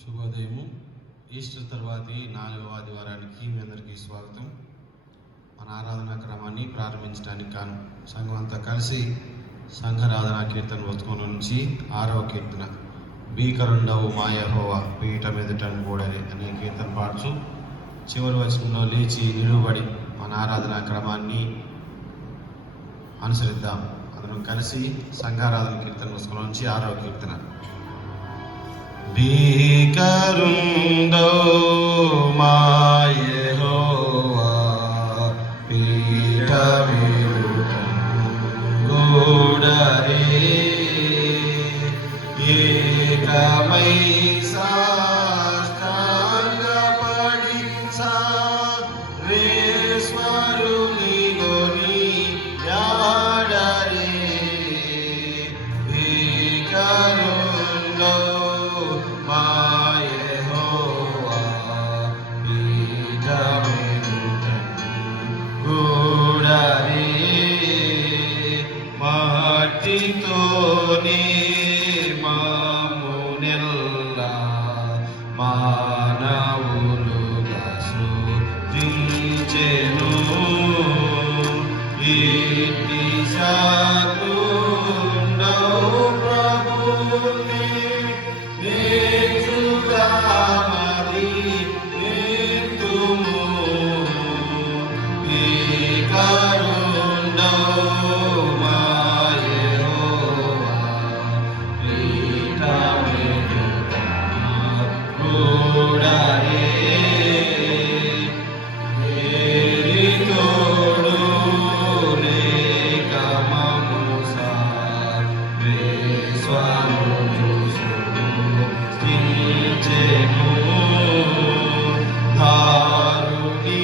శుభోదయము. Easter తర్వాతి 4వ ఆదివారానికి మీ అందరికీ స్వాగతం. మన ఆరాధనా క్రమాన్ని ప్రారంభించడానికి కాను సంఘం అంతా కలిసి సంఘారాధనా కీర్తన పుస్తకం నుంచి 6వ కీర్తన భీకరుండవు మా యెహోవా పీఠం ఎదుట కూడలి అనే కీర్తన పాడుచు చివరి వచనంలో లేచి నిలువబడి మన ఆరాధనా క్రమాన్ని అనుసరిద్దాం. అందరం కలిసి సంఘారాధన కీర్తన పుస్తకం నుంచి 6వ కీర్తన. భీకరుండవు మా యెహోవా పీఠమెదుట కూడలి ఏకమై సాష్టాంగపడి సర్వేశ్వరునిలోని యాడలి. భీకరుండవు మా యెహోవా పీఠమెదుట కూడలి మట్టితోనే మామునెల్లా మానవులుగా సృజించెను. ఇట్టి శాకుండవు ప్రభుని నేర్చుదామది నేర్తుము. భీకరుండవు మా యెహోవా పీఠమెదుట కూడలి ఏరితోడు లేఖమము సర్వేశ్వరుడు సృజించెను. దారుని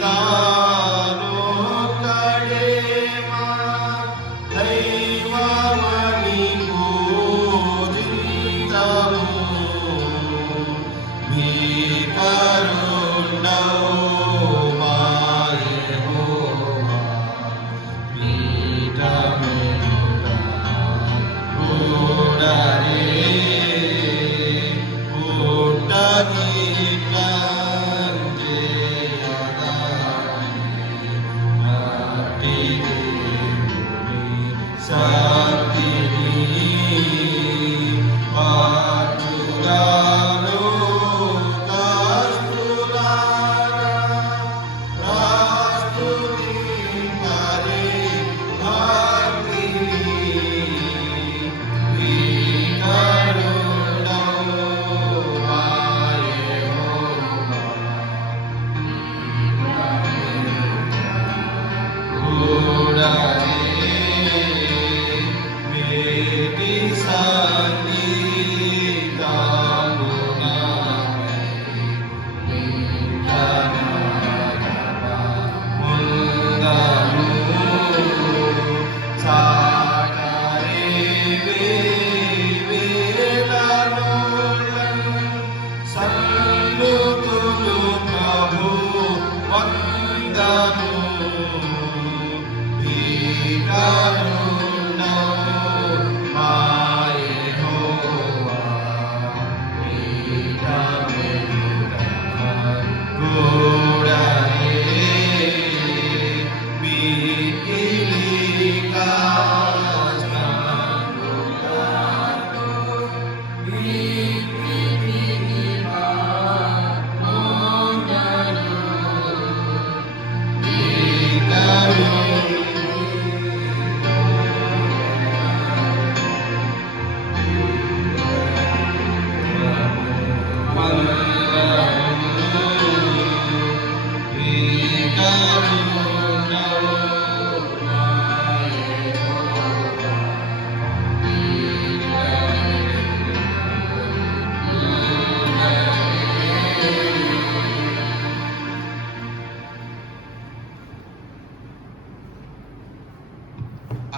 తానొక్కడే మా దైవమని పూజింతుము. భీకరుండవు మా యెహోవా పీఠమెదుట కూడలి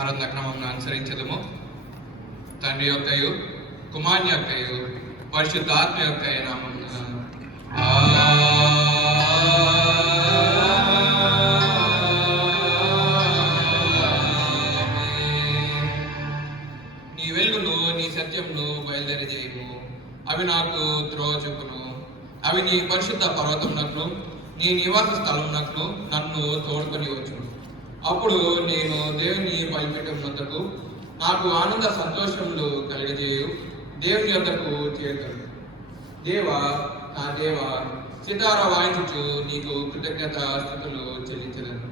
ఆరాధన క్రమం అనుసరించదము. తండ్రి యొక్కయు కుమారుని యొక్కయు పరిశుద్ధాత్మ యొక్క నామమున నీ వెలుగును నీ సత్యంను బయలుదేరజేయము. అవి నాకు త్రోవ చూపును. అవి నీ పరిశుద్ధ పర్వతమునకు నీ నివాస స్థలమునకు నన్ను తోడుకొని వచ్చును. అప్పుడు నేను దేవుని బలిపీఠం వద్దకు నాకు ఆనంద సంతోషములు కలిగజేయు దేవుని వద్దకు చేరుతాను. దేవా, నా దేవా, సితార వాయించుచు నీకు కృతజ్ఞత స్తుతులు చెల్లించదను.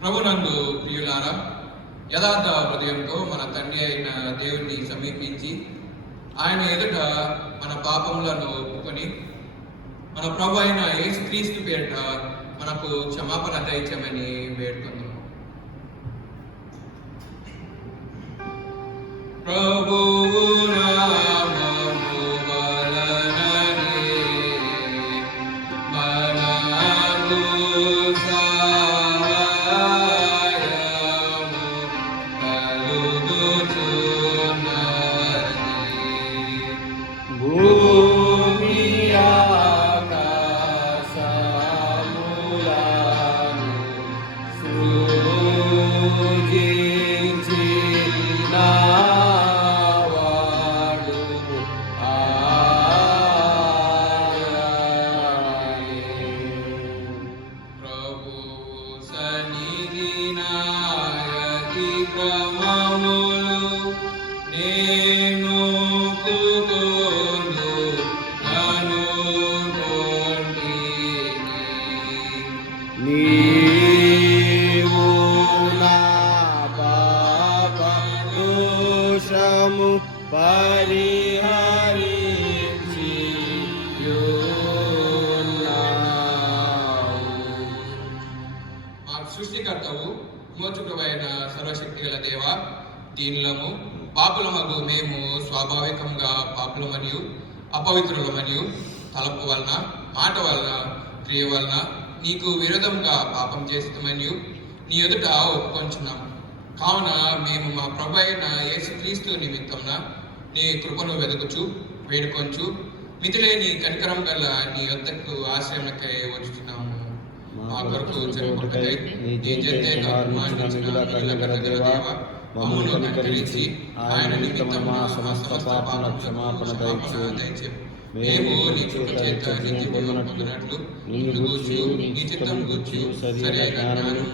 ప్రభునందు ప్రియులారా, యథార్థ హృదయంతో మన తండ్రి అయిన దేవుణ్ణి సమీపించి ఆయన ఎదుట మన పాపములను ఒప్పుకొని మన ప్రభు అయిన యేసుక్రీస్తు పేరిట మనకు క్షమాపణ దయచేయమని వేడుకుందాం. ప్రభువు నామము వలననే మనకు సహాయము కలుగుచున్నది. భూమి ఆకాశములను సృజించినవాడు ఆయనే. ప్రభువు సన్నిధి నాయతి క్రమములు నేను కుకుందు కనుగొంటిని. నీవు నా పాప దోషము పరిహరించి ఉన్నావు. మా సృష్టికర్తవు విమోచకుడైన సర్వశక్తి గల దేవ, దీనులము పాపులమగు మేము స్వాభావికంగా పాపులమనియు అపవిత్రులమనియు తలపు వలన మాట వలన క్రియ వలన నీకు విరోధంగా పాపం చేస్తామనియు నీ ఎదుట ఒప్పుకొంచున్నాము. కావున మేము మా ప్రభు అయిన యేసుక్రీస్తు నిమిత్తమున నీ కృపను వెదుకుచు వేడుకొంచు మితిలేని కనికరం గల నీ యొద్దకు ఆశ్రయములకై వచ్చుచున్నాము. మా కొరకు చనిపోటకై నీ జంతేక కుమారునిచ్చిన మిగుల దేవా, మమ్మును కనికరించి ఆయన నిమిత్తము మా సమస్త పాపముల క్షమాపణ దయచేయము. మేము నీ కృప చేత నిత్య జీవం పొందినట్లు నిన్ను గూర్చి నీ చిత్తము గూర్చి సరైన జ్ఞానమును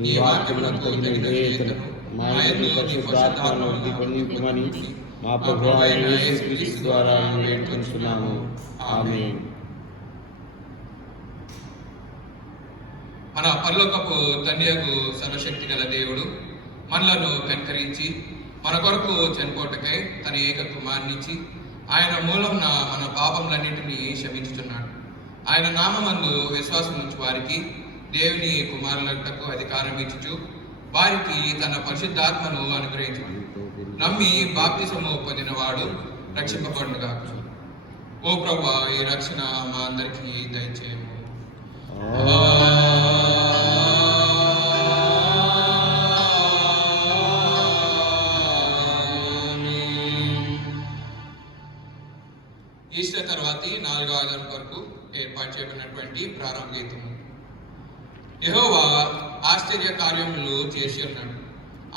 నీ వాక్యమునకు తగిన విధేయతను మా యందు నీ పరిశుద్ధాత్మను పొందింపుమని మా ప్రభువు అయిన యేసుక్రీస్తు ద్వారా వేడుకొంచున్నాము. ఆమేన్. మన పరలోకపు తండ్రియగు సర్వశక్తి గల దేవుడు మనలను కనికరించి మన కొరకు చనిపోటకై తన ఏక కుమారునిచ్చి ఆయన మూలంన మన పాపములన్నింటినీ క్షమించుచున్నాడు. ఆయన నామమందు విశ్వాసం ఉంచు వారికి దేవుని కుమారులకు అధికారం ఇచ్చుచు వారికి తన పరిశుద్ధాత్మను అనుగ్రహించును. నమ్మి బాప్తిసము పొందినవాడు రక్షింపబడునుగా. ఓ ప్రభువా, ఈ రక్షణ మా అందరికీ దయచేయము. ఈస్టర్ తర్వాతి 4వ ఆదివారం వరకు ఏర్పాటు చేయబడినటువంటి ప్రారంభ గీతము. యెహోవా ఆశ్చర్య కార్యములు చేసి ఉన్నాడు,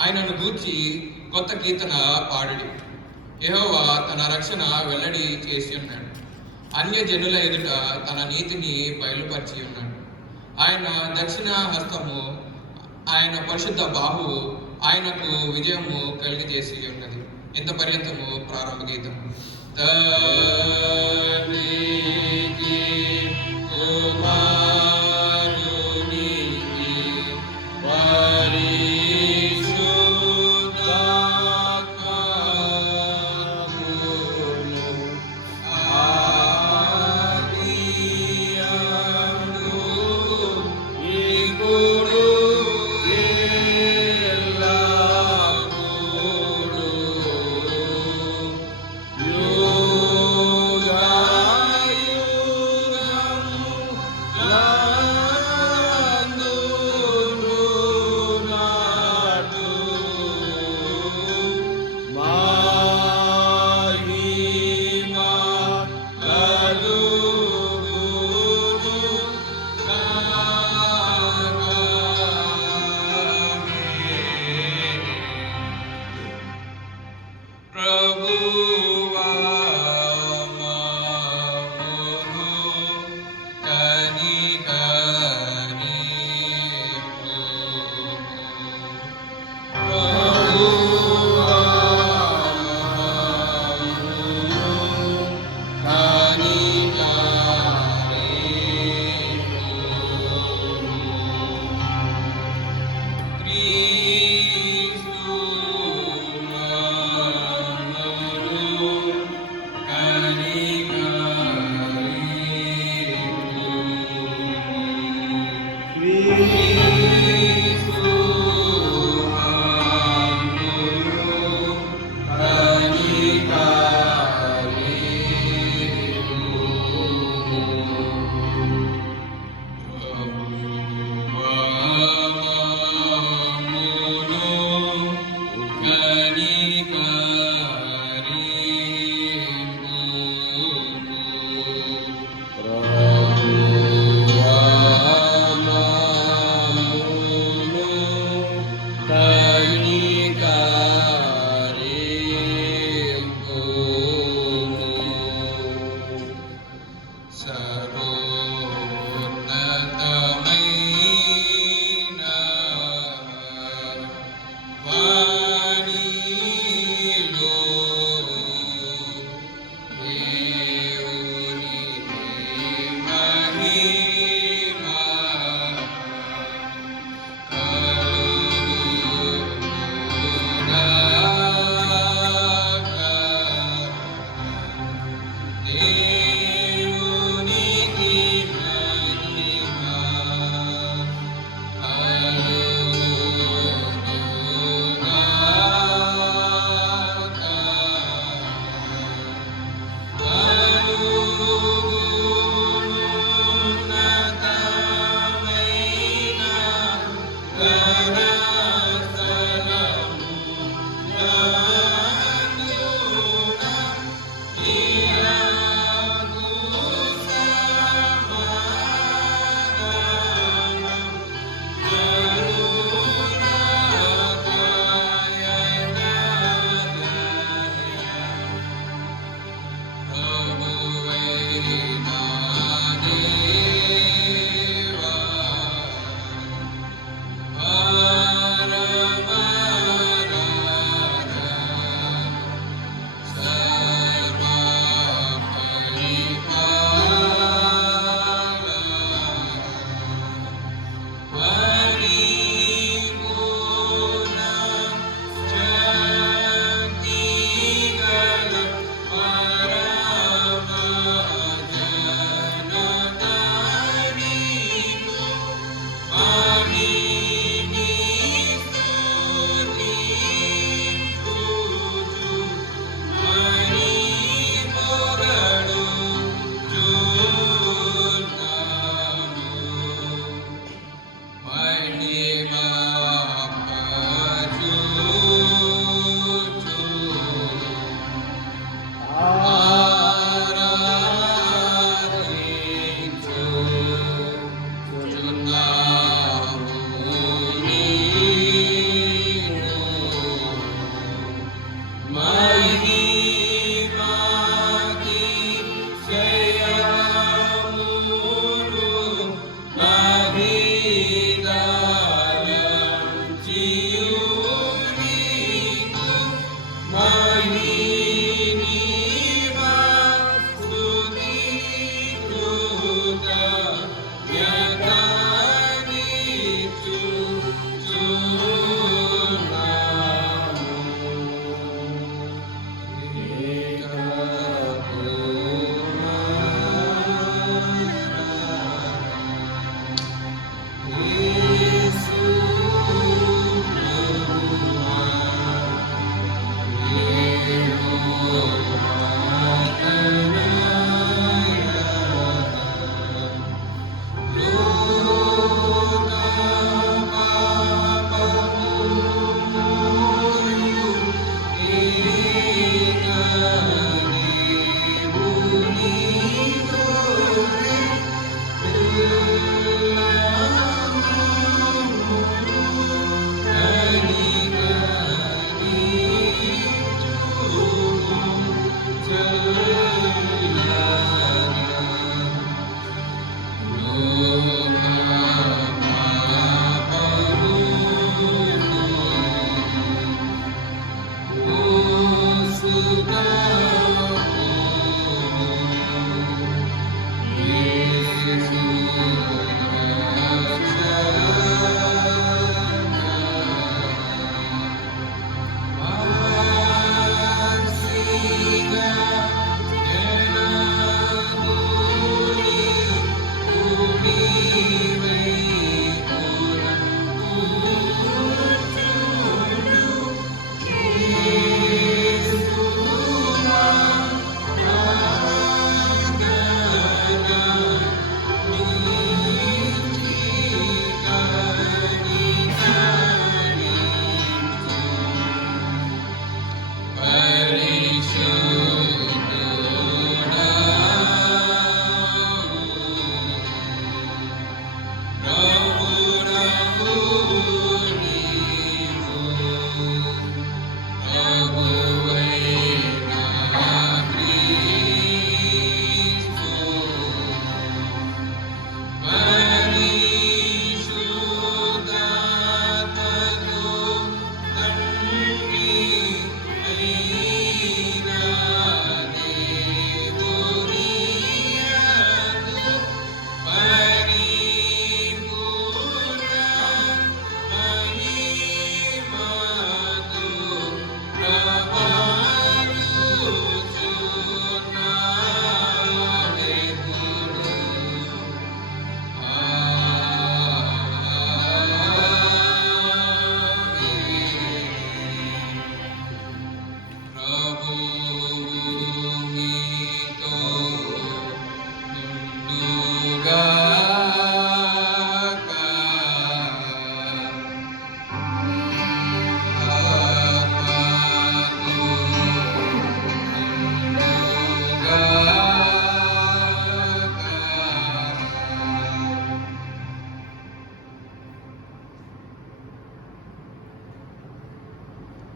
ఆయనను గూర్చి కొత్త కీర్తన పాడుడి. యెహోవా తన రక్షణ వెల్లడి చేసి ఉన్నాడు, అన్య జనుల ఎదుట తన నీతిని బయలుపరిచి ఉన్నాడు. ఆయన దక్షిణ హస్తము, ఆయన పరిశుద్ధ బాహువు ఆయనకు విజయము కలిగజేసి ఉన్నది. ఇంత పర్యంతము ప్రారంభ గీతము. తండ్రికి కుమారునికి పరిశుద్ధాత్మకును ఆదియందు ఇప్పుడు ఎల్లప్పుడూ యుగాయుగములు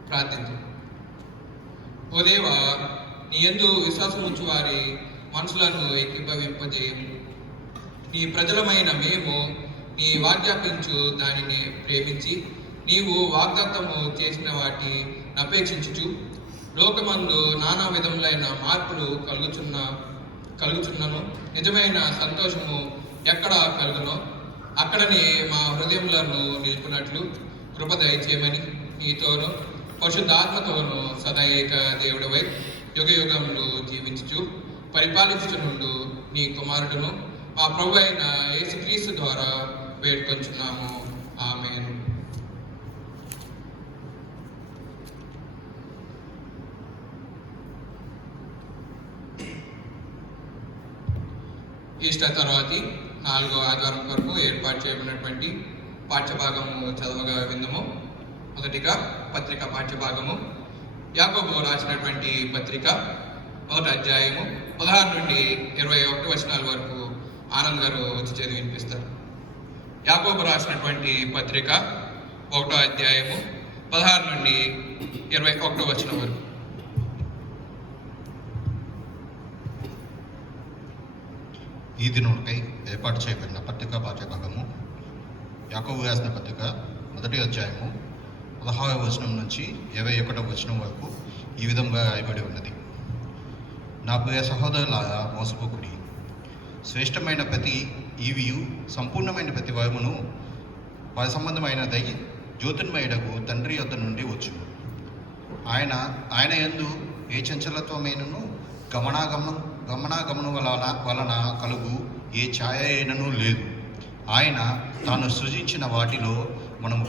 ప్రార్థించు. ఓ దేవా, నీ యందు విశ్వాసం ఉంచు వారి మనసులను ఏకీభవింపజేయము. నీ ప్రజలమైన మేము నీ వాజ్ఞాపించు దానిని ప్రేమించి నీవు వాగ్దత్తము చేసిన వాటి అపేక్షించుచు లోకమందు నానా విధములైన మార్పులు కలుగుచున్నను నిజమైన సంతోషము ఎక్కడ కలుగునో అక్కడనే మా హృదయములను నిలుపునట్లు కృప దయచేయమని నీతోనూ పరిశుద్ధాత్మతోనూ సదా ఏక దేవుడవై యుగ యుగములు జీవించుచు పరిపాలించుచునుండు నీ కుమారుడును మా ప్రభు అయిన యేసుక్రీస్తు ద్వారా వేడుకొంచున్నాము. ఆమేన్. ఈస్టర్ తర్వాతి 4వ ఆదివారం కొరకు ఏర్పాటు చేయబడినటువంటి పాఠ్యభాగము చదవగా విందము. మొదటిగా పత్రిక పాఠ్యభాగము యాకోబు రాసినటువంటి పత్రిక 1వ అధ్యాయము 16 నుండి 21 వచనాల వరకు ఆనంద్ గారు వచ్చి చదివి వినిపిస్తారు. యాకోబు రాసినటువంటి పత్రిక 1వ అధ్యాయము 16 నుండి 21 వచనం వరకు. ఈ దినముకై ఏర్పాటు చేయబడిన పత్రికా పాఠ్యభాగము యాకోబు రాసిన పత్రిక 1వ అధ్యాయము 16వ వచనం నుంచి 21వ వచనం వరకు ఈ విధంగా రాయబడి ఉన్నది. నా ప్రియ సహోదరులారా, మోసపోకుడి. శ్రేష్టమైన ప్రతి ఈవియు సంపూర్ణమైన ప్రతి వరమును పరసంబంధమైనదై జ్యోతిర్మయుడకు తండ్రి యొద్ద నుండి వచ్చును. ఆయన యందు ఏ చంచలత్వమైనను గమనాగమనం వలన కలుగు ఏ ఛాయ అయినను లేదు. ఆయన తాను సృజించిన వాటిలో మనము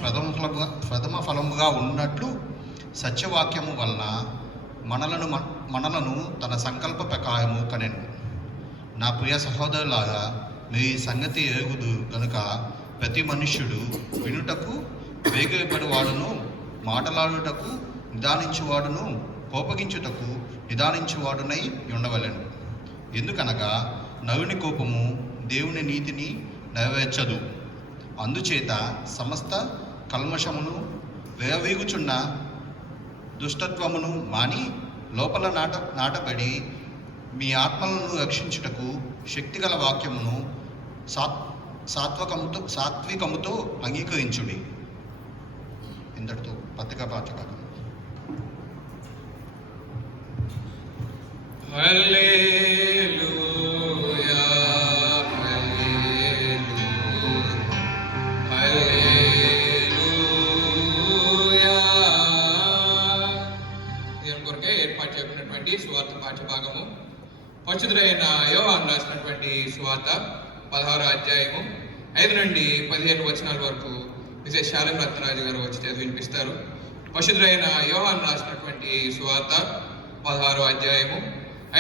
ప్రథమ ఫలముగా ఉన్నట్లు సత్యవాక్యము వలన మనలను తన సంకల్ప ప్రకారము కనెను. నా ప్రియ సహోదరులాగా మీ సంగతి ఎరుగుదు కనుక ప్రతి మనుష్యుడు వినుటకు వేగపడివాడును, మాటలాడుటకు నిదానించువాడును, కోపగించుటకు నిదానించువాడునై ఉండవలెను. ఎందుకనగా నరుని కోపము దేవుని నీతిని నెరవేర్చదు. అందుచేత సమస్త కల్మషమును, వేరవీగుచున్న దుష్టత్వమును మాని లోపల నాటబడి మీ ఆత్మలను రక్షించుటకు శక్తిగల వాక్యమును సాత్వికముతో అంగీకరించుడి. ఇంతటితో పత్రికా పాఠ్యభాగం. హల్లెలూయా, హల్లెలూయా, హల్లెలూయా. దేవుని కొరకే ఏర్పాటు చేయబడినటువంటి సువార్త పాఠ్యభాగము పరిశుద్ధుడైన యోహాను రాసినటువంటి సువార్త 16వ అధ్యాయము 5 నుండి 15 వచనాల వరకు మిసెస్ శాలం రత్నరాజు గారు వచ్చి చదివి వినిపిస్తారు. పరిశుద్ధుడైన యోహాను రాసినటువంటి సువార్త 16వ అధ్యాయము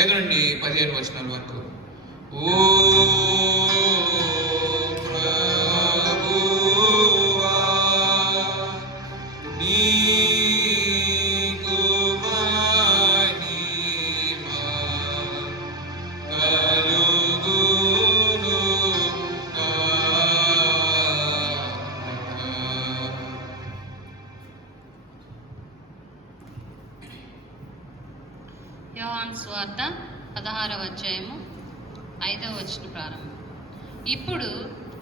5 నుండి 15 వచనాల వరకు. ఓ ప్రభువా, నీకు మహిమ కలుగును గాక. యోహాను సువార్త 16వ అధ్యాయము 5వ వచనం ప్రారంభం. ఇప్పుడు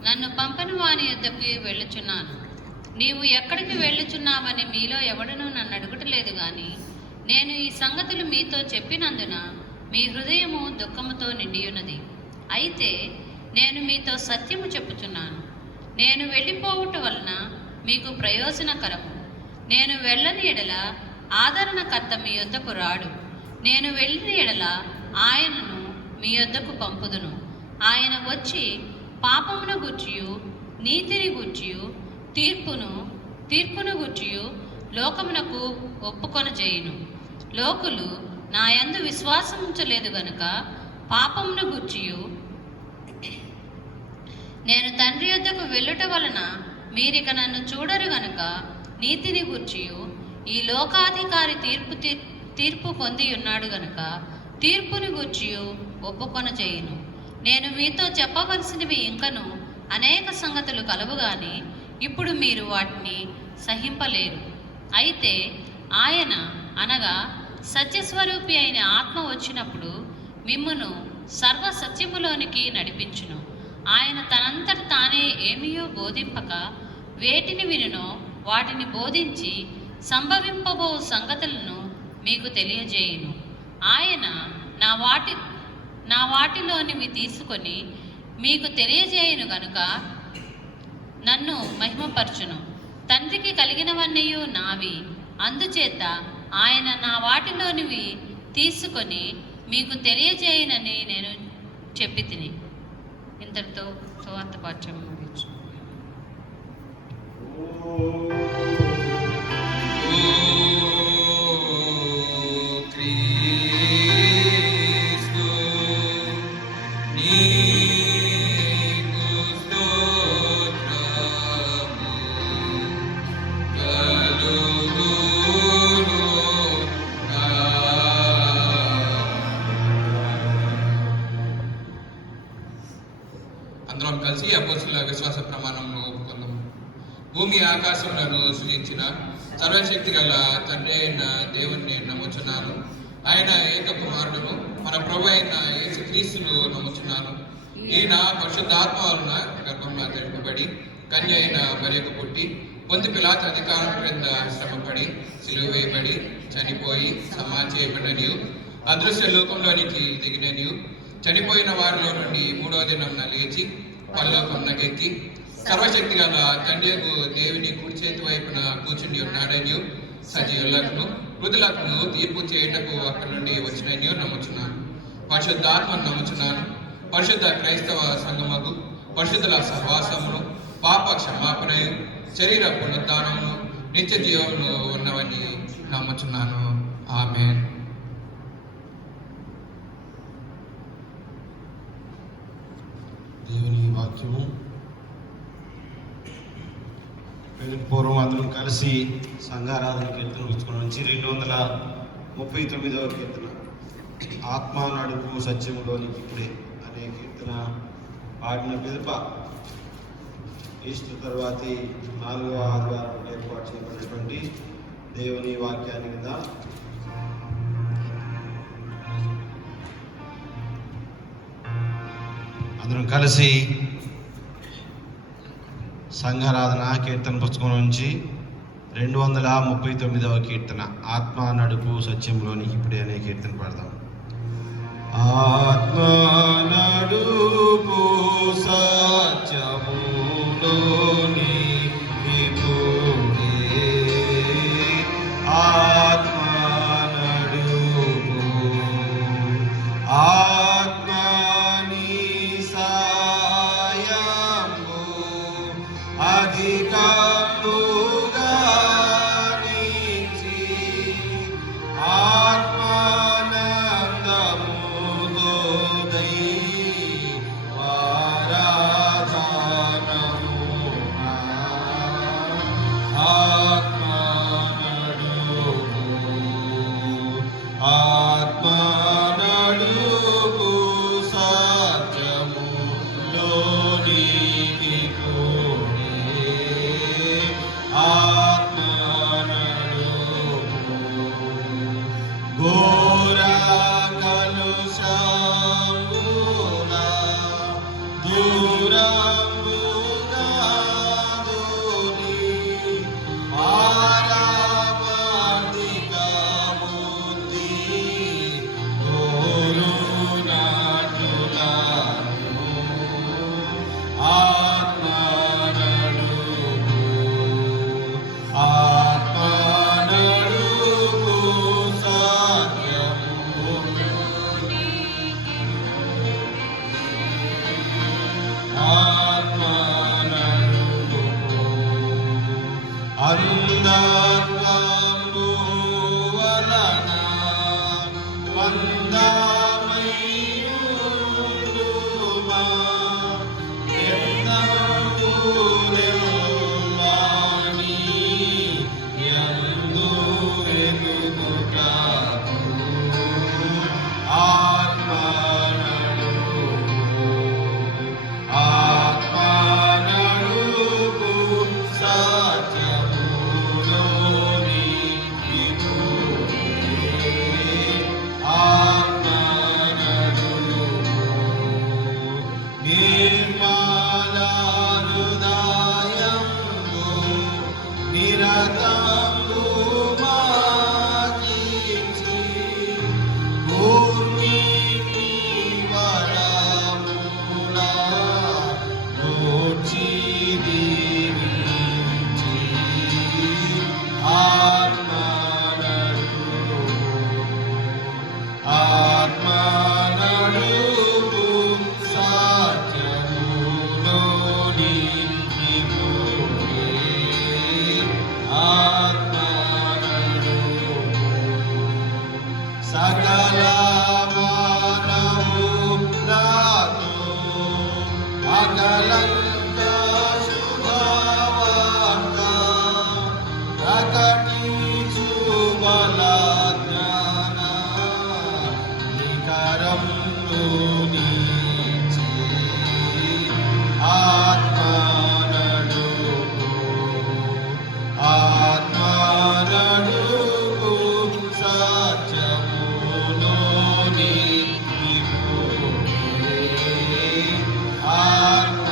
నన్ను పంపిన వాని యొద్దకు వెళ్ళుచున్నాను. నీవు ఎక్కడికి వెళ్ళుచున్నావని మీలో ఎవడునూ నన్ను అడుగుటలేదు గాని నేను ఈ సంగతులు మీతో చెప్పినందున మీ హృదయము దుఃఖముతో నిండియున్నది. అయితే నేను మీతో సత్యము చెప్పుచున్నాను. నేను వెళ్ళిపోవుట వలన మీకు ప్రయోజనకరము. నేను వెళ్ళని ఎడల ఆదరణకర్త మీ యొద్దకు రాడు. నేను వెళ్ళిన ఎడల ఆయనను మీ యొద్దకు పంపుదును. ఆయన వచ్చి పాపమును గూర్చియు నీతిని గూర్చియు తీర్పును గూర్చియు లోకమునకు ఒప్పుకొనజేయును. లోకులు నా యందు విశ్వాసం ఉంచలేదు గనుక పాపమును గూర్చియు నేను తండ్రి యొద్దకు వెళ్ళుట వలన మీరిక నన్ను చూడరు గనుక నీతిని గూర్చియు ఈ లోకాధికారి తీర్పు పొంది ఉన్నాడు గనుక తీర్పును గూర్చియు ఒప్పుకొనజేయును. నేను మీతో చెప్పవలసినవి ఇంకను అనేక సంగతులు కలవు గాని ఇప్పుడు మీరు వాటిని సహింపలేరు. అయితే ఆయన అనగా సత్యస్వరూపి అయిన ఆత్మ వచ్చినప్పుడు మిమ్మును సర్వ సత్యములోనికి నడిపించును. ఆయన తనంతట తానే ఏమియో బోధింపక వేటిని వినునో వాటిని బోధించి సంభవింపబో సంగతులను మీకు తెలియజేయును. ఆయన నా వాటిలోనివి తీసుకొని మీకు తెలియజేయును గనుక నన్ను మహిమపరచును. తండ్రికి కలిగినవన్నీయు నావి. అందుచేత ఆయన నా వాటిలోనివి తీసుకొని మీకు తెలియజేయనని నేను చెప్పి తిని. ఇంతటితో సువార్త పాఠ్యం ముగించు. అందరం కలిసి అపోస్తుల విశ్వాస ప్రమాణంలో ఒప్పుకుందాం. భూమి ఆకాశములను సృజించిన సర్వశక్తి గల తండ్రి అయిన దేవుణ్ణి నమ్ముచున్నాను. ఆయన ఏక కుమారుడును మన ప్రభు అయిన యేసుక్రీస్తును నమ్ముచున్నాను. ఈయన పరిశుద్ధాత్మ వలన గర్భంలో ధరింపబడి కన్య అయిన మరియకు పుట్టి పొంతి పిలాతు అధికారం క్రింద శ్రమపడి సిలువ వేయబడి చనిపోయి సమాధి చేయబడిననియు అదృశ్య లోకంలోనికి దిగిననియు చనిపోయిన వారిలో నుండి 3వ దినమున లేచి పరలోకమునకెక్కి సర్వశక్తి గల తండ్రియగు దేవుని కుడి చేతి వైపున కూర్చుని ఉన్నాడనియు సజీవులకు మృతులకు తీర్పు చేయుటకు అక్కడి నుండి వచ్చిననియు నమ్ముచున్నాను. పరిశుద్ధాత్మను నమ్ముచున్నాను. పరిశుద్ధ క్రైస్తవ సంఘముకు పరిశుద్ధుల సహవాసమును పాప క్షమాపణయు శరీర పునరుద్ధానమును నిత్య జీవమును ఉన్నవని నమ్ముచున్నాను. ఆమేన్. వాక్యము. పెళ్లికి పూర్వం అందరం కలిసి సంఘారాధన కీర్తన పుస్తకం నుంచి 239వ కీర్తన ఆత్మ నడుపు సత్యములోనికి ఇప్పుడే అనే కీర్తన పాడిన పిదప ఈస్టర్ తర్వాతి 4వ ఆదివారం ఏర్పాటు చేయబడినటువంటి దేవుని వాక్యాన్ని కింద అందరం కలిసి సంఘారాధన కీర్తన పుస్తకం నుంచి 239వ కీర్తన ఆత్మ నడుపు సత్యంలోనికి ఇప్పుడే అనే కీర్తన పాడదాం. ఆత్మ నడుపు సత్యములోనికి ఇప్పుడే, ఆత్మ నడుపు ఆత్మని సాయము అధికముగా నిలిచి ఆత్మానందముతో దైవారాధనమునా ఆత్మ నడుపు ఆత్మ నడుపు సత్యములోనికి ఇప్పుడే, ఆత్మ నడుపు ఘోర కలుషముల దూరముగా దూరి పారమార్థిక బుద్ధి కోరునటులను ఆత్మ నడుపు ఆత్మ నడుపు ఆత్మ నడుపు అంధత్వము వలన మందమయ్యుండుమా ఎన్నడూరెవ్వాని యందు వెతుకుటకు ఆత్మ నడుపు ఆత్మ నడుపు సత్యములోనికి ఇప్పుడే, ఆత్మ నడుపు నిర్మల హృదయంబు నిరతంబు మాకించి భూమిని వరముల నోచి దీవించి ఆత్మ నడుపు ఆత్మ నడుపు సత్యములోనికి ఇప్పుడే, ఆత్మ నడుపు సకల మానవులతో అకలంక శుభవార్త ప్రకటించు బల జ్ఞాన నికరంలో నిలిచి ఆత్మ నడుపు ఆత్మ నడుపు సత్యములోనికి ఇప్పుడే, ఆత్మ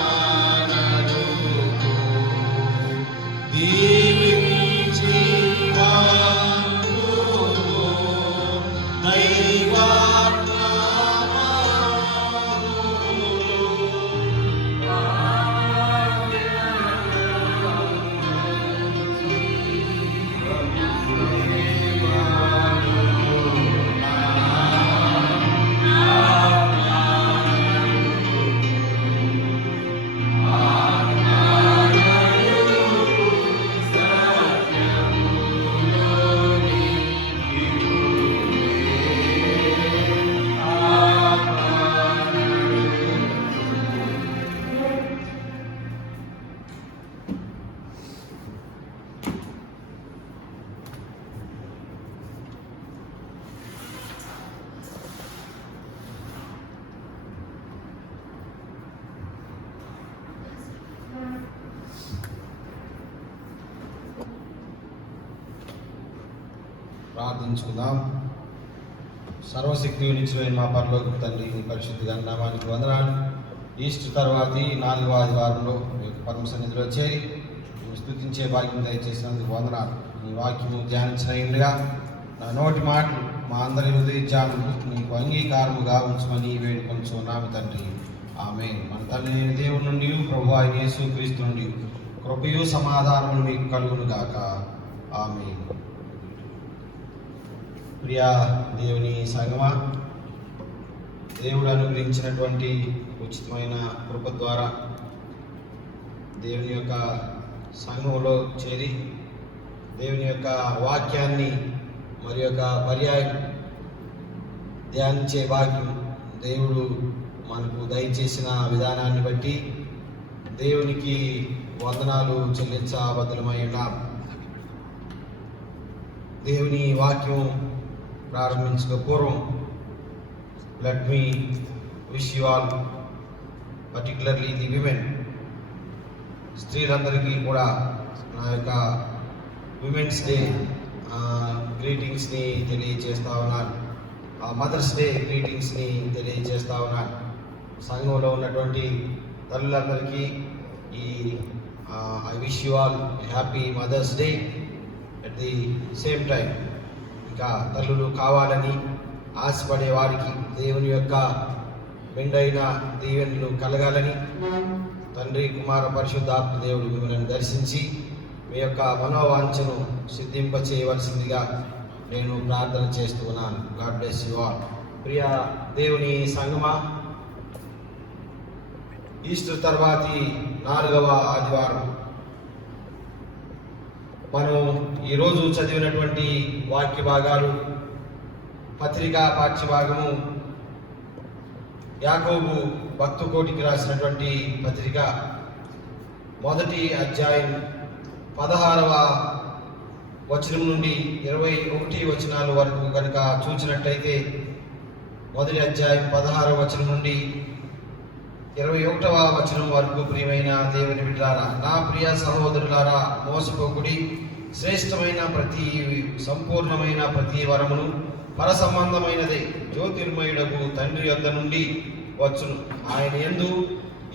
ప్రార్థించుకుందాం. సర్వశక్తి నిత్యులైన మా పరలోక తండ్రి, నీ పరిశుద్ధ నామానికి వందనాలు. ఈస్టర్ తర్వాతి 4వ ఆదివారంలో మీ యొక్క పరమ సన్నిధిలో చేరి మేము స్తుతించే భాగ్యం దయచేసినందుకు వందనాలు. నీ వాక్యము ధ్యానించినగా నా నోటి మాటలు మా అందరి హృదయ ధ్యానము నీకు అంగీకారముగా ఉంచమని వేడుకొంచున్నాము తండ్రి. ఆమేన్. మన తండ్రి అయిన దేవుని నుండి, ప్రభువు అయిన యేసుక్రీస్తు నుండి కృపయు సమాధానము మీకు కలుగును గాక. ఆమేన్. ప్రియా దేవుని సంగమా, దేవుడు అనుగ్రహించినటువంటి ఉచితమైన కృప ద్వారా దేవుని యొక్క సంఘంలో చేరి దేవుని యొక్క వాక్యాన్ని మరి యొక్క పర్యాయం ధ్యానించే భాగ్యం దేవుడు మనకు దయచేసిన విధానాన్ని బట్టి దేవునికి వందనాలు చెల్లించబద్ధమై ఉన్నాం. దేవుని వాక్యం ప్రారంభించక పూర్వం let me wish you all, particularly the women, స్త్రీలందరికీ కూడా నా యొక్క విమెన్స్ డే గ్రీటింగ్స్ని తెలియజేస్తా ఉన్నాను. మదర్స్ డే గ్రీటింగ్స్ని తెలియజేస్తా ఉన్నాను. సంఘంలో ఉన్నటువంటి తల్లులందరికీ I wish you all happy Mother's Day. At the same time ఇంకా తల్లులు కావాలని ఆశపడే వారికి దేవుని యొక్క మెండైన దీవెనలు కలగాలని తండ్రి, కుమార, పరిశుద్ధాత్మ దేవుడు మిమ్మల్ని దర్శించి మీ యొక్క మనోవాంఛను సిద్ధింపచేయవలసిందిగా నేను ప్రార్థన చేస్తూ ఉన్నాను. God bless you all. ప్రియ దేవుని సంగమా, ఈస్టర్ తర్వాతి 4వ ఆదివారం మనం ఈరోజు చదివినటువంటి వాక్య భాగాలు, పత్రికా పాఠ్యభాగము యాకోబు భక్తకోటికి రాసినటువంటి పత్రిక 1వ అధ్యాయం 16వ వచనం నుండి 21 వచనాల వరకు కనుక చూసినట్లయితే, 1వ అధ్యాయం 16వ వచనం నుండి 21వ వచనం వరకు, ప్రియమైన దేవుని బిడ్డలారా, నా ప్రియ సహోదరులారా, మోసపోకుడి. శ్రేష్టమైన ప్రతి సంపూర్ణమైన ప్రతి వరమును పర సంబంధమైనదే, జ్యోతిర్మయుడకు తండ్రి యొద్ద నుండి వచ్చును. ఆయన యందు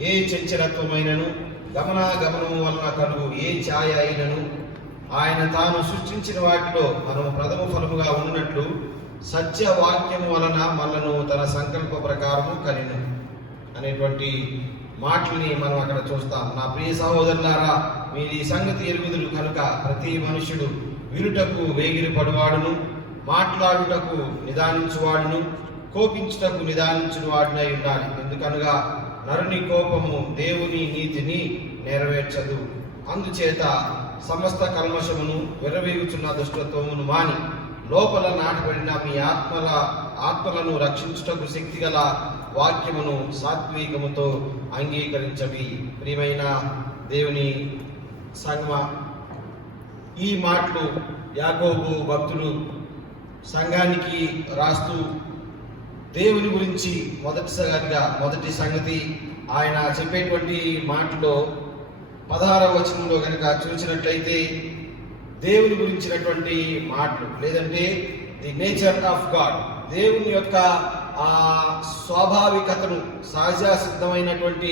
ఏ చంచలత్వమైనను గమనము వలన కలుగు ఏ ఛాయ అయినను, ఆయన తాను సృష్టించిన వాటిలో మనము ప్రథమ ఫలముగా ఉన్నట్లు సత్య వాక్యము వలన మనను తన సంకల్ప ప్రకారము కనెను అనేటువంటి మాటల్ని మనం అక్కడ చూస్తాం. నా ప్రియ సహోదరులారా, మీరు ఈ సంగతి ఎరుగుదురు కనుక ప్రతి మనుష్యుడు వినుటకు వేగిరి పడువాడును, మాట్లాడుటకు నిదానించువాడును, కోపించుటకు నిదానించిన వాడినై ఉండాలి. ఎందుకనగా నరుని కోపము దేవుని నీతిని నెరవేర్చదు. అందుచేత సమస్త కల్మషమును, విర్రవీగుచున్న దుష్టత్వమును మాని లోపల నాటబడిన మీ ఆత్మలను రక్షించుటకు శక్తిగల వాక్యమును సాత్వికముతో అంగీకరించవి. ప్రియమైన దేవుని సంగమా, ఈ మాటలు యాకోబు భక్తుడు సంఘానికి రాస్తూ దేవుని గురించి మొదటి సంగతి ఆయన చెప్పేటువంటి మాటలో 16వ వచనంలో కనుక చూసినట్లయితే, దేవుని గురించినటువంటి మాటలు, లేదంటే ది నేచర్ ఆఫ్ గాడ్, దేవుని యొక్క ఆ స్వాభావికతను, సహజ సిద్ధమైనటువంటి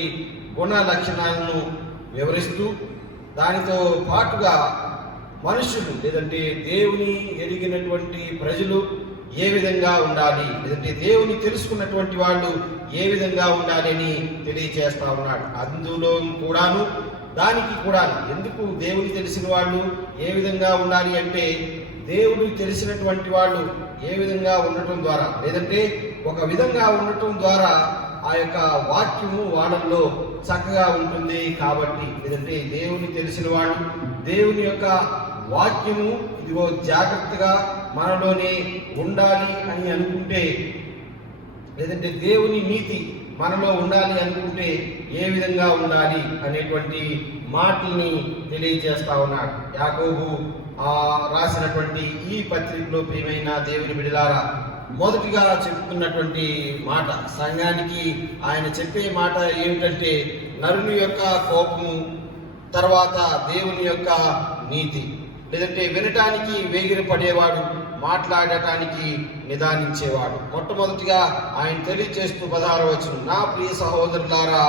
గుణ లక్షణాలను వివరిస్తూ, దానితో పాటుగా మనుషులు, లేదంటే దేవుని ఎరిగినటువంటి ప్రజలు ఏ విధంగా ఉండాలి, లేదంటే దేవుని తెలుసుకున్నటువంటి వాళ్ళు ఏ విధంగా ఉండాలి అని తెలియజేస్తా ఉన్నాడు. అందులో కూడాను దానికి కూడా ఎందుకు దేవుని తెలిసిన వాళ్ళు ఏ విధంగా ఉండాలి అంటే, దేవుడు తెలిసినటువంటి వాళ్ళు ఏ విధంగా ఉండటం ద్వారా, లేదంటే ఒక విధంగా ఉండటం ద్వారా ఆ యొక్క వాక్యము వాళ్ళల్లో చక్కగా ఉంటుంది కాబట్టి, లేదంటే దేవుని తెలిసిన వాళ్ళు దేవుని యొక్క వాక్యము ఇదిగో జాగ్రత్తగా మనలోనే ఉండాలి అని అనుకుంటే, లేదంటే దేవుని నీతి మనలో ఉండాలి అనుకుంటే ఏ విధంగా ఉండాలి అనేటువంటి మాటల్ని తెలియజేస్తా ఉన్నాడు యాకోబు రాసినటువంటి ఈ పత్రికలో. ప్రియమైన దేవుని బిడ్డలారా, మొదటిగా చెప్తున్నటువంటి మాట సంఘానికి ఆయన చెప్పే మాట ఏమిటంటే, నరుని యొక్క కోపము, తర్వాత దేవుని యొక్క నీతి, లేదంటే వినటానికి వేగిరి పడేవాడు, మాట్లాడటానికి నిదానించేవాడు. మొట్టమొదటిగా ఆయన తెలియజేస్తూ 16వ వచనం, నా ప్రియ సహోదరులారా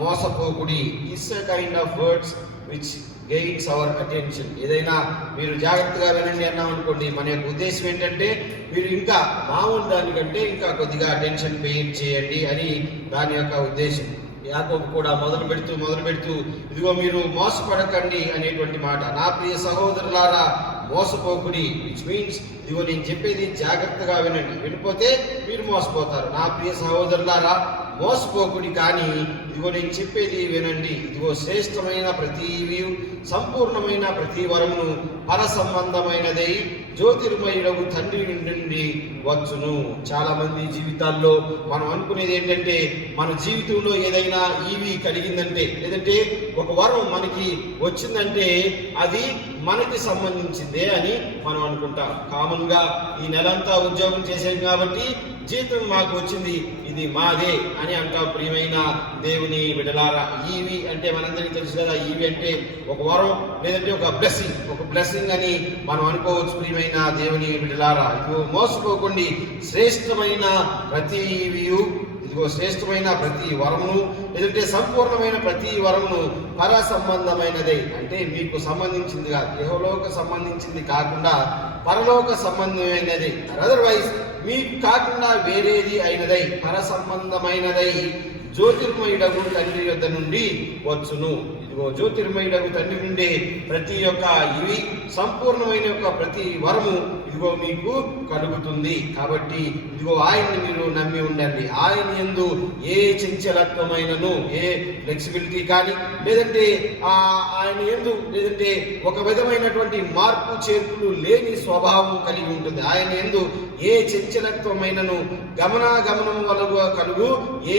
మోసపోకుడి. It's a kind of words which gains our attention. ఏదైనా మీరు జాగ్రత్తగా వినండి అన్నాం అనుకోండి, మన యొక్క ఉద్దేశం ఏంటంటే మీరు ఇంకా మామూలు దానికంటే ఇంకా కొద్దిగా అటెన్షన్ పే చేయండి అని దాని యొక్క ఉద్దేశం. యాకోబు కూడా మొదలు పెడుతూ ఇదిగో మీరు మోసపడకండి అనేటువంటి మాట. నా ప్రియ సహోదరులారా మోసపోకుడి, విచ్ మీన్స్ ఇదిగో నేను చెప్పేది జాగ్రత్తగా వినండి, వినిపోతే మీరు మోసపోతారు. నా ప్రియ సహోదరులారా మోసపోకుడి, కానీ ఇదిగో నేను చెప్పేది వినండి. ఇదిగో శ్రేష్టమైన ప్రతి సంపూర్ణమైన ప్రతి వరమును పర సంబంధమైనదై జ్యోతిర్మయుడగు తండ్రి నుండి వచ్చును. చాలా మంది జీవితాల్లో మనం అనుకునేది ఏంటంటే, మన జీవితంలో ఏదైనా ఈవి కలిగిందంటే, లేదంటే ఒక వరం మనకి వచ్చిందంటే అది మనకి సంబంధించిందే అని మనం అనుకుంటాం. కామన్ గా ఈ నెలంతా ఉద్యోగం చేసాం కాబట్టి జీతం మాకు వచ్చింది, ఇది మాదే అని అంటాం. ప్రియమైన దేవుని బిడ్డలారా, ఈవి అంటే మనందరికీ తెలుసు కదా, ఈవి అంటే ఒక వరం లేదంటే ఒక బ్లెస్సింగ్ అని మనం అనుకోవచ్చు. ప్రియమైన దేవుని బిడ్డలారా, ఇదిగో మోసపోకండి, శ్రేష్టమైన ప్రతి ఈవియు, ఇదిగో శ్రేష్టమైన ప్రతి వరమును లేదంటే సంపూర్ణమైన ప్రతి వరమును పర సంబంధమైనదే, అంటే మీకు సంబంధించింది కాదు, ఇహలోక సంబంధించింది కాకుండా పరలోక సంబంధమైనది, అదర్వైజ్ మీకు కాకుండా వేరేది అయినదై పర సంబంధమైనదై జ్యోతిర్మయుడగు తండ్రి యొద్ద నుండి వచ్చును. ఇదిగో జ్యోతిర్మయుడగు తండ్రి నుండి ప్రతి ఒక్క ఇవి సంపూర్ణమైన యొక్క ప్రతి వరము ఇదిగో మీకు కలుగుతుంది. కాబట్టి ఇదిగో ఆయన్ని మీరు నమ్మి ఉండండి. ఆయన యందు ఏ చంచలత్వమైనను, ఏ ఫ్లెక్సిబిలిటీ కానీ లేదంటే ఆయన యందు లేదంటే ఒక విధమైనటువంటి మార్పు చేర్పులు లేని స్వభావం కలిగి ఉంటుంది. ఆయన యందు ఏ చంచలత్వమైనను గమనాగమనం వలన కలుగు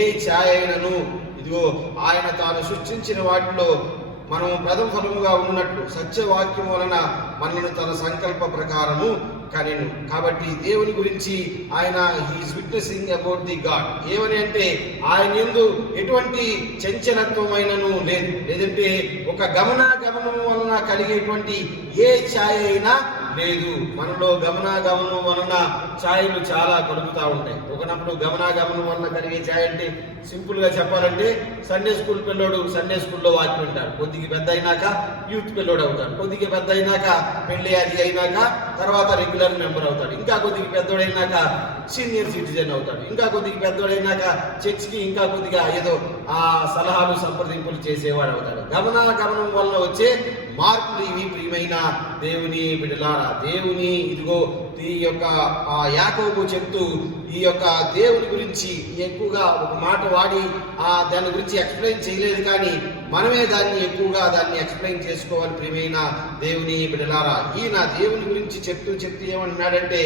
ఏ ఛాయ అయినను, ఇదిగో ఆయన తాను సృష్టించిన వాటిలో మనం ప్రథమ ఫలముగా ఉన్నట్లు సత్యవాక్యం వలన మనల్ని తన సంకల్ప ప్రకారము కనెను. కాబట్టి దేవుని గురించి ఆయన he is witnessing about the God. ఏమని అంటే ఆయన యందు ఎటువంటి చంచలత్వమైనను లేదు, లేదంటే ఒక గమనం వలన కలిగేటువంటి ఏ ఛాయ అయినా లేదు. మనలో గమనాగమనం వలన ఛాయలు చాలా కలుగుతూ ఉంటాయి. ఒకనప్పుడు గమనాగమనం వలన కలిగే ఛాయ అంటే సింపుల్ గా చెప్పాలంటే సండే స్కూల్ పిల్లోడు సండే స్కూల్లో వాక్యం ఉంటాడు, కొద్దిగా పెద్ద అయినాక యూత్ పిల్లోడు అవుతాడు, కొద్దిగా పెద్ద అయినాక పెళ్లి అది అయినాక తర్వాత రెగ్యులర్ మెంబర్ అవుతాడు, ఇంకా కొద్దిగా పెద్దోడైనాక సీనియర్ సిటిజన్ అవుతాడు, ఇంకా కొద్దిగా పెద్దోడైనాక చర్చ్కి ఇంకా కొద్దిగా ఏదో సలహాలు సంప్రదింపులు చేసేవాడు అవుతాడు. గమనం వలన వచ్చే మార్పులు ఇవి. ప్రియమైన దేవుని బిడ్డలారా, దేవుని ఇదిగో ఈ యొక్క యాకోబు చెప్తూ ఈ యొక్క దేవుని గురించి ఎక్కువగా ఒక మాట వాడి దాని గురించి ఎక్స్ప్లెయిన్ చేయలేదు, కానీ మనమే దాన్ని ఎక్కువగా ఎక్స్ప్లెయిన్ చేసుకోవాలి. ప్రియమైన దేవుని బిడ్డలారా, ఈయన దేవుని గురించి చెప్తూ ఏమంటున్నాడంటే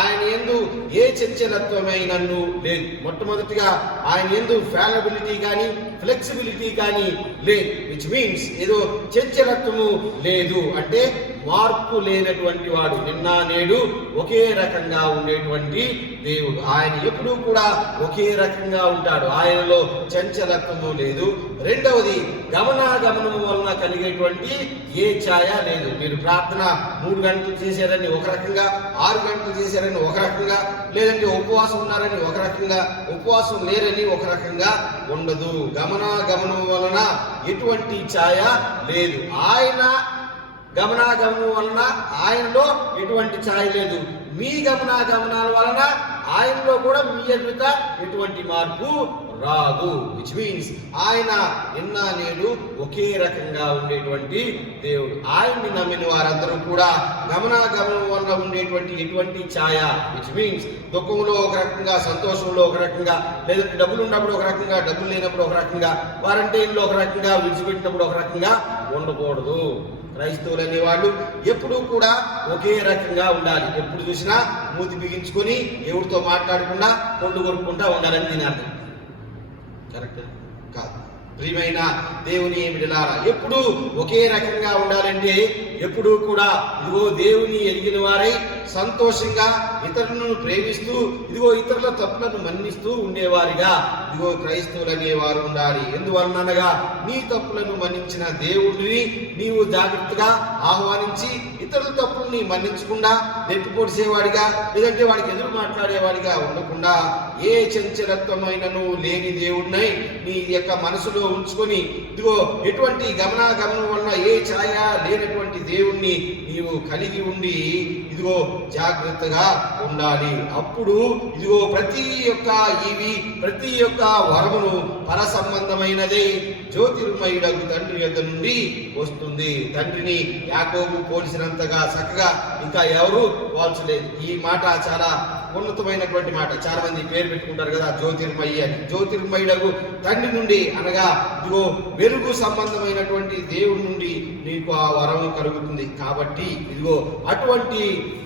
ఆయన యందు ఏ చంచలత్వమైనను లేదు. మొట్టమొదటిగా ఆయన యందు ఫ్యాలబిలిటీ కానీ ఫ్లెక్సిబిలిటీ కానీ లేదు, విచ్ మీన్స్ ఏదో చంచలత్వము లేదు అంటే మార్పు లేనటువంటి వాడు, నిన్న నేడు ఒకే రకంగా ఉండేటువంటి దేవుడు. ఆయన ఎప్పుడూ కూడా ఒకే రకంగా ఉంటాడు, ఆయనలో చంచలత్వము లేదు. రెండవది గమనాగమనము వలన కలిగేటువంటి ఏ ఛాయ లేదు. మీరు ప్రార్థన 3 గంటలు చేశారని ఒక రకంగా, 6 గంటలు చేశారని ఒక రకంగా, లేదంటే ఉపవాసం ఉన్నారని ఒక రకంగా, ఉపవాసం లేరని ఒక రకంగా ఉండదు. గమనాగమనం వలన ఎటువంటి ఛాయ లేదు. ఆయన గమనాగమనం వలన ఆయనలో ఎటువంటి ఛాయ లేదు. మీ గమనాగమనాల వలన ఆయనలో కూడా మీ ఎదుట ఎటువంటి మార్పు రాదు, విచ్ మీన్స్ ఆయన నిన్న నేడు ఒకే రకంగా ఉండేటువంటి దేవుడు. ఆయన్ని నమ్మిన వారందరూ కూడా గమనాగమనం వల్ల ఉండేటువంటి ఎటువంటి ఛాయ, విచ్ మీన్స్ దుఃఖంలో ఒక రకంగా, సంతోషంలో ఒక రకంగా, లేదంటే డబ్బులు ఉన్నప్పుడు ఒక రకంగా, డబ్బులు లేనప్పుడు ఒక రకంగా, క్వారంటైన్లో ఒక రకంగా, విడిచిపెట్టినప్పుడు ఒక రకంగా ఉండకూడదు. క్రైస్తవులు అనేవాళ్ళు ఎప్పుడూ కూడా ఒకే రకంగా ఉండాలి. ఎప్పుడు చూసినా మూతి బిగించుకొని ఎవరితో మాట్లాడకుండా కొండు కొరుక్కుంటా ఉండాలని దీని అర్థం. కరెక్ట్ కాదు. ప్రియమైన దేవుని బిడ్డలారా, ఎప్పుడు ఒకే రకంగా ఉండాలంటే ఎప్పుడూ కూడా ఇదిగో దేవుని ఎరిగిన వారై సంతోషంగా ఇతరులను ప్రేమిస్తూ ఇదిగో ఇతరుల తప్పులను మన్నిస్తూ ఉండేవారిగా ఇదిగో క్రైస్తవులు అనేవారు ఉండాలి. ఎందువలనగా నీ తప్పులను మన్నించిన దేవుడిని నీవు జాగ్రత్తగా ఆహ్వానించి ఇతరుల తప్పుల్ని మన్నించకుండా నెప్పి పొడిసేవాడిగా లేదంటే వాడికి ఎదురు మాట్లాడేవాడిగా ఉండకుండా ఏ చంచలత్వమైనను లేని దేవుడినై నీ యొక్క మనసులో ఉంచుకొని ఇదిగో ఎటువంటి గమనం వలన ఏ ఛాయ లేనటువంటి దేవుణ్ణి నీవు కలిగి ఉండి ఇదిగో జాగ్రత్తగా ఉండాలి. అప్పుడు ఇదిగో ప్రతి యొక్క వరమును పర సంబంధమైనదే జ్యోతిర్మయుడగు తండ్రి యొద్ద నుండి వస్తుంది. తండ్రిని యాకోబు పోల్చినంతగా చక్కగా ఇంకా ఎవరు పోల్చలేదు. ఈ మాట చాలా ఉన్నతమైనటువంటి మాట. చాలా మంది పేరు పెట్టుకుంటారు కదా జ్యోతిర్మయి అని. జ్యోతిర్మయుడగు తండ్రి నుండి అనగా ఇదిగో వెలుగు సంబంధమైనటువంటి దేవుడి నుండి నీకు ఆ వరం కలుగుతుంది. కాబట్టి ఇదిగో అటువంటి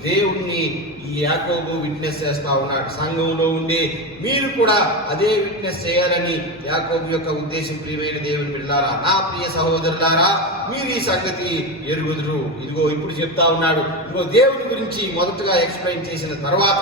దేవుణ్ణి ఈ యాకోబు విట్నెస్ చేస్తా ఉన్నాడు. సంఘంలో ఉండే మీరు కూడా అదే విట్నెస్ చేయాలని యాకోబు యొక్క ఉద్దేశం. ప్రియమైన దేవుని బిడ్డలారా, నా ప్రియ సహోదరులారా, మీరు ఈ సంగతి ఎరుగుదురు. ఇదిగో ఇప్పుడు చెప్తా ఉన్నాడు. ఇదిగో దేవుని గురించి మొదటగా ఎక్స్ప్లెయిన్ చేసిన తర్వాత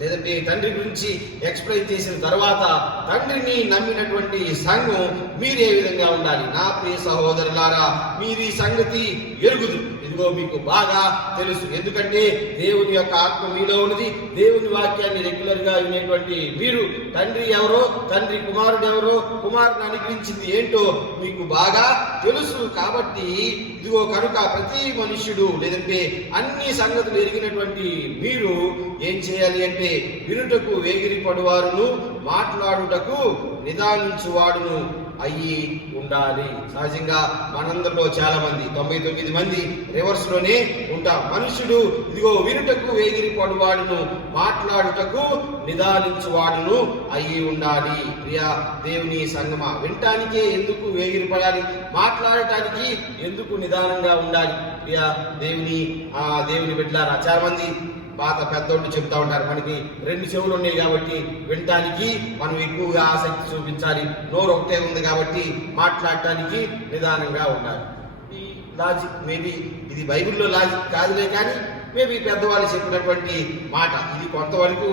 లేదంటే తండ్రి గురించి ఎక్స్ప్లెయిన్ చేసిన తర్వాత తండ్రిని నమ్మినటువంటి సంఘం మీరే విధంగా ఉండాలి. నా ప్రియ సహోదరులారా, మీరు ఈ సంగతి ఎరుగుదురు. ఇదిగో మీకు బాగా తెలుసు. ఎందుకంటే దేవుని యొక్క ఆత్మ మీలో ఉన్నది. దేవుని వాక్యాన్ని రెగ్యులర్ గా వినేటువంటి మీరు తండ్రి ఎవరో, తండ్రి కుమారుడు ఎవరో, కుమారుని అనుగ్రహించింది ఏంటో మీకు బాగా తెలుసు. కాబట్టి ఇదిగో కనుక ప్రతి మనుష్యుడు లేదంటే అన్ని సంగతులు ఎరిగినటువంటి మీరు ఏం చేయాలి అంటే వినుటకు వేగిరి పడువారును మాట్లాడుటకు నిదానించువాడును అయ్యి ఉండాలి. సహజంగా మనందరిలో చాలా మంది 99 మంది రివర్స్ లోనే ఉంటాం. మనుషుడు ఇదిగో వినుటకు వేగిరి పడువాడును మాట్లాడుటకు నిదానించువాడును అయ్యి ఉండాలి. ప్రియా దేవుని సంగమా, వినటానికే ఎందుకు వేగిరి పడాలి, మాట్లాడటానికి ఎందుకు నిదానంగా ఉండాలి? ప్రియా దేవుని బిడ్డలారా, చాలా మంది పాత పెద్దోళ్ళు చెప్తా ఉంటారు, మనకి 2 చెవులు ఉన్నాయి కాబట్టి వినటానికి మనం ఎక్కువగా ఆసక్తి చూపించాలి, నోరు ఒకటే ఉంది కాబట్టి మాట్లాడటానికి నిదానంగా ఉండాలి. ఈ లాజిక్ మేబీ ఇది బైబిల్లో లాజిక్ కాదులే, కానీ మేబీ పెద్దవాళ్ళు చెప్పినటువంటి మాట ఇది కొంతవరకు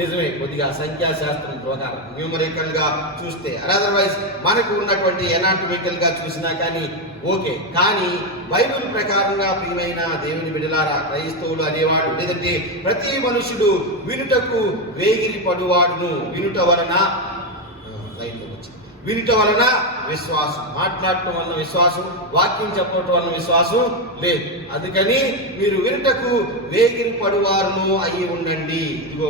నిజమే కొద్దిగా సంఖ్యాశాస్త్రం ప్రకారం న్యూమరికల్ గా చూస్తే. అదర్వైజ్ మనకు ఉన్నటువంటి ఎనాటమికల్ గా చూసినా కానీ ఓకే. కానీ బైబిల్ ప్రకారంగా ప్రియమైన దేవుని బిడ్డలారా, క్రైస్తవులు అనేవాడు లేదంటే ప్రతి మనుషుడు వినుటకు వేగిరి పడువాడును. వినుట వలన విశ్వాసం, మాట్లాడటం వలన విశ్వాసం, వాక్యం చెప్పటం వలన విశ్వాసం లేదు. అందుకని మీరు వినుటకు వేగిరి పడువారును అయ్యి ఉండండి. ఇదిగో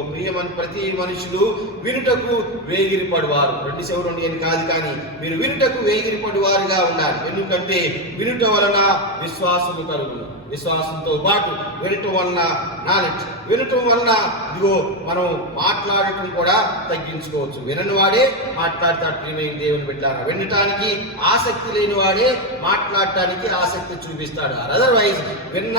ప్రతి మనుషులు వినుటకు వేగిరి పడువారు. 2 చెవులు అని కాదు, కానీ మీరు వినుటకు వేగిరి పడువారుగా ఉండాలి. ఎందుకంటే వినుట వలన విశ్వాసము కలుగును. విశ్వాసంతో పాటు వినటం వలన నాలెడ్జ్, వినటం వలన ఇదిగో మనం మాట్లాడటం కూడా తగ్గించుకోవచ్చు. వినని వాడే మాట్లాడతాడు. ప్రియమైన దేవుని బిడ్డలారా, వినటానికి ఆసక్తి లేని వాడే మాట్లాడటానికి ఆసక్తి చూపిస్తాడు. అదర్వైజ్ విన్న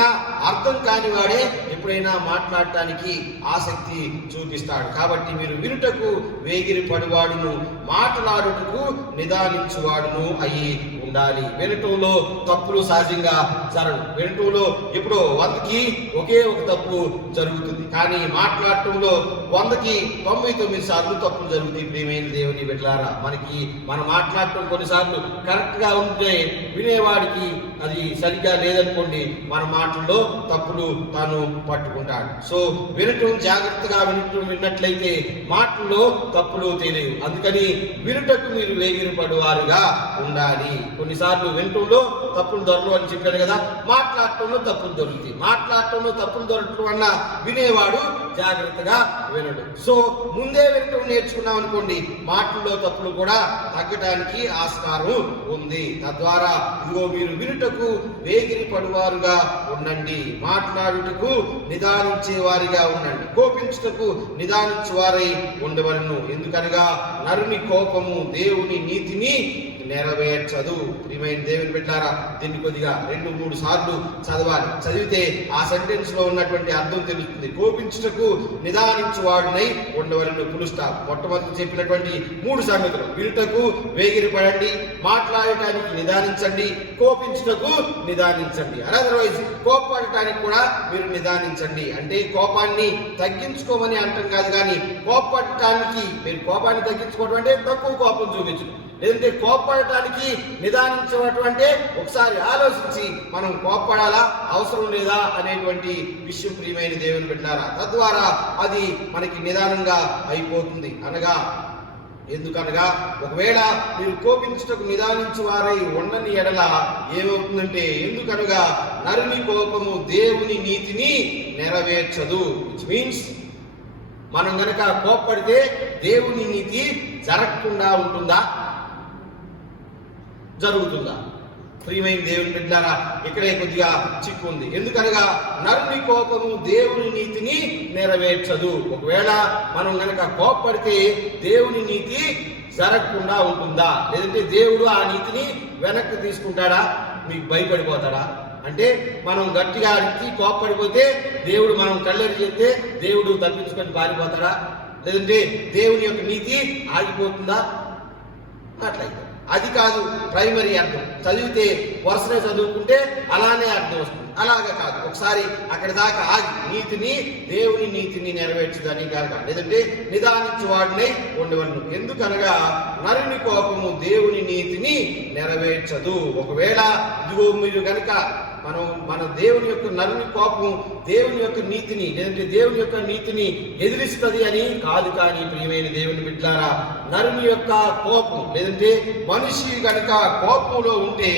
అర్థం కాని వాడే ఎప్పుడైనా మాట్లాడటానికి ఆసక్తి చూపిస్తాడు. కాబట్టి మీరు వినుటకు వేగిరి పడువాడును మాట్లాడుటకు నిదానించువాడును అయ్యి ఉండాలి. వినటంలో తప్పులు సహజంగా జరగవు. వినటంలో ఎప్పుడో 100కి ఒకే ఒక తప్పు జరుగుతుంది, కానీ మాట్లాడటంలో 100కి 99 సార్లు తప్పులు జరుగుతాయి. ప్రియమైన దేవుని బిడ్డలారా, మనం మాట్లాడటం కొన్నిసార్లు కరెక్ట్ గా ఉంటే వినేవాడికి అది సరిగ్గా లేదనుకోండి, మన మాటల్లో తప్పులు తాను పట్టుకుంటాడు. సో వినటం జాగ్రత్తగా విన్నట్లయితే మాటల్లో తప్పులు తెలియవు. అందుకని వినుటకు మీరు వేగిరి పడువారుగా ఉండాలి. కొన్నిసార్లు వినటంలో తప్పులు దొరకవు అని చెప్పాను కదా, మాట్లాడటంలో తప్పులు దొరుకుతాయి. మాట్లాడటంలో తప్పులు దొరకటం వల్ల వినేవాడు జాగ్రత్తగా వినడు. సో ముందే వినటం నేర్చుకున్నాం అనుకోండి, మాటల్లో తప్పులు కూడా తగ్గడానికి ఆస్కారం ఉంది. తద్వారా ఇదిగో మీరు వినుటకు వేగిరి పడువారుగా ఉండండి, మాట్లాడుటకు నిదానించే వారిగా ఉండండి, కోపించుటకు నిదానించువారై ఉండవలను. ఎందుకనగా నరుని కోపము దేవుని నీతిని నెరవేర్చదు. ప్రియమైన దేవుని బిడ్డలారా, దీన్ని కొద్దిగా 2-3 సార్లు చదవాలి. చదివితే ఆ సెంటెన్స్ లో ఉన్నటువంటి అర్థం తెలుస్తుంది. కోపించుటకు కోపించుటకు నిదానించువాడునై ఉండవలను. మొట్టమొదటి చెప్పినటువంటి 3 సంగతులు: వినుటకు వేగిరపడండి, మాట్లాడటానికి నిదానించండి, కోపించుటకు నిదానించండి. అదర్వైజ్ కోపడటానికి కూడా మీరు నిదానించండి. అంటే కోపాన్ని తగ్గించుకోమని అంటాం కాదు, కానీ కోపడటానికి మీరు కోపాన్ని తగ్గించుకోవడం అంటే తక్కువ కోపం చూపించు, లేదంటే కోపడటానికి నిదానించడం అంటే ఒకసారి ఆలోచించి మనం కోపడాలా అవసరం లేదా అనేటువంటి విషయం ప్రియమైన దేవుని బిడ్డలారా. తద్వారా అది మనకి నిదానంగా అయిపోతుంది. ఎందుకనగా ఒకవేళ మీరు కోపించుటకు నిదానించు వారై ఉండని ఎడల ఏమవుతుందంటే, ఎందుకనగా నరుని కోపము దేవుని నీతిని నెరవేర్చదు. విచ్ మీన్స్ మనం గనక కోప్పడితే దేవుని నీతి జరగకుండా ఉంటుందా, జరుగుతుందా? ప్రియమైన దేవుని బిడ్డలారా, ఇక్కడే కొద్దిగా చిక్కు ఉంది. ఎందుకనగా నరుని కోపము దేవుని నీతిని నెరవేర్చదు. ఒకవేళ మనం గనక కోప్పడితే దేవుని నీతి జరగకుండా ఉంటుందా, లేదంటే దేవుడు ఆ నీతిని వెనక్కి తీసుకుంటాడా, మీకు భయపడిపోతాడా? అంటే మనం గట్టిగా అరిచి కోప్పడిపోతే దేవుడు మనం కళ్ళెరి చేస్తే దేవుడు తప్పించుకొని పారిపోతాడా, లేదంటే దేవుని యొక్క నీతి ఆగిపోతుందా? అట్లయితే అది కాదు ప్రైమరీ అర్థం. చదివితే వరుసనే చదువుకుంటే అలానే అర్థం వస్తుంది. అలాగే కాదు, ఒకసారి అక్కడి దాకా ఆగి దేవుని నీతిని నెరవేర్చుదని కాక, లేదంటే నిదానించు వాడినై ఉండవలను. ఎందుకనగా నరుని కోపము దేవుని నీతిని నెరవేర్చదు. ఒకవేళ ఇదిగో మీరు కనుక మన దేవుని యొక్క నరుని కోపం దేవుని యొక్క నీతిని, లేదంటే దేవుని యొక్క నీతిని ఎదిరిస్తుంది అని కాదు. కానీ ప్రియమైన దేవుని బిడ్డలారా, నరుని యొక్క కోపం, లేదంటే మనిషి కనుక కోపంలో ఉంటే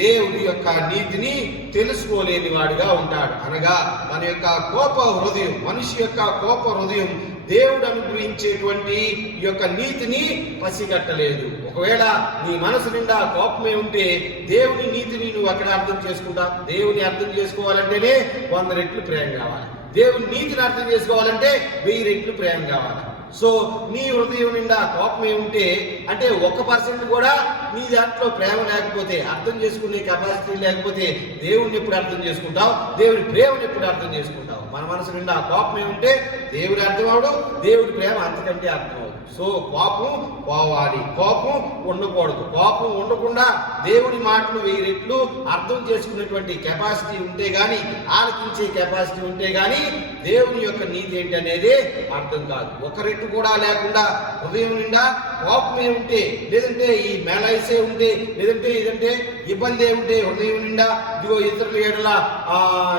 దేవుడి యొక్క నీతిని తెలుసుకోలేని వాడిగా ఉంటాడు. అనగా మన యొక్క కోప హృదయం, మనిషి యొక్క కోప హృదయం దేవుడు అనుగ్రహించేటువంటి ఈ యొక్క నీతిని పసిగట్టలేదు. ఒకవేళ నీ మనసు నిండా కోపమే ఉంటే దేవుని నీతిని నువ్వు అక్కడ అర్థం చేసుకుంటావు. దేవుని అర్థం చేసుకోవాలంటేనే 100 రెట్లు ప్రేమ కావాలి. దేవుని నీతిని అర్థం చేసుకోవాలంటే 1000 రెట్లు ప్రేమ కావాలి. సో నీ హృదయం నిండా కోపమే ఉంటే, అంటే 1% కూడా నీ దాంట్లో ప్రేమ లేకపోతే, అర్థం చేసుకునే కెపాసిటీ లేకపోతే దేవుడిని ఎప్పుడు అర్థం చేసుకుంటావు? దేవుడి ప్రేమను ఎప్పుడు అర్థం చేసుకుంటావు? మన మనసు నిండా కోపమే ఉంటే దేవుడి అర్థం అవడు, దేవుడి ప్రేమ అంతకంటే అర్థం అవదు. సో కోపం పోవాలి, కోపం ఉండకూడదు. కోపం ఉండకుండా దేవుడి మాటలు 1000 రెట్లు అర్థం చేసుకునేటువంటి కెపాసిటీ ఉంటే గాని, ఆలకించే కెపాసిటీ ఉంటే గాని దేవుని యొక్క నీతి ఏంటి అనేది అర్థం కాదు. 1 రెట్టు కూడా లేకుండా హృదయం నిండా కోపమే ఉంటే, లేదంటే ఈ మేళైసే ఉంటే, లేదంటే ఇదంటే ఇబ్బంది ఉంటే హృదయం నిండా ఇదిగో ఇతరుల ఏడల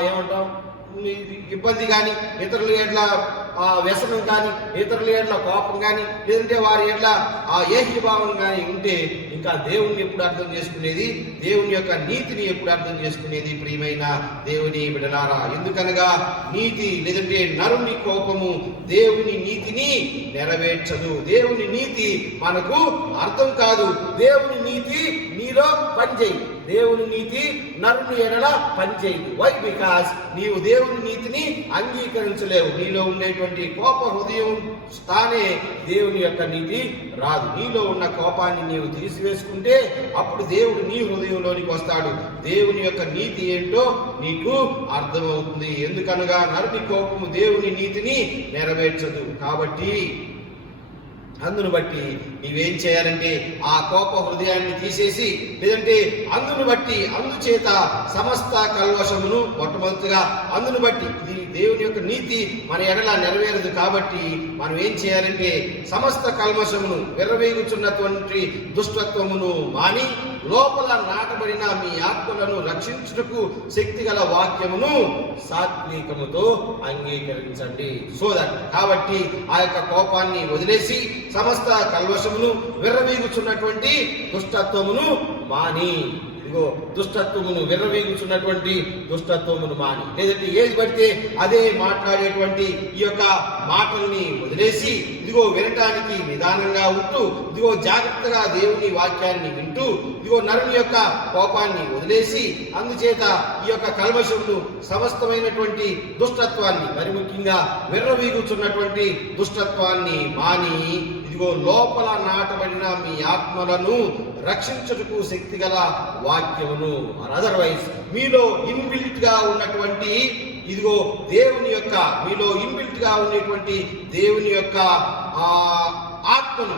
ఏమంటాం ఇబ్బంది కానీ, ఇతరుల ఏడ్ల వ్యసనం కానీ, ఇతరుల ఏడ్ల కోపం కానీ, లేదంటే వారి ఏడ్ల ఏకీభావం కానీ ఉంటే ఇంకా దేవుణ్ణి ఎప్పుడు అర్థం చేసుకునేది? దేవుని యొక్క నీతిని ఎప్పుడు అర్థం చేసుకునేది? ప్రియమైన దేవుని బిడ్డలారా, ఎందుకనగా నీతి, లేదంటే నరుని కోపము దేవుని నీతిని నెరవేర్చదు. దేవుని నీతి మనకు అర్థం కాదు. దేవుని నీతి నీలో పనిచేయి, దేవుని నీతి నరుని ఎడల పనిచేయదు. వై? బికాస్ నీవు దేవుని నీతిని అంగీకరించలేవు. నీలో ఉండేటువంటి కోప హృదయం తానే దేవుని యొక్క నీతి రాదు. నీలో ఉన్న కోపాన్ని నీవు తీసివేసుకుంటే అప్పుడు దేవుడు నీ హృదయంలోనికి వస్తాడు. దేవుని యొక్క నీతి ఏంటో నీకు అర్థమవుతుంది. ఎందుకనగా నరుని కోపము దేవుని నీతిని నెరవేర్చదు. కాబట్టి అందును బట్టి నీవేం చేయాలంటే ఆ కోప హృదయాన్ని తీసేసి, లేదంటే అందును బట్టి అందుచేత సమస్త కల్వశమును, మొట్టమొదటిగా అందును బట్టి ఇది దేవుని యొక్క నీతి మన ఎడల నెరవేరదు. కాబట్టి మనం ఏం చేయాలంటే సమస్త కల్మషమును, విర్రవీగుచున్నటువంటి దుష్టత్వమును మాని లోపల నాటబడిన మీ ఆత్మలను రక్షించుటకు శక్తిగల వాక్యమును సాత్వికముతో అంగీకరించండి. సో దట్, కాబట్టి ఆ యొక్క కోపాన్ని వదిలేసి సమస్త కల్వశమును, విర్రవీగుచున్నటువంటి దుష్టత్వమును మాని, ఇదిగో దుష్టత్వమును, విర్రవీగుచున్నటువంటి దుష్టత్వమును మాని, లేదంటే ఏది పడితే అదే మాట్లాడేటువంటి ఈ యొక్క మాటల్ని వదిలేసి, ఇదిగో వినటానికి నిదానంగా ఉంటూ, ఇదిగో జాగ్రత్తగా దేవుని వాక్యాన్ని వింటూ, ఇదిగో నరుని యొక్క కోపాన్ని వదిలేసి, అందుచేత ఈ యొక్క కల్మషమును, సమస్తమైనటువంటి దుష్టత్వాన్ని, మరి ముఖ్యంగా విర్రవీగుచున్నటువంటి దుష్టత్వాన్ని మాని, ఇదిగో లోపల నాటబడిన మీ ఆత్మలను రక్షించుటకు శక్తిగల వాక్యమును, అదర్వైజ్ మీలో ఇన్బిల్ట్ గా ఉన్నటువంటి ఇదిగో దేవుని యొక్క మీలో ఇన్బిల్ట్ గా ఉండేటువంటి దేవుని యొక్క ఆత్మను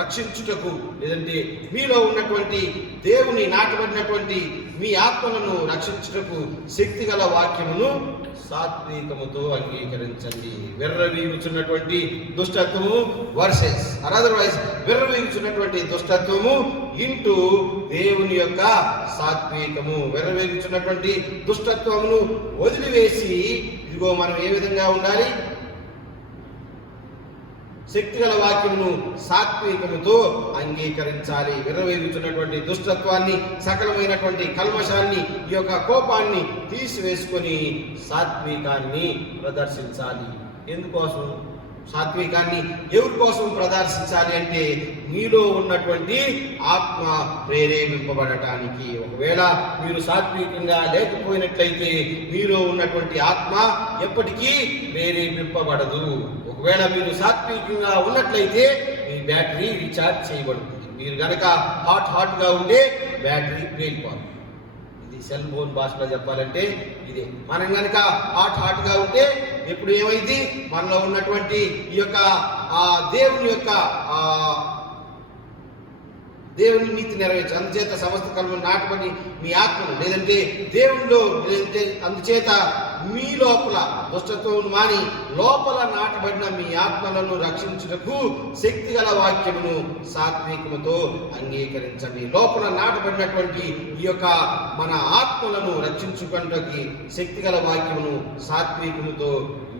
రక్షించుటకు, లేదంటే మీలో ఉన్నటువంటి దేవుని నాటబడినటువంటి మీ ఆత్మలను రక్షించుటకు శక్తి గల వాక్యమును సాత్వికముతో అంగీకరించండి. విర్రవీగుచున్నటువంటి దుష్టత్వము వర్సెస్ అదర్వైజ్ విర్రవీగుచున్నటువంటి దుష్టత్వము ఇంటూ దేవుని యొక్క సాత్వికము. విర్రవీగుచున్నటువంటి దుష్టత్వమును వదిలివేసి ఇదిగో మనం ఏ విధంగా ఉండాలి? శక్తిగల వాక్యమును సాత్వికముతో అంగీకరించాలి. విర్రవీగుతున్నటువంటి దుష్టత్వాన్ని, సకలమైనటువంటి కల్మషాన్ని, ఈ యొక్క కోపాన్ని తీసివేసుకొని సాత్వికాన్ని ప్రదర్శించాలి. ఎందుకోసం సాత్వికాన్ని ఎవరి కోసం ప్రదర్శించాలి అంటే మీలో ఉన్నటువంటి ఆత్మ ప్రేరేపింపబడటానికి. ఒకవేళ మీరు సాత్వికంగా లేకపోయినట్లయితే మీలో ఉన్నటువంటి ఆత్మ ఎప్పటికీ ప్రేరేపింపబడదు. ఒకవేళ మీరు సాత్వికంగా ఉన్నట్లయితే మీ బ్యాటరీ రీఛార్జ్ చేయబడుతుంది. మీరు గనక హాట్ గా ఉంటే బ్యాటరీ పేలిపోతుంది. ఇది సెల్ ఫోన్ భాషలో చెప్పాలంటే ఇదే. మనం గనక హాట్ గా ఉంటే ఎప్పుడు ఏమైంది? మనలో ఉన్నటువంటి ఈ యొక్క దేవుని నీతి నెరవేర్చు. అందుచేత సమస్త కర్మను నాటబడి మీ ఆత్మను, లేదంటే దేవునిలో, లేదంటే అందుచేత మీ లోపల దుష్టత్వం మాని లోపల నాటబడిన మీ ఆత్మలను రక్షించుటకు శక్తిగల వాక్యమును సాత్వికముతో అంగీకరించండి. లోపల నాటబడినటువంటి ఈ యొక్క మన ఆత్మలను రక్షించుకున్నకి శక్తిగల వాక్యమును సాత్వికముతో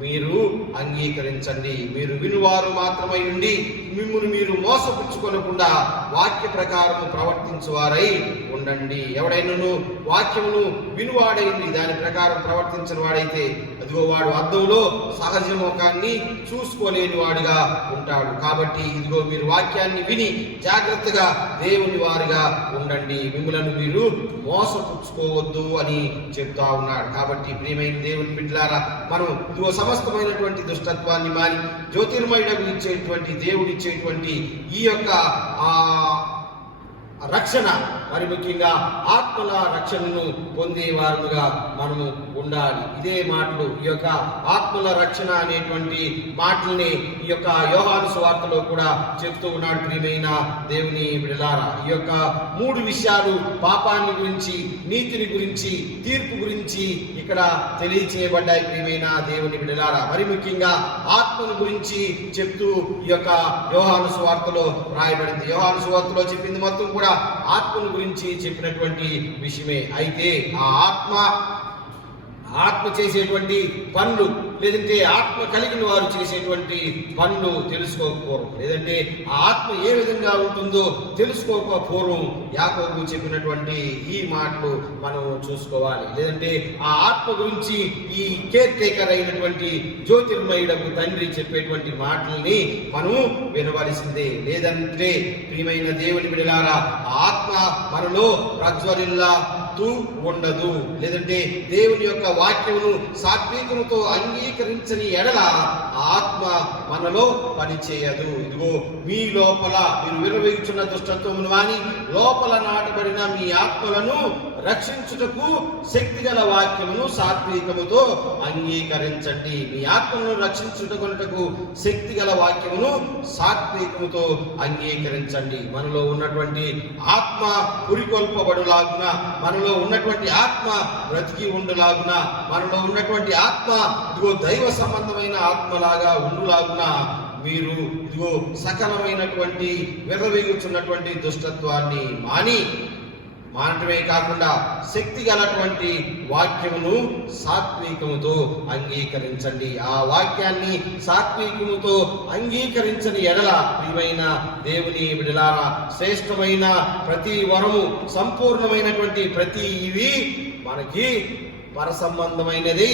మీరు అంగీకరించండి. మీరు వినువారు మాత్రమై ఉండి మిమ్మును మీరు మోసపుచ్చుకొనకుండా వాక్య ప్రకారము ప్రవర్తించువారై ఉండండి. ఎవడైనను వాక్యమును వినువాడైంది దాని ప్రకారం ప్రవర్తించిన వాడైతే అదిగో వాడు అద్దంలో సహజ ముఖాన్ని చూసుకోలేని వాడిగా ఉంటాడు. కాబట్టి ఇదిగో మీరు వాక్యాన్ని విని జాగ్రత్తగా దేవుని వారిగా ఉండండి. మిమ్మలను మీరు మోసపుచ్చుకోవద్దు అని చెప్తా ఉన్నాడు. కాబట్టి ప్రియమైన దేవుని బిడ్డలారా, మనం ఇదిగో సమస్తమైనటువంటి దుష్టత్వాన్ని మారి జ్యోతిర్మయుడకు ఇచ్చేటువంటి దేవుడు ఇచ్చేటువంటి ఈ యొక్క రక్షణ, మరి ముఖ్యంగా ఆత్మల రక్షణను పొందేవారుగా మనము ఉండాలి. ఇదే మాటలు, ఈ యొక్క ఆత్మల రక్షణ అనేటువంటి మాటల్ని ఈ యొక్క యోహాను సువార్తలో కూడా చెప్తూ ఉన్నాడు. ప్రియమైన దేవుని బిడ్డలారా, ఈ యొక్క 3 విషయాలు పాపాన్ని గురించి, నీతిని గురించి, తీర్పు గురించి ఇక్కడ తెలియచేయబడ్డాయి. ప్రియమైన దేవుని బిడ్డలారా, మరి ముఖ్యంగా ఆత్మను గురించి చెప్తూ ఈ యొక్క యోహాను సువార్తలో రాయబడింది. యోహాను సువార్తలో చెప్పింది మొత్తం కూడా ఆత్మను గురించి చెప్పినటువంటి విషయమే. అయితే ఆ ఆత్మ చేసేటువంటి పనులు, లేదంటే ఆత్మ కలిగిన వారు చేసేటువంటి పనులు తెలుసుకోకపోవడం, లేదంటే ఆ ఆత్మ ఏ విధంగా ఉంటుందో తెలుసుకోకపోవడం యాకోబు చెప్పినటువంటి ఈ మాటలు మనం చూసుకోవాలి. లేదంటే ఆ ఆత్మ గురించి ఈ కేర్ టేకర్ అయినటువంటి జ్యోతిర్మయుడకు తండ్రి చెప్పేటువంటి మాటల్ని మనము వినవలసిందే. లేదంటే ప్రియమైన దేవుని బిడ్డలారా, ఆ ఆత్మ మనలో ప్రజ్వరిల్లా ఉండదు. లేదంటే దేవుని యొక్క వాక్యమును సాత్వికముతో అంగీకరించని ఎడల ఆత్మ మనలో పనిచేయదు. ఇదిగో మీ లోపల మీరు విర్రవీగుచున్న దుష్టత్వమును వాని లోపల నాటబడిన మీ ఆత్మలను రక్షించుటకు శక్తిగల వాక్యమును సాత్వికముతో అంగీకరించండి. మీ ఆత్మను రక్షించుటకు శక్తిగల వాక్యమును సాత్వికముతో అంగీకరించండి. మనలో ఉన్నటువంటి ఆత్మ పురికొల్పబడులాగున, మనలో ఉన్నటువంటి ఆత్మ బ్రతికి ఉండులాగున, మనలో ఉన్నటువంటి ఆత్మ ఇదిగో దైవ సంబంధమైన ఆత్మలాగా ఉండులాగున మీరు ఇదిగో సకలమైనటువంటి విర్రవీగుచున్నటువంటి దుష్టత్వాన్ని మానటమే కాకుండా శక్తి గలటువంటి వాక్యమును సాత్వికముతో అంగీకరించండి. ఆ వాక్యాన్ని సాత్వికముతో అంగీకరించని ఎడల ప్రియమైన దేవుని బిడ్డలారా, శ్రేష్టమైన ప్రతి వరము, సంపూర్ణమైనటువంటి ప్రతి ఇవి మనకి పరసంబంధమైనది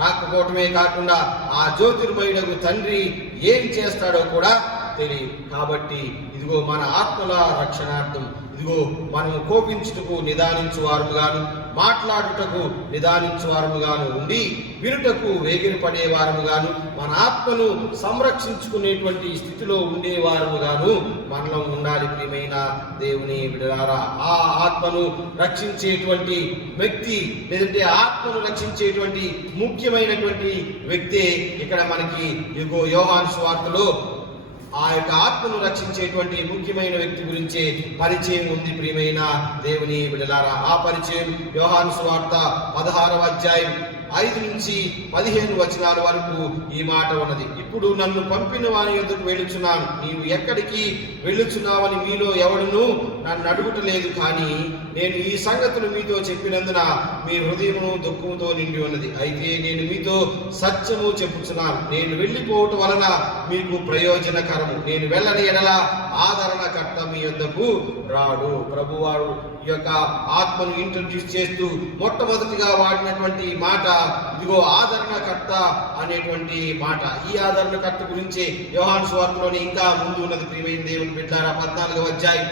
రాకపోవటమే కాకుండా ఆ జ్యోతిర్మయుడకు తండ్రి ఏం చేస్తాడో కూడా తెలియదు. కాబట్టి ఇదిగో మన ఆత్మల రక్షణార్థం ఇదిగో మనము కోపించుటకు నిదానించు వారుగాను, మాట్లాడుటకు నిదానించు వారముగాను ఉండి వినుటకు వేగిరి పడేవారముగాను మన ఆత్మను సంరక్షించుకునేటువంటి స్థితిలో ఉండేవారముగాను మనలో ఉండాలి. ప్రియమైన దేవుని బిడ్డలారా, ఆ ఆత్మను రక్షించేటువంటి వ్యక్తి లేదంటే ఆత్మను రక్షించేటువంటి ముఖ్యమైనటువంటి వ్యక్తి ఇక్కడ మనకి యోహాను సువార్తలో ఆ యొక్క ఆత్మను రక్షించేటువంటి ముఖ్యమైన వ్యక్తి గురించే పరిచయం ఉంది. ప్రియమైన దేవుని బిడ్డలారా, ఆ పరిచయం యోహాను సువార్త 16వ అధ్యాయం 5 నుంచి 15 వచనాల వరకు ఈ మాట ఉన్నది. ఇప్పుడు నన్ను పంపిన వాని యొద్దకు వెళ్ళుచున్నాను, నీవు ఎక్కడికి వెళ్ళుచున్నావని మీలో ఎవడును నన్ను అడుగుటలేదు, కానీ నేను ఈ సంగతులు మీతో చెప్పినందున మీ హృదయము దుఃఖముతో నిండి ఉన్నది. అయితే నేను మీతో సత్యము చెప్పుచున్నాను, నేను వెళ్ళిపోవటం వలన మీకు ప్రయోజనకరము, నేను వెళ్ళని ఎడల ఆదరణకర్త మీ యొద్దకు రాడు. ప్రభువారు ఈ యొక్క ఆత్మను ఇంట్రడ్యూస్ చేస్తూ మొట్టమొదటిగా వాడినటువంటి మాట ఇదిగో ఆదరణకర్త అనేటువంటి మాట. ఈ ఆదరణకర్త గురించి యోహాను సువార్తలోని ఇంకా ముందు ఉన్నది. ప్రియమైన దేవుని బిడ్డలారా, 14వ అధ్యాయం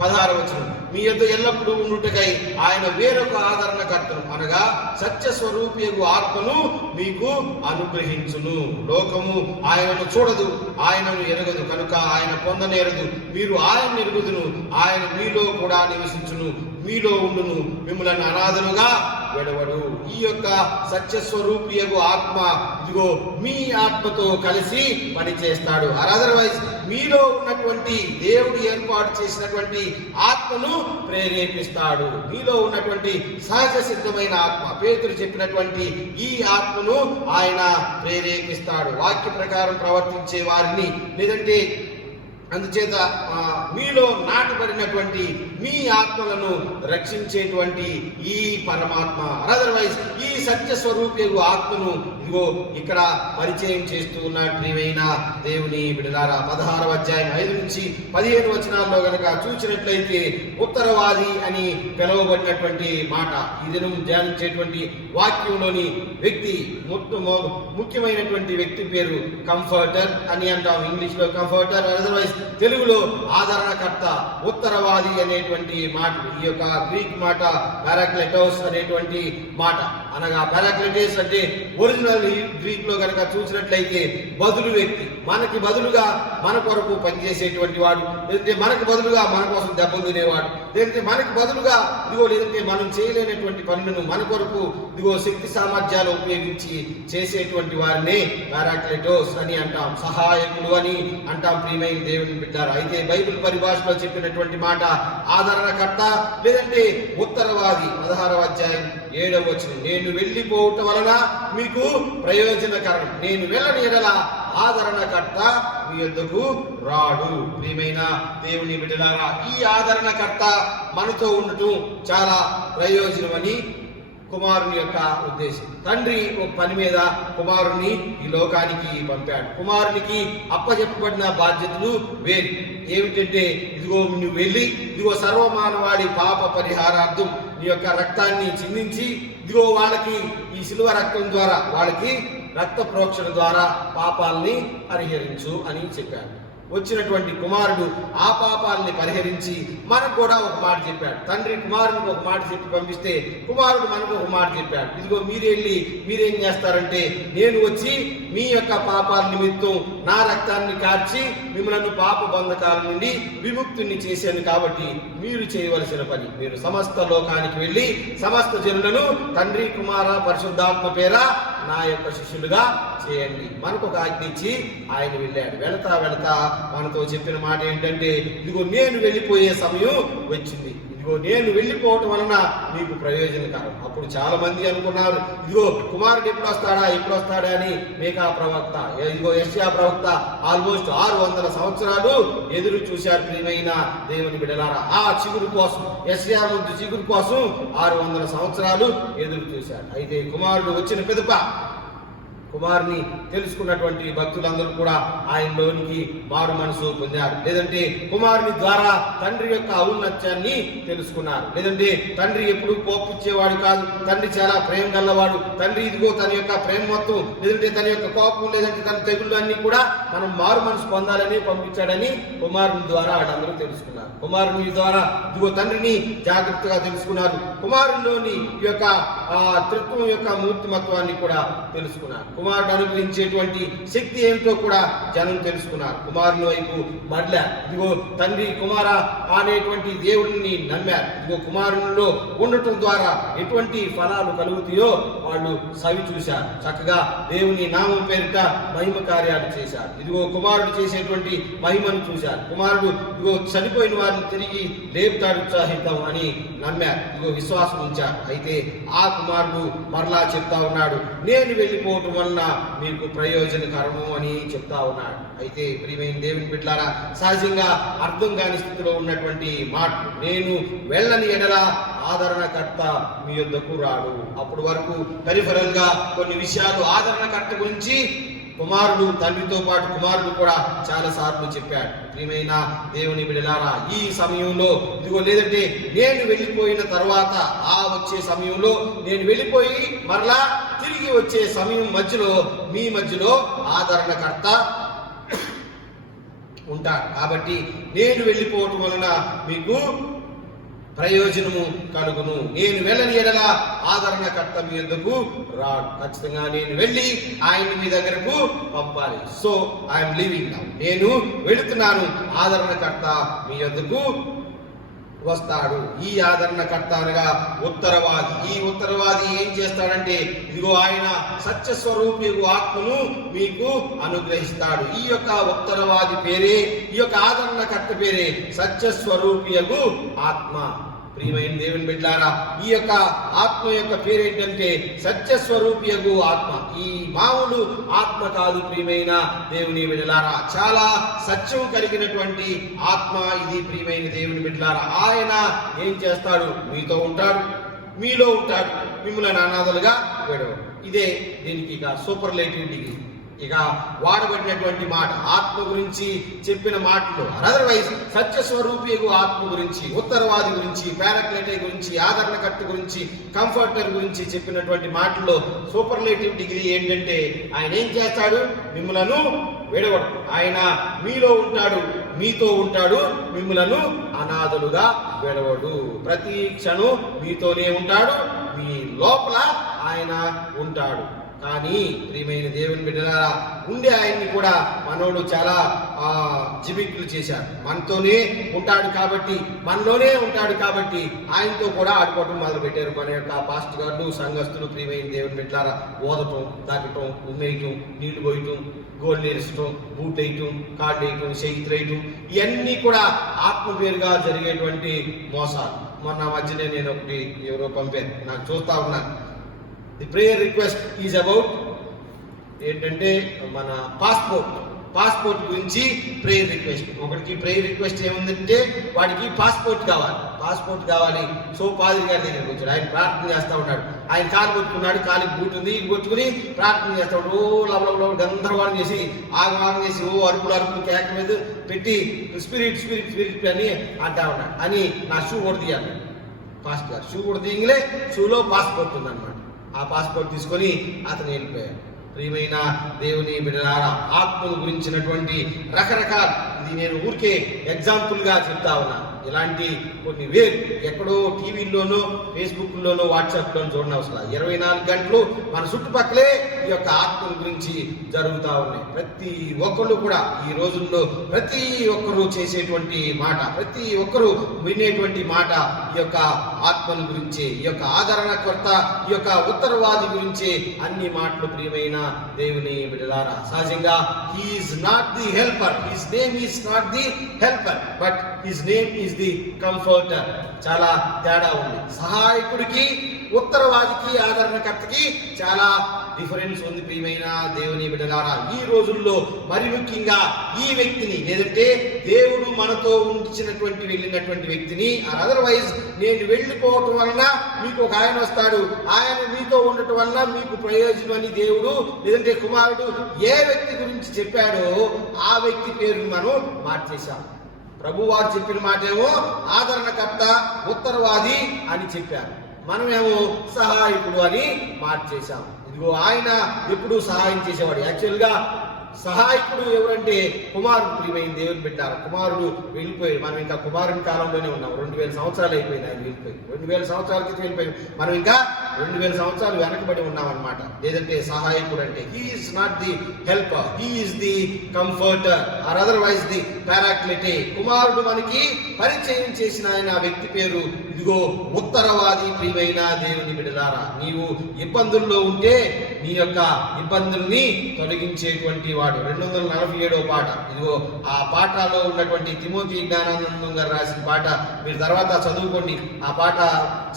16వ వచనం, మీ యొద్ద ఎల్లప్పుడూ ఉండుటకై ఆయన వేరొక ఆదరణకర్తను అనగా సత్య స్వరూపియగు ఆత్మను మీకు అనుగ్రహించును. లోకము ఆయనను చూడదు, ఆయనను ఎరగదు, కనుక ఆయన పొందనేరదు. మీరు ఆయన ఎరుగుదును, ఆయన మీలో కూడా నివసించును, మీలో ఉండును, మిమ్మల్ని అనాథలుగా విడవడు. ఈ యొక్క సత్యస్వరూపియగు ఆత్మ ఇదిగో మీ ఆత్మతో కలిసి పనిచేస్తాడు. అదర్వైజ్ మీలో ఉన్నటువంటి దేవుడు ఏర్పాటు చేసినటువంటి ఆత్మను ప్రేరేపిస్తాడు. మీలో ఉన్నటువంటి సహజ సిద్ధమైన ఆత్మ, పేతురు చెప్పినటువంటి ఈ ఆత్మను ఆయన ప్రేరేపిస్తాడు. వాక్య ప్రకారం ప్రవర్తించే వారిని, లేదంటే అందుచేత మీలో నాటబడినటువంటి మీ ఆత్మలను రక్షించేటువంటి ఈ పరమాత్మ, అదర్వైజ్ ఈ సత్య స్వరూపేగు ఆత్మను ఇదిగో ఇక్కడ పరిచయం చేస్తూ ఉన్నాడు. ప్రియమైన దేవుని బిడ్డలారా, 16వ అధ్యాయం 5 నుంచి 15 వచనాల్లో గనక చూసినట్లయితే ఉత్తరవాది అని పిలువబడినటువంటి మాట, ఈ దినం ధ్యానించేటువంటి వాక్యంలోని వ్యక్తి ముఖ్యమైనటువంటి వ్యక్తి పేరు కంఫర్టర్ అని అంటాం. ఇంగ్లీష్ లో కంఫర్టర్, అదర్వైజ్ తెలుగులో ఆదరణకర్త, ఉత్తరవాది అనేటువంటి మాట. ఈ యొక్క గ్రీక్ మాట పారాక్లెటోస్ అనేటువంటి మాట, అనగా పారాక్లెటోస్ అంటే ఒరిజినల్ గ్రీక్ లో కనుక చూసినట్లయితే బదులు వ్యక్తి, మనకి బదులుగా మన కొరకు పనిచేసేటువంటి వాడు, లేదంటే మనకి బదులుగా మన కోసం దెబ్బలు తినేవాడు, లేదంటే మనకి బదులుగా లేదంటే మనం చేయలేనటువంటి పనులను మన కొరకు శక్తి సామర్థ్యాలు ఉపయోగించి చేసేటువంటి వారిని పారాక్లెటోస్ అని అంటాం, సహాయకులు అని అంటాం. ప్రియమైన దేవుని బిడ్డారు, అయితే బైబిల్ పరిభాషలో చెప్పినటువంటి మాట ఆదరణకర్త లేదంటే ఉత్తరవాది. 16వ అధ్యాయం 7వ వచనం, నేను వెళ్ళిపోవటం వలన మీకు ప్రయోజనకరం, నేను వెళ్ళని ఎడల ఆదరణకర్త మీ యొద్దకు రాడు. ప్రియమైన దేవుని బిడ్డలారా, ఈ ఆదరణకర్త మనతో ఉండటం చాలా ప్రయోజనమని కుమారుని యొక్క ఉద్దేశం. తండ్రి ఒక పని మీద కుమారుని ఈ లోకానికి పంపాడు. కుమారునికి అప్పచెప్పబడిన బాధ్యతలు వేరు. ఏమిటంటే ఇదిగో నువ్వు వెళ్ళి సర్వమానవాడి పాప పరిహారార్థం నీ యొక్క రక్తాన్ని చిందించి వాళ్ళకి ఈ శిలువ రక్తం ద్వారా, వాళ్ళకి రక్త ప్రోక్షణ ద్వారా పాపాలని పరిహరించు అని చెప్పాడు. వచ్చినటువంటి కుమారుడు ఆ పాపాలని పరిహరించి మనకు కూడా ఒక మాట చెప్పాడు. తండ్రి కుమారునికి ఒక మాట చెప్పి పంపిస్తే కుమారుడు మనకు ఒక మాట చెప్పాడు. ఇదిగో మీరేం చేస్తారంటే, నేను వచ్చి మీ యొక్క పాపాల నిమిత్తం నా రక్తాన్ని కార్చి మిమ్మల్ని పాప బంధకాల నుండి విముక్తుని చేశాను. కాబట్టి మీరు చేయవలసిన పని, మీరు సమస్త లోకానికి వెళ్ళి సమస్త జనులను తండ్రి కుమార పరిశుద్ధాత్మ పేర నా యొక్క శిష్యులుగా చేయండి. మనకు ఒక ఆజ్ఞ ఇచ్చి ఆయన వెళ్ళాడు. వెళతా మనతో చెప్పిన మాట ఏంటంటే, ఇదిగో నేను వెళ్ళిపోయే సమయం వచ్చింది, నేను వెళ్ళిపోవటం వలన మీకు ప్రయోజనకరం. అప్పుడు చాలా మంది అనుకున్నారు, కుమారుడు ఎప్పుడు వస్తాడా అని. మీకా ప్రవక్త, యెషయా ప్రవక్త ఆల్మోస్ట్ 600 సంవత్సరాలు ఎదురు చూశారు. ప్రియమైన దేవుని బిడ్డలారా, ఆ చిగురు కోసం, యెషయా ముందు చిగురు కోసం 600 సంవత్సరాలు ఎదురు చూశారు. అయితే కుమారుడు వచ్చిన పిదప కుమారుని తెలుసుకున్నటువంటి భక్తులందరూ కూడా ఆయనలోనికి మారు మనసు పొందారు. లేదంటే కుమారుని ద్వారా తండ్రి యొక్క ఔన్నత్యాన్ని తెలుసుకున్నారు. లేదంటే తండ్రి ఎప్పుడు కోపించేవాడు కాదు, తండ్రి చాలా ప్రేమ గల్లవాడు. తండ్రి ఇదిగో తన యొక్క ప్రేమ మొత్తం, లేదంటే తన యొక్క కోపం, లేదంటే తన తెగుళ్ళు అన్ని కూడా మనం మారు మనసు పొందాలని పంపించాడని కుమారుని ద్వారా వాళ్ళందరూ తెలుసుకున్నారు. కుమారుని ద్వారా ఇదిగో తండ్రిని జాగ్రత్తగా తెలుసుకున్నారు. కుమారునిలోని ఈ యొక్క త్రిత్వం యొక్క మూర్తిమత్వాన్ని కూడా తెలుసుకున్నారు. కుమారుడు అనుగ్రహించేటువంటి శక్తి ఏమిటో కూడా జనం తెలుసుకున్నారు. కుమారుని వైపు మరలా ఇదిగో తండ్రి కుమార అనేటువంటి దేవుడిని నమ్మారు. ఇదిగో కుమారునిలో ఉండటం ద్వారా ఎటువంటి ఫలాలు కలుగుతాయో వాళ్ళు సవి చూశారు. చక్కగా దేవుని నామం పేరిట మహిమ కార్యాలు చేశారు. ఇదిగో కుమారుడు చేసేటువంటి మహిమను చూశారు. కుమారుడు ఇదిగో చనిపోయిన వారిని తిరిగి లేపుతాడు, ఉత్సాహిద్దాం అని నమ్మారు. ఇదిగో విశ్వాసం ఉంచారు. అయితే ఆ కుమారుడు మరలా చెప్తా ఉన్నాడు, నేను వెళ్ళిపోవటం వలన మీకు ప్రయోజనకరము అని చెప్తా ఉన్నాడు. అయితే ప్రియమైన దేవుని బిడ్డలారా, సహజంగా అర్థం కాని స్థితిలో ఉన్నటువంటి మాట, నేను వెళ్ళని ఎడల ఆదరణకర్త మీ యొద్దకు రాడు. అప్పటి వరకు పెరిఫరల్ గా కొన్ని విషయాలు ఆదరణకర్త గురించి కుమారుడు తండ్రితో పాటు కుమారుడు కూడా చాలా సార్లు చెప్పాడు. ప్రియమైన దేవుని బిడ్డలారా, ఈ సమయంలో ఇదిగో లేదంటే నేను వెళ్ళిపోయిన తర్వాత ఆ వచ్చే సమయంలో నేను వెళ్ళిపోయి మరలా తిరిగి వచ్చే సమయం మధ్యలో మీ మధ్యలో ఆదరణకర్త ఉంటాడు. కాబట్టి నేను వెళ్ళిపోవటం వలన మీకు ప్రయోజనము కలుగును. నేను వెళ్ళని ఎడల ఆదరణకర్త మీ యొద్దకు రాడు. ఖచ్చితంగా నేను వెళ్ళి ఆయన్ని మీ దగ్గరకు పంపాలి. So I'm leaving now. నేను వెళుతున్నాను, ఆదరణకర్త మీ యొద్దకు వస్తాడు. ఈ ఆదరణకర్త అనగా ఉత్తరవాది. ఈ ఉత్తరవాది ఏం చేస్తాడంటే ఇదిగో ఆయన సత్యస్వరూపియగు ఆత్మను మీకు అనుగ్రహిస్తాడు. ఈ యొక్క ఉత్తరవాది పేరే, ఈ యొక్క ఆదరణకర్త పేరే సత్యస్వరూపియగు ఆత్మ. ప్రియమైన దేవుని బిడ్డలారా, ఈ యొక్క ఆత్మ యొక్క పేరేంటంటే సత్యస్వరూపియగు ఆత్మ. ఈ మామూలు ఆత్మ కాదు ప్రియమైన దేవుని బిడ్డలారా, చాలా సత్యం కలిగినటువంటి ఆత్మ ఇది. ప్రియమైన దేవుని బిడ్డలారా, ఆయన ఏం చేస్తాడు? మీతో ఉంటాడు, మీలో ఉంటాడు, మిమ్మల్ని అనాథలుగా విడవడు. ఇదే దీనికి ఇక సూపర్లేటివ్ డిగ్రీ, ఇక వాడబడినటువంటి మాట, ఆత్మ గురించి చెప్పిన మాటలు. అదర్వైజ్ సత్యస్వరూపియగు ఆత్మ గురించి, ఉత్తరవాది గురించి, పారాక్లెటే గురించి, ఆదరణకర్త గురించి, కంఫర్టర్ గురించి చెప్పినటువంటి మాటల్లో సూపర్లేటివ్ డిగ్రీ ఏంటంటే ఆయన ఏం చేస్తాడు? మిమ్మలను విడవడు. ఆయన మీలో ఉంటాడు, మీతో ఉంటాడు, మిమ్మలను అనాథలుగా విడవడు. ప్రతి క్షణం మీతోనే ఉంటాడు, మీ లోపల ఆయన ఉంటాడు. కానీ ప్రియమైన దేవుని బిడ్డలారా, ఉండే ఆయన్ని కూడా మనోడు చాలా జిమిక్లు చేశారు. మనతోనే ఉంటాడు కాబట్టి, మనలోనే ఉంటాడు కాబట్టి ఆయనతో కూడా ఆడుకోవటం మొదలు పెట్టారు మన యొక్క పాస్టర్ గారు, సంఘస్థులు. ప్రియమైన దేవుని బిడ్డలారా, ఓదటం, తాగటం, ఉమ్మేయటం, నీళ్లు పోయటం, గోల్డ్ వేయటం, బూట్ వేయటం, కార్డు వేయటం, చేతులు వేయటం, ఇవన్నీ కూడా ఆత్మ పేరుగా జరిగేటువంటి మోసాలు. మొన్న మధ్యనే నేను ఒకటి ఎవరో పంపాను, నాకు చూస్తా ఉన్నాను. The prayer request is about ఏంటంటే మన పాస్పోర్ట్ గురించి ప్రేయర్ రిక్వెస్ట్. ఒకటికి ప్రేయర్ రిక్వెస్ట్ ఏముందంటే వాడికి పాస్పోర్ట్ కావాలి. సో పాదిరి గారి దగ్గరికి వచ్చాడు. ఆయన ప్రార్థన చేస్తూ ఉంటాడు. ఆయన కాలు కొట్టుకున్నాడు, కాలికి బూట్ ఉంది, ఇది కొట్టుకుని ప్రార్థన చేస్తాడు. ఓ లవల గందరగోళం చేసి ఆగమాగం చేసి ఓ అరుపులు కేక మీద పెట్టి స్పిరిట్ అని అంటా ఉన్నాడు. అని నా షూ కూడా తీయాలి. పాస్టర్ గారు షూ కూడా తీయలే, షూలో పాస్పోర్ట్ ఉందన్నమాట. ఆ పాస్పోర్ట్ తీసుకొని అతను వెళ్ళిపోయాడు. ప్రియమైన దేవుని బిడ్డలారా, ఆత్మను గురించినటువంటి రకరకాల, ఇది నేను ఊరికే ఎగ్జాంపుల్గా చెప్తా ఉన్నాను. ఇలాంటి కొన్ని వేరు ఎక్కడో టీవీల్లోనో, ఫేస్బుక్లోనో, వాట్సాప్లోనో చూడని అవసరం. 24 గంటలు మన చుట్టుపక్కలే ఈ యొక్క ఆత్మల గురించి జరుగుతూ ఉన్నాయి. ప్రతి ఒక్కరు కూడా ఈ రోజుల్లో ప్రతి ఒక్కరూ చేసేటువంటి మాట, ప్రతి ఒక్కరూ వినేటువంటి మాట ఈ యొక్క ఆత్మల గురించే, ఈ యొక్క ఆదరణకర్త, ఈ యొక్క ఉత్తరవాది గురించే అన్ని మాటలు. ప్రియమైన దేవుని బిడ్డలారా, సహజంగా he is not the helper, his name is not the helper, but his name is the comforter. చాలా తేడా ఉంది. సహాయకుడికి, ఉత్తరవాదికి, ఆదరణకర్తకి చాలా డిఫరెన్స్ ఉంది ప్రియమైన దేవుని బిడ్డలారా. ఈ రోజుల్లో మరి ముఖ్యంగా ఈ వ్యక్తిని, లేదంటే దేవుడు మనతో ఉంచినటువంటి వెళ్ళినటువంటి వ్యక్తిని, అదర్వైజ్ నేను వెళ్ళిపోవటం వలన మీకు ఒక ఆయన వస్తాడు, ఆయన మీతో ఉండటం వలన మీకు ప్రయోజనం అని దేవుడు లేదంటే కుమారుడు ఏ వ్యక్తి గురించి చెప్పాడో ఆ వ్యక్తి పేరుని మనం మార్చేశాం. ప్రభు వారు చెప్పిన మాట ఏమో ఆదరణకర్త, ఉత్తరవాది అని చెప్పారు. మనమేమో సహాయకుడు అని మార్చేశాం. ఇదిగో ఆయన ఎప్పుడు సహాయం చేసేవాడు. యాక్చువల్గా సహాయకుడు ఎవరంటే కుమారుడు. ప్రియమైన దేవుని బిడ్డారు, కుమారుడు వెళ్ళిపోయాడు. మనం ఇంకా కుమారుని కాలంలోనే ఉన్నాం. 2000 సంవత్సరాలు అయిపోయింది ఆయన వెళ్ళిపోయి. 2000 సంవత్సరాల క్రితం వెళ్ళిపోయి మనం ఇంకా 2000 సంవత్సరాలు వెనకబడి ఉన్నాం అనమాట. లేదంటే సహాయకుడు అంటే he is not the helper, he is the comforter or otherwise the paraclete. కుమారుడు మనకి పరిచయం చేసిన ఆయన వ్యక్తి పేరు ఇదిగో ఉత్తరవాది. ప్రియమైన దేవుని బిడ్డలారా, నీవు ఇబ్బందుల్లో ఉంటే నీ యొక్క ఇబ్బందుల్ని తొలగించేటువంటి వాడు. 247వ పాట, ఇదిగో ఆ పాటలో ఉన్నటువంటి తిమోతి జ్ఞానానందం గారు రాసిన పాట మీరు తర్వాత చదువుకోండి. ఆ పాట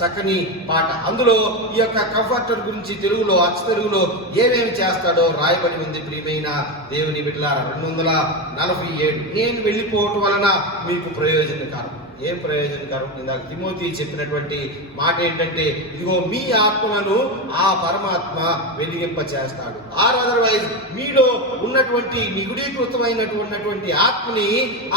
చక్కని పాట. అందులో ఈ యొక్క కంఫర్టర్ గురించి తెలుగులో, అచ్చ తెలుగులో ఏమేమి చేస్తాడో రాయబడి ఉంది. ప్రియమైన దేవుని బిడ్డలారా, 247 నేను వెళ్ళిపోవటం వలన మీకు ప్రయోజనకరం. ఏం ప్రయోజనకరం? ఇందాక తిమోతి చెప్పినటువంటి మాట ఏంటంటే ఇదిగో మీ ఆత్మలను ఆ పరమాత్మ వెలిగింప చేస్తాడు. ఆర్ అదర్వైజ్ మీలో ఉన్నటువంటి నిగుడీకృతమైనటువంటి ఆత్మని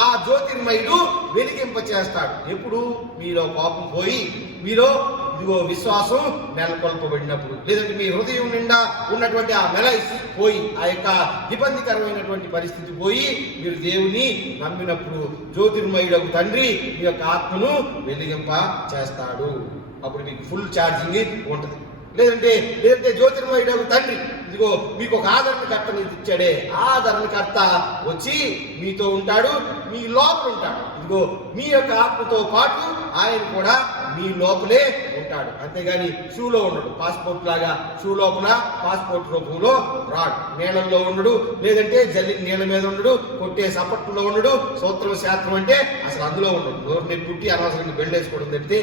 ఆ జ్యోతిర్మయుడు వెలిగింప చేస్తాడు. ఎప్పుడు? మీలో పాపం పోయి మీలో ఇదిగో విశ్వాసం నెలకొల్పబడినప్పుడు, లేదంటే మీ హృదయం నిండా ఉన్నటువంటి ఆ మెలైస్ పోయి, ఆ యొక్క ఇబ్బందికరమైనటువంటి పరిస్థితి పోయి మీరు దేవుని నమ్మినప్పుడు జ్యోతిర్మయుడకు తండ్రి మీ యొక్క ఆత్మను వెలిగింప చేస్తాడు. అప్పుడు మీకు ఫుల్ ఛార్జింగ్ ఉంటుంది. లేదంటే జ్యోతిర్మయుడకు తండ్రి ఇదిగో మీకు ఒక ఆదరణకర్తని ఇచ్చాడే, ఆదరణకర్త వచ్చి మీతో ఉంటాడు, మీ లోపల ఉంటాడు. ఇదిగో మీ యొక్క ఆత్మతో పాటు ఆయన కూడా మీ లోపలే ఉంటాడు. అంతేగాని షూలో ఉండడు. పాస్పోర్ట్ లాగా షూ లోపల పాస్పోర్ట్ రూపంలో రాడు. నీళ్ళల్లో ఉండడు, లేదంటే జల్లి నీళ్ళ మీద ఉండడు, కొట్టే సపట్లో ఉండడు. సూత్రం శాస్త్రం అంటే అసలు అందులో ఉండడు. నోరుని పుట్టి అనవసరంగా బెళ్ళేసుకోవడం తప్పితే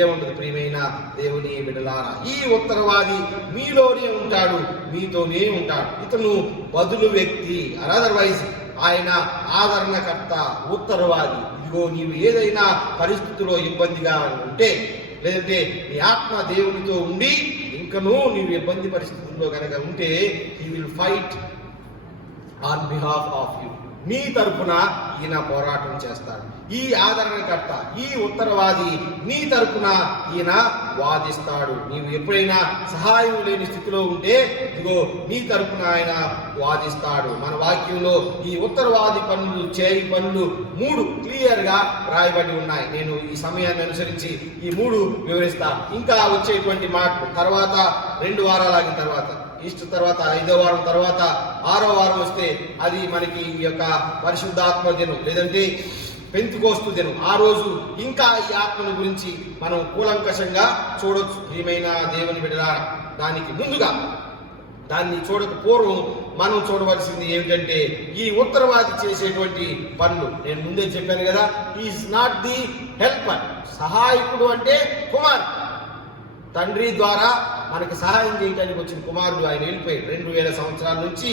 ఏముండదు. ప్రియమైన దేవుని బిడ్డలారా, ఈ ఉత్తరవాది మీలోనే ఉంటాడు, మీతోనే ఉంటాడు. ఇతను బదులు వ్యక్తి, అదర్వైజ్ ఆయన ఆదరణకర్త, ఉత్తరవాది. ఇదిగో నీవు ఏదైనా పరిస్థితిలో ఇబ్బందిగా ఉంటే, లేదంటే నీ ఆత్మ దేవునితో ఉండి ఇంకనూ నీవు ఇబ్బంది పరిస్థితుల్లో కనుక ఉంటే he will fight on behalf of you. నీ తరపున ఈయన పోరాటం చేస్తాడు. ఈ ఆదరణకర్త, ఈ ఉత్తరవాది నీ తరపున ఈయన వాదిస్తాడు. నీవు ఎప్పుడైనా సహాయం లేని స్థితిలో ఉంటే ఇదిగో నీ తరపున ఆయన వాదిస్తాడు. మన వాక్యంలో ఈ ఉత్తరవాది పనులు, చేయి పనులు 3 క్లియర్గా రాయబడి ఉన్నాయి. నేను ఈ సమయాన్ని అనుసరించి ఈ 3 వివరిస్తా. ఇంకా వచ్చేటువంటి మాటలు తర్వాత 2 వారాలు ఆగిన తర్వాత, ఈస్టర్ తర్వాత 5వ వారం తర్వాత 6వ వారం వస్తే అది మనకి ఈ యొక్క పరిశుద్ధాత్మ దినం, లేదంటే పెంతెకోస్తు దినం. ఆ రోజు ఇంకా ఈ ఆత్మను గురించి మనం కూలంకషంగా చూడొచ్చు. ప్రియమైన దేవుని బిడ్డలారా, దానికి ముందుగా దాన్ని చూడక పూర్వం మనం చూడవలసింది ఏమిటంటే ఈ ఉత్తరవాది చేసేటువంటి పనులు. నేను ముందే చెప్పాను కదా, ఈజ్ నాట్ ది హెల్పర్. సహాయకుడు అంటే కుమారుడు, తండ్రి ద్వారా మనకి సహాయం చేయడానికి వచ్చిన కుమారుడు. ఆయన వెళ్ళిపోయి 2000 సంవత్సరాల నుంచి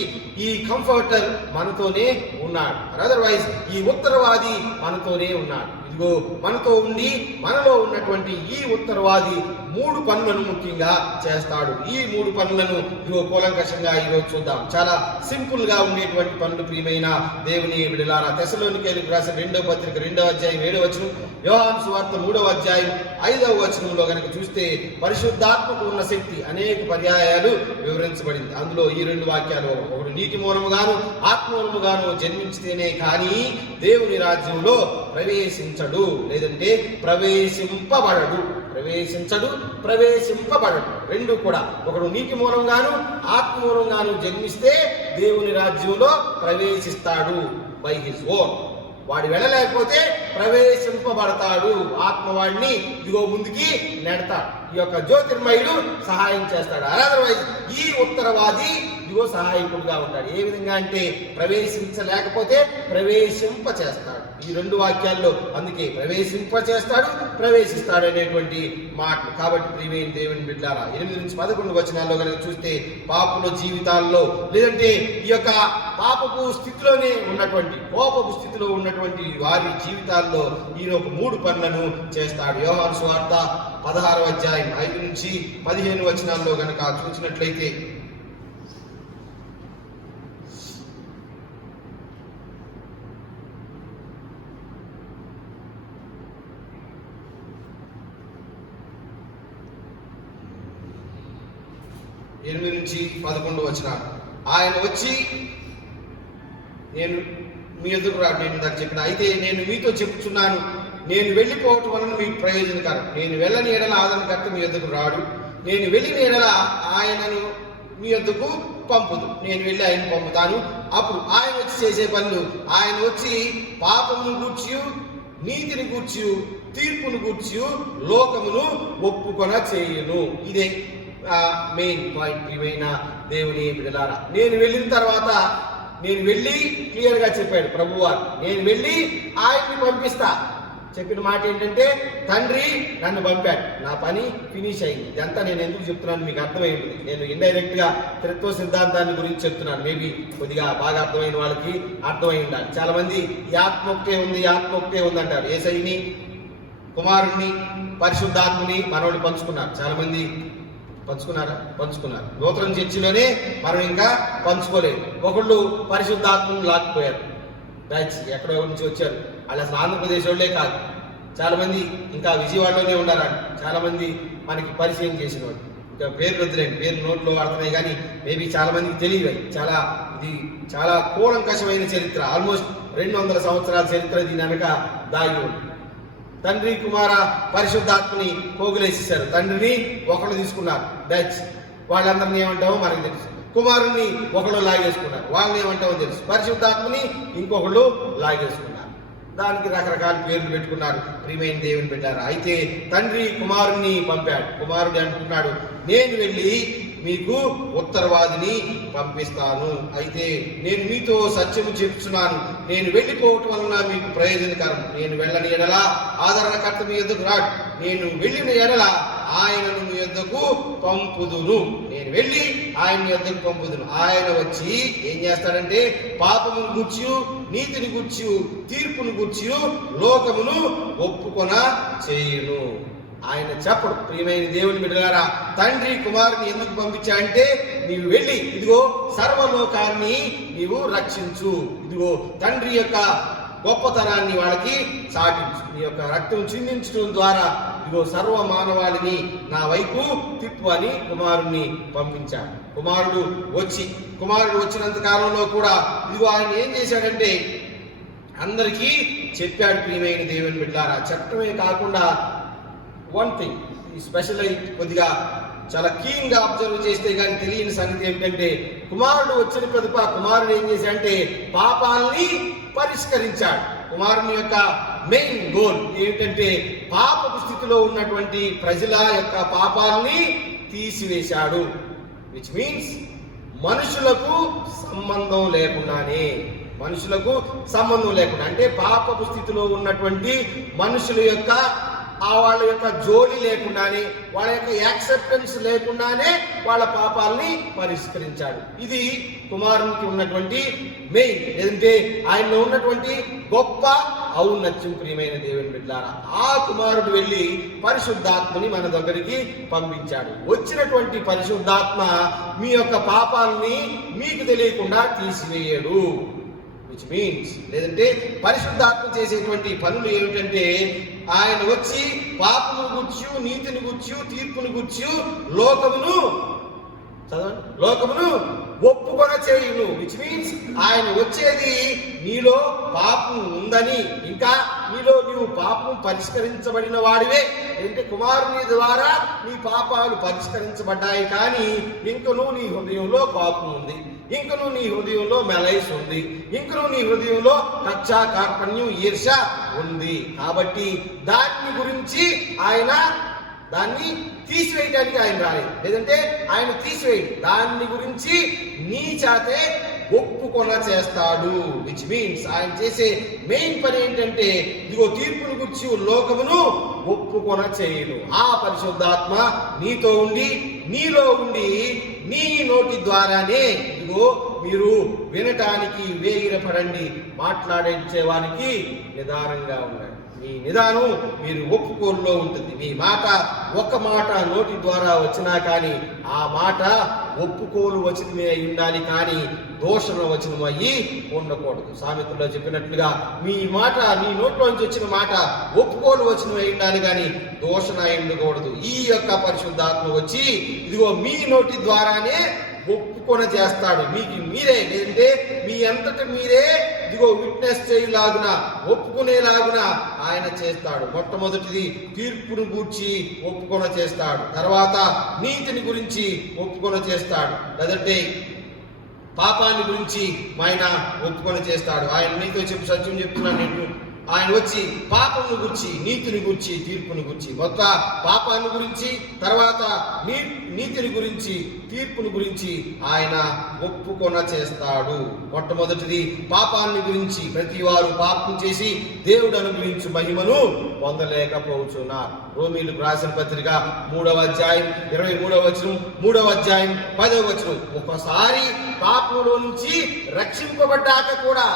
ఈ కంఫర్టర్ మనతోనే ఉన్నాడు. అదర్వైజ్ ఈ ఉత్తరవాది మనతోనే ఉన్నాడు. ఇదిగో మనతో ఉండి మనలో ఉన్నటువంటి ఈ ఉత్తరవాది 3 పనులను ముఖ్యంగా చేస్తాడు. ఈ 3 పనులను ఇదిగో కూలంకషంగా ఈరోజు చూద్దాం. చాలా సింపుల్ గా ఉండేటువంటి పనులు. ప్రియమైన దేవుని బిడ్డలారా, తెస్సలోనికైలకు రాసిన 2వ పత్రిక 2వ అధ్యాయం 7వ వచనం, యోహాను సువార్త 3వ అధ్యాయం 5వ వచనంలో కనుక చూస్తే పరిశుద్ధాత్మకు ఉన్న శక్తి అనేక పర్యాయాలు వివరించబడింది. అందులో ఈ 2 వాక్యాలు, ఒకడు నీటి మూలముగాను ఆత్మూలముగాను జన్మించితేనే కానీ దేవుని రాజ్యంలో ప్రవేశించడు, లేదంటే ప్రవేశింపబడడు. ప్రవేశింపబడడు 2 కూడా. ఒకడు నీటి మూలంగాను ఆత్మ మూలంగాను జన్మిస్తే దేవుని రాజ్యంలో ప్రవేశిస్తాడు బై హిజ్ ఓన్. వాడు వెళ్ళలేకపోతే ప్రవేశింపబడతాడు. ఆత్మవాడిని ఇదిగో ముందుకి నెడతాడు. ఈ యొక్క జ్యోతిర్మయుడు సహాయం చేస్తాడు. అదర్వైజ్ ఈ ఉత్తరవాది ఇదిగో సహాయకుడుగా ఉంటాడు. ఏ విధంగా అంటే ప్రవేశించలేకపోతే ప్రవేశింప చేస్తాడు. ఈ 2 వాక్యాల్లో అందుకే ప్రవేశింపచేస్తాడు, ప్రవేశిస్తాడు అనేటువంటి మాట. కాబట్టి ప్రియమైన దేవుని బిడ్డలారా, 8 నుంచి 11 వచనాల్లో కనుక చూస్తే పాపుల జీవితాల్లో, లేదంటే ఈ యొక్క పాపపు స్థితిలోనే ఉన్నటువంటి, కోపపు స్థితిలో ఉన్నటువంటి వారి జీవితాల్లో ఈయన ఒక 3 పనులను చేస్తాడు. యోహాను సువార్త 16వ అధ్యాయం 5 నుంచి 15 వచనాల్లో కనుక చూసినట్లయితే, ఎనిమిది నుంచి 11 వచనాలు. ఆయన వచ్చి, నేను మీ ఎదురు రాడు, నేను ఇందాక చెప్పిన, అయితే నేను మీతో చెప్పుచున్నాను, నేను వెళ్ళిపోవటం వలన మీకు ప్రయోజనకరం. నేను వెళ్ళని ఎడల ఆదరణకర్త మీ ఎదురు రాడు, నేను వెళ్ళిన ఎడల ఆయనను మీ ఎద్దుకు పంపుదు. నేను వెళ్ళి ఆయన పంపుతాను. అప్పుడు ఆయన వచ్చి చేసే పనులు, ఆయన వచ్చి పాపమును గూర్చి, నీతిని గూర్చి, తీర్పును గూర్చి లోకమును ఒప్పుకొన చేయును. ఇదే మెయిన్ పాయింట్. ప్రియమైన దేవుని బిడ్డలారా, నేను వెళ్ళిన తర్వాత, నేను వెళ్ళి క్లియర్గా చెప్పాడు ప్రభువారు, నేను వెళ్ళి ఆయన్ని పంపిస్తా. చెప్పిన మాట ఏంటంటే, తండ్రి నన్ను పంపాడు, నా పని ఫినిష్ అయింది. ఇదంతా నేను ఎందుకు చెప్తున్నాను మీకు అర్థమైంది. నేను ఇండైరెక్ట్గా త్రిత్వ సిద్ధాంతాన్ని గురించి చెప్తున్నాను. మేబీ కొద్దిగా బాగా అర్థమైన వాళ్ళకి అర్థమై ఉండాలి. చాలా మంది ఈ ఆత్మ ఒకటే ఉంది, ఆత్మ ఒకటే ఉంది అంటారు. యేసయ్యని, కుమారుణ్ణి, పరిశుద్ధాత్మని మనోళ్ళు పంచుకున్నారు. చాలా మంది పంచుకున్నారు. నూతన చర్చిలోనే మనం ఇంకా పంచుకోలేదు. ఒకళ్ళు పరిశుద్ధాత్మను లాక్కుపోయారు. బ్యాచ్ ఎక్కడో నుంచి వచ్చారు. వాళ్ళు అసలు ఆంధ్రప్రదేశ్ వాళ్ళే కాదు, చాలా మంది ఇంకా విజయవాడలోనే ఉన్నారు. చాలా మంది మనకి పరిచయం చేసిన వాళ్ళు. ఇంకా పేర్లు వద్దులేండి, పేర్లు నోట్లో వాడుతున్నాయి కానీ మేబీ చాలా మందికి తెలియదు. ఇది చాలా కూలంకషమైన చరిత్ర. ఆల్మోస్ట్ 200 సంవత్సరాల చరిత్ర దీని వెనక దాగి ఉంది. తండ్రి, కుమార, పరిశుద్ధాత్మని పోగులేసేశారు. తండ్రిని ఒకళ్ళు తీసుకున్నారు, బ్యాచ్, వాళ్ళందరినీ ఏమంటామో మనకు తెలుసు. కుమారుణ్ణి ఒకళ్ళు లాగేసుకున్నారు, వాళ్ళని ఏమంటామో తెలుసు. పరిశుద్ధాత్మని ఇంకొకళ్ళు లాగేసుకున్నారు. దానికి రకరకాల పేర్లు పెట్టుకున్నారు. ప్రియమైన దేవుని బిడ్డారా, అయితే తండ్రి కుమారుణ్ణి పంపాడు. కుమారుడు అంటున్నాడు, నేను వెళ్ళి మీకు ఉత్తరవాదిని పంపిస్తాను. అయితే నేను మీతో సత్యము చెప్తున్నాను, నేను వెళ్ళిపోవటం వలన మీకు ప్రయోజనకరం. నేను వెళ్ళని ఎడల ఆదరణకర్త మీ యొద్దకు రాడు, నేను వెళ్ళిన ఎడల ఆయనను మీ యొద్దకు పంపుదును. నేను వెళ్ళి ఆయన యొద్దకు పంపుదును. ఆయన వచ్చి ఏం చేస్తాడంటే, పాపమును గూర్చి, నీతిని గూర్చి, తీర్పును గూర్చి లోకమును ఒప్పుకొన చేయును. ఆయన చెప్పడు. ప్రియమైన దేవుని బిడ్డలారా, తండ్రి కుమారుని ఎందుకు పంపించాడంటే, నీవు వెళ్ళి ఇదిగో సర్వలోకాన్ని నీవు రక్షించు, ఇదిగో తండ్రి యొక్క గొప్పతనాన్ని వాళ్ళకి చాటించు, నీ యొక్క రక్తం చిందించడం ద్వారా ఇదిగో సర్వ మానవాళిని నా వైపు తిప్పు అని కుమారుణ్ణి పంపించాడు. కుమారుడు వచ్చినంత కాలంలో కూడా ఇదిగో ఆయన ఏం చేశాడంటే, అందరికీ చెప్పాడు. ప్రియమైన దేవుని బిడ్డలారా, చెప్పడమే కాకుండా వన్ థింగ్ స్పెషల్ అయితే కొద్దిగా చాలా కీన్గా అబ్జర్వ్ చేస్తే కానీ తెలియని సంగతి ఏమిటంటే, కుమారుడు వచ్చిన పిదప కుమారుడు ఏం చేశాడంటే పాపాలని పరిష్కరించాడు. కుమారుని యొక్క మెయిన్ గోల్ ఏమిటంటే, పాపపు స్థితిలో ఉన్నటువంటి ప్రజల యొక్క పాపాలని తీసివేశాడు. విచ్ మీన్స్ మనుషులకు సంబంధం లేకుండా, అంటే పాపపు స్థితిలో ఉన్నటువంటి మనుషుల యొక్క వాళ్ళ యొక్క జోలి లేకుండానే, వాళ్ళ యొక్క యాక్సెప్టెన్స్ లేకుండానే వాళ్ళ పాపాలని పరిష్కరించాడు. ఇది కుమారునికి ఉన్నటువంటి మెయిన్, లేదంటే ఆయనలో ఉన్నటువంటి గొప్ప ఔన్నత్యం. ప్రియమైన దేవుని బిడ్డలారా, ఆ కుమారుడు వెళ్ళి పరిశుద్ధాత్మని మన దగ్గరికి పంపించాడు. వచ్చినటువంటి పరిశుద్ధాత్మ మీ యొక్క పాపాలని మీకు తెలియకుండా తీసివేయడు. విచ్ మీన్స్, లేదంటే పరిశుద్ధాత్మ చేసేటువంటి పనులు ఏమిటంటే, ఆయన వచ్చి పాపమును గూర్చి, నీతిని గూర్చి, తీర్పును గూర్చి లోకమును ఒప్పుకొన చేయును. విచ్ మీన్స్, ఆయన వచ్చేది నీలో పాపం ఉందని, ఇంకా నీలో నీవు పాపం పరిష్కరించబడిన వాడివే, అంటే కుమారుని ద్వారా నీ పాపాలు పరిష్కరించబడ్డాయి, కానీ ఇంకను నీ హృదయంలో పాపం ఉంది, ఇంకను నీ హృదయంలో మెలైస్ ఉంది, ఇంకను నీ హృదయంలో కక్ష, కార్పణ్యం, ఈర్ష ఉంది. కాబట్టి దాన్ని గురించి ఆయన దాన్ని తీసివేయడానికి ఆయన రాలేదు, లేదంటే ఆయన తీసివేయడు. దాన్ని గురించి నీ చేతే ఒప్పుకొన చేస్తాడు. విచ్ మీన్స్ ఆయన చేసే మెయిన్ పని ఏంటంటే ఇదిగో తీర్పును గురించి లోకమును ఒప్పుకొన చేయను. ఆ పరిశుద్ధాత్మ నీతో ఉండి నీలో ఉండి నీ నోటి ద్వారానే ఇదిగో మీరు వినటానికి వేగిరపడండి, మాట్లాడేవానికి నిదానంగా ఉండండి. మీ నిదానం మీరు ఒప్పుకోల్లో ఉంటుంది. మీ మాట ఒక మాట నోటి ద్వారా వచ్చినా కానీ ఆ మాట ఒప్పుకోలు వచనమే అయి ఉండాలి, కానీ దోషణ వచనం అయ్యి ఉండకూడదు. సామెతల్లో చెప్పినట్లుగా మీ మాట మీ నోట్లోంచి వచ్చిన మాట ఒప్పుకోలు వచనం అయి ఉండాలి, కానీ దోషణ అయి ఉండకూడదు. ఈ యొక్క పరిశుద్ధాత్మ వచ్చి ఇదిగో మీ నోటి ద్వారానే ఒప్పుకొన చేస్తాడు. మీకు మీరే, లేదంటే మీ అంతట మీరే ఇదిగో విట్నెస్ చేయలాగున ఒప్పుకునేలాగున ఆయన చేస్తాడు. మొట్టమొదటిది తీర్పును గూర్చి ఒప్పుకొన చేస్తాడు, తర్వాత నీతిని గురించి ఒప్పుకొన చేస్తాడు, లేదంటే పాపాన్ని గురించి ఆయన ఒప్పుకొన చేస్తాడు. ఆయన నీతో చెప్పి సత్యం చెప్తున్నాను నేను, ఆయన వచ్చి పాపమును గురించి, నీతిని గురించి, తీర్పుని గురించి, మొత్తం పాపాన్ని గురించి, తర్వాత నీతిని గురించి, తీర్పుని గురించి ఆయన ఒప్పుకొన చేస్తాడు. మొట్టమొదటిది పాపాన్ని గురించి, ప్రతి వారు పాపం చేసి దేవుడు అనుగ్రహించు మహిమను పొందలేకపోతున్నారు. రోమీయులకు రాసిన పత్రిక 3వ అధ్యాయం 23వ వచనం, 3వ అధ్యాయం 10వ వచనం. ఒకసారి పాపంలో నుంచి రక్షింపబడ్డాక కూడా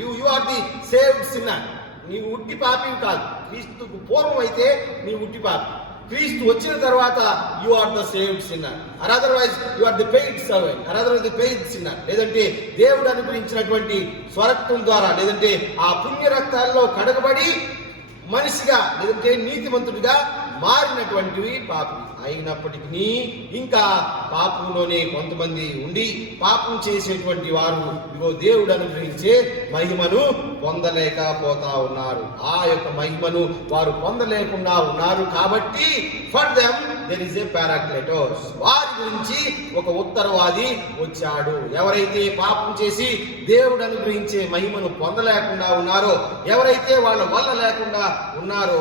you are the saved sinner. నీవు ఉట్టి పాపివి కాదు. క్రీస్తుకు పూర్వం అయితే నీవు ఉట్టి పాపి. క్రీస్తు వచ్చిన తర్వాత you are the saved sinner, or otherwise you are the paid servant, or otherwise the paid sinner. లేదంటే దేవుడు అనుగ్రహించినటువంటి స్వరక్తం ద్వారా, లేదంటే ఆ పుణ్య రక్తాల్లో కడగబడి మనిషిగా, లేదంటే నీతిమంతుడిగా మారినటువంటివి పాపి. అయినప్పటికీ ఇంకా పాపంలోనే కొంతమంది ఉండి పాపం చేసేటువంటి వారు ఇగో దేవుడు అనుగ్రహించే మహిమను పొందలేకపోతా ఉన్నారు. ఆ యొక్క మహిమను వారు పొందలేకుండా ఉన్నారు. కాబట్టి for them there is a paracletos, వారి గురించి ఒక ఉత్తరవాది వచ్చాడు. ఎవరైతే పాపం చేసి దేవుడు అనుగ్రహించే మహిమను పొందలేకుండా ఉన్నారో, ఎవరైతే వాళ్ళ వల్ల లేకుండా ఉన్నారో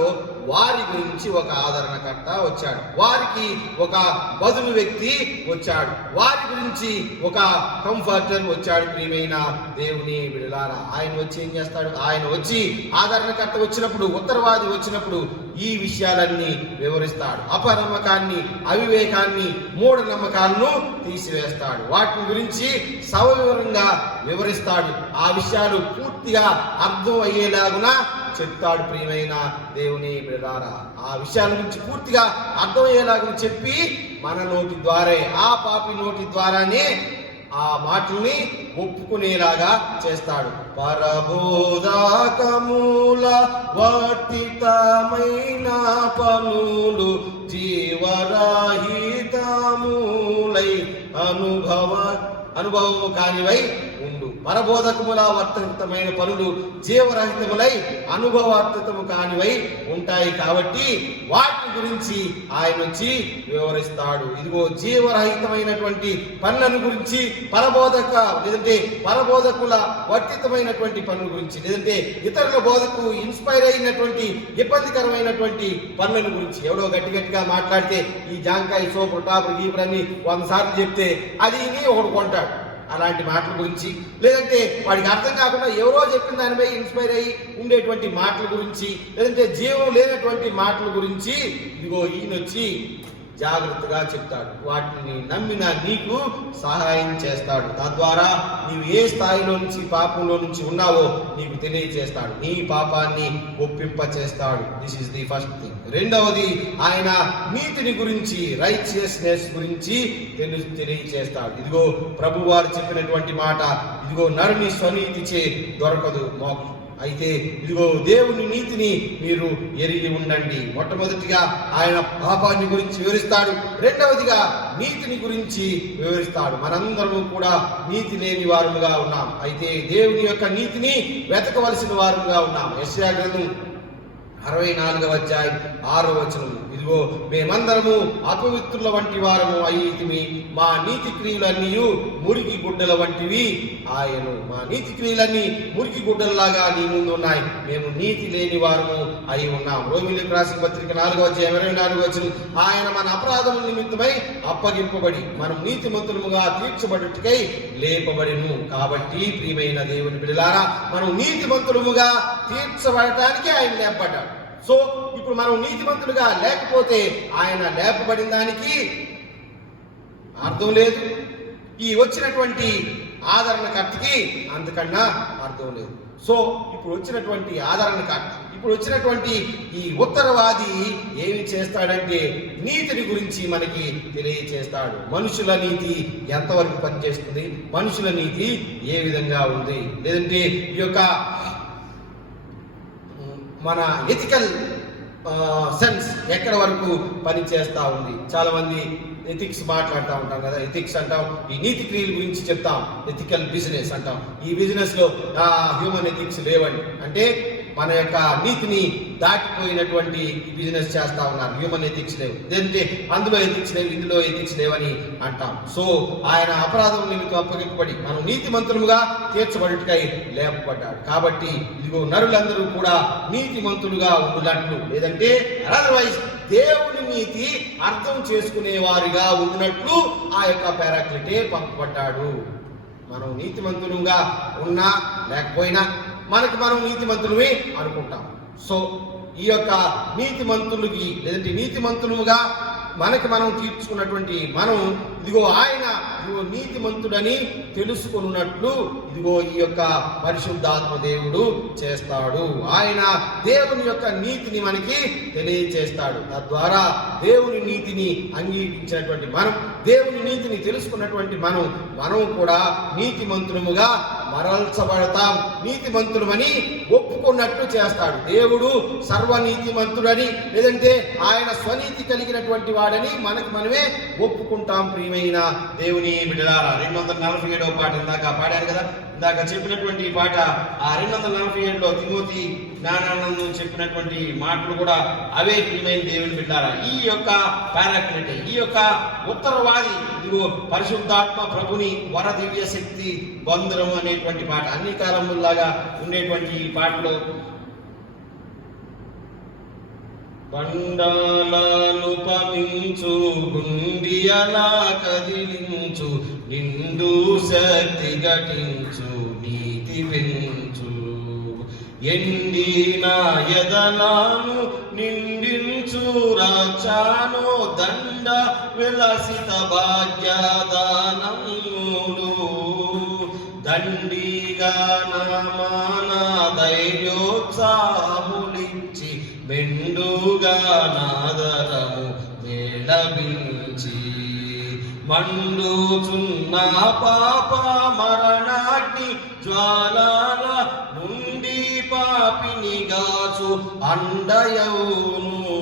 వారి గురించి ఒక ఆదరణకర్త వచ్చాడు, వారికి ఒక బదులు వ్యక్తి వచ్చాడు, వారి గురించి ఒక కంఫర్టర్ వచ్చాడు. ప్రియమైన దేవుని బిడ్డలారా, ఆయన వచ్చి ఏం చేస్తాడు? ఆయన వచ్చి ఆదరణకర్త వచ్చినప్పుడు, ఉత్తరవాది వచ్చినప్పుడు ఈ విషయాలన్నీ వివరిస్తాడు. అపనమ్మకాన్ని, అవివేకాన్ని, మూఢనమ్మకాలను తీసివేస్తాడు. వాటి గురించి సవివరంగా వివరిస్తాడు. ఆ విషయాలు పూర్తిగా అర్థం అయ్యేలాగున చెప్తాడు. ప్రియమైన దేవుని బిడ్డలారా, ఆ విషయాల గురించి పూర్తిగా అర్థమయ్యేలాగా చెప్పి మన నోటి ద్వారే, ఆ పాపి నోటి ద్వారానే ఆ మాటల్ని ఒప్పుకునేలాగా చేస్తాడు. పరబోధకముల వర్తితమైన పనులు జీవరహితములై అనుభవము కానివై ఉండు. పరబోధకముల వర్తితమైన పనులు జీవరహితములై అనుభవార్థితము కానివై ఉంటాయి. కాబట్టి వాటి గురించి ఆయన వచ్చి వివరిస్తాడు. ఇదిగో జీవరహితమైనటువంటి పనులను గురించి, లేదంటే పరబోధకుల వర్తితమైనటువంటి పనుల గురించి, లేదంటే ఇతరుల బోధకు ఇన్స్పైర్ అయినటువంటి ఇబ్బందికరమైనటువంటి పనుల గురించి. ఎవడో గట్టిగా మాట్లాడితే ఈ జాంకాయ సూపర్ టాపర్ గీపరని 100 సార్లు చెప్తే అది ఒకడు కొంటాడు. అలాంటి మాటల గురించి, లేదంటే వాడికి అర్థం కాకుండా ఎవరో చెప్పిన దానిపై ఇన్స్పైర్ అయ్యి ఉండేటువంటి మాటల గురించి, లేదంటే జీవం లేనటువంటి మాటల గురించి ఇదిగో ఈయనొచ్చి జాగ్రత్తగా చెప్తాడు. వాటిని నమ్మిన నీకు సహాయం చేస్తాడు. తద్వారా నీవు ఏ స్థాయిలో నుంచి, పాపంలో నుంచి ఉన్నావో నీకు తెలియజేస్తాడు. నీ పాపాన్ని ఒప్పింప చేస్తాడు. This is the first thing. రెండవది, ఆయన నీతిని గురించి, రైచియస్నెస్ గురించి తెలియజేస్తాడు. ఇదిగో ప్రభు వారు చెప్పినటువంటి మాట, ఇదిగో నరుని స్వనీతిచే దొరకదు మోక్షం. అయితే ఇదిగో దేవుని నీతిని మీరు ఎరిగి ఉండండి. మొట్టమొదటిగా ఆయన పాపాన్ని గురించి వివరిస్తాడు, రెండవదిగా నీతిని గురించి వివరిస్తాడు. మనందరము కూడా నీతి లేని వారుగా ఉన్నాం. అయితే దేవుని యొక్క నీతిని వెతకవలసిన వారుగా ఉన్నాం. యెషయా గ్రంథం 64వ అధ్యాయం 6వ వచనము, ఇదిగో మేమందరము అపవిత్రుల వంటి వారము అయ్యితిమి, మా నీతి క్రియలన్నీ మురికి గుడ్డల వంటివి ఆయను. మా నీతి క్రియలన్నీ మురికి గుడ్డలలాగా నీ ముందు ఉన్నాయి, మేము నీతి లేని వారము అయి ఉన్నాం. రోమిలకు రాసిన పత్రిక 4వ అధ్యాయం 24వ వచనం, ఆయన మన అపరాధముల నిమిత్తమై అప్పగింపబడి మనం నీతిమంతులముగా తీర్చబడుటకై లేపబడిను. కాబట్టి ప్రియమైన దేవుని బిడ్డలారా, మనం నీతిమంతులముగా తీర్చబడటానికి ఆయన లేపబడ్డాడు. సో ఇప్పుడు మనం నీతిమంతులుగా లేకపోతే ఆయన లేపబడిన దానికి అర్థం లేదు. ఈ వచ్చినటువంటి ఆదరణకర్తకి అంతకన్నా అర్థం లేదు. సో ఇప్పుడు వచ్చినటువంటి ఆదరణకర్త, ఇప్పుడు వచ్చినటువంటి ఈ ఉత్తరవాది ఏమి చేస్తాడంటే నీతిని గురించి మనకి తెలియచేస్తాడు. మనుషుల నీతి ఎంతవరకు పనిచేస్తుంది, మనుషుల నీతి ఏ విధంగా ఉంది, లేదంటే ఈ యొక్క మన ఎథికల్ సెన్స్ ఎక్కడ వరకు పని చేస్తూ ఉంది. చాలా మంది ఎథిక్స్ మాట్లాడుతూ ఉంటాం కదా, ఎథిక్స్ అంటాం, ఈ నీతి క్రియల గురించి చెప్తాం, ఎథికల్ బిజినెస్ అంటాం. ఈ బిజినెస్ లో హ్యూమన్ ఎథిక్స్ లేవండి, అంటే మన యొక్క నీతిని దాటిపోయినటువంటి బిజినెస్ చేస్తా ఉన్నారు. హ్యూమన్ ఎథిక్స్ లేవు, లేదంటే అందులో ఎథిక్స్ లేవు, ఇందులో ఎథిక్స్ లేవని అంటాం. సో ఆయన అపరాధం నిమిత్తం అప్పగింపబడి మనం నీతిమంతులుగా తీర్చబడుటకై లేపబడ్డాడు. కాబట్టి ఇదిగో నరులందరూ కూడా నీతిమంతులుగా ఉండునట్లు, లేదంటే అదర్వైజ్ దేవుని నీతి అర్థం చేసుకునే వారిగా ఉన్నట్లు ఆ యొక్క పారాక్లిటే పంపబడ్డాడు. మనం నీతిమంతులుగా ఉన్నా లేకపోయినా మనకు మనం నీతిమంతులమే అనుకుంటాం. సో ఈ యొక్క నీతిమంతులకి, లేదంటే నీతిమంతులుగా మనకి మనం తీర్చుకున్నటువంటి మనం ఇదిగో ఆయన ఇదిగో నీతిమంతుడని తెలుసుకున్నట్లు ఇదిగో ఈ యొక్క పరిశుద్ధాత్మ దేవుడు చేస్తాడు. ఆయన దేవుని యొక్క నీతిని మనకి తెలియచేస్తాడు. తద్వారా దేవుని నీతిని అంగీకరించినటువంటి మనం, దేవుని నీతిని తెలుసుకున్నటువంటి మనం కూడా నీతిమంతులముగా మరల్చబడతాం, నీతిమంతులమని ఒప్పుకున్నట్టు చేస్తాడు. దేవుడు సర్వనీతిమంతుడని, లేదంటే ఆయన స్వనీతి కలిగినటువంటి వాడని మనకు మనమే ఒప్పుకుంటాం. ప్రియమైన దేవుని బిడ్డలారా, 247వ పాట ఇందాక పాడారు కదా, ఇందాక చెప్పినటువంటి పాట ఆ 247లో తిమోతి జ్ఞానానందం చెప్పినటువంటి మాటలు కూడా అవే. ప్రియమైన దేవుని బిడ్డలారా, ఈ యొక్క పారాక్లిటే, ఈ యొక్క ఉత్తరవాది ఇదిగో పరిశుద్ధాత్మ ప్రభుని వర దివ్య శక్తి బంధురం అనేటువంటి పాట అన్ని కాలములాగా ఉండేటువంటి ఈ పాటలో బండాలను పమించు గుండియలా కదిలించు నిండు శక్తి ఘటించు నీతి పెంచు ఎండిన ఎదలాను నిండించు రక్షాను దండ విలసిత భాగ్యదానములు దండిగా నామాన ధైర్యోత్సాహములిచ్చి మెండుగా నాదరము మేళవించి మండుచున్న పాప మరణాగ్ని జ్వాలాల నుండి పాపిని గాచు అండయౌను.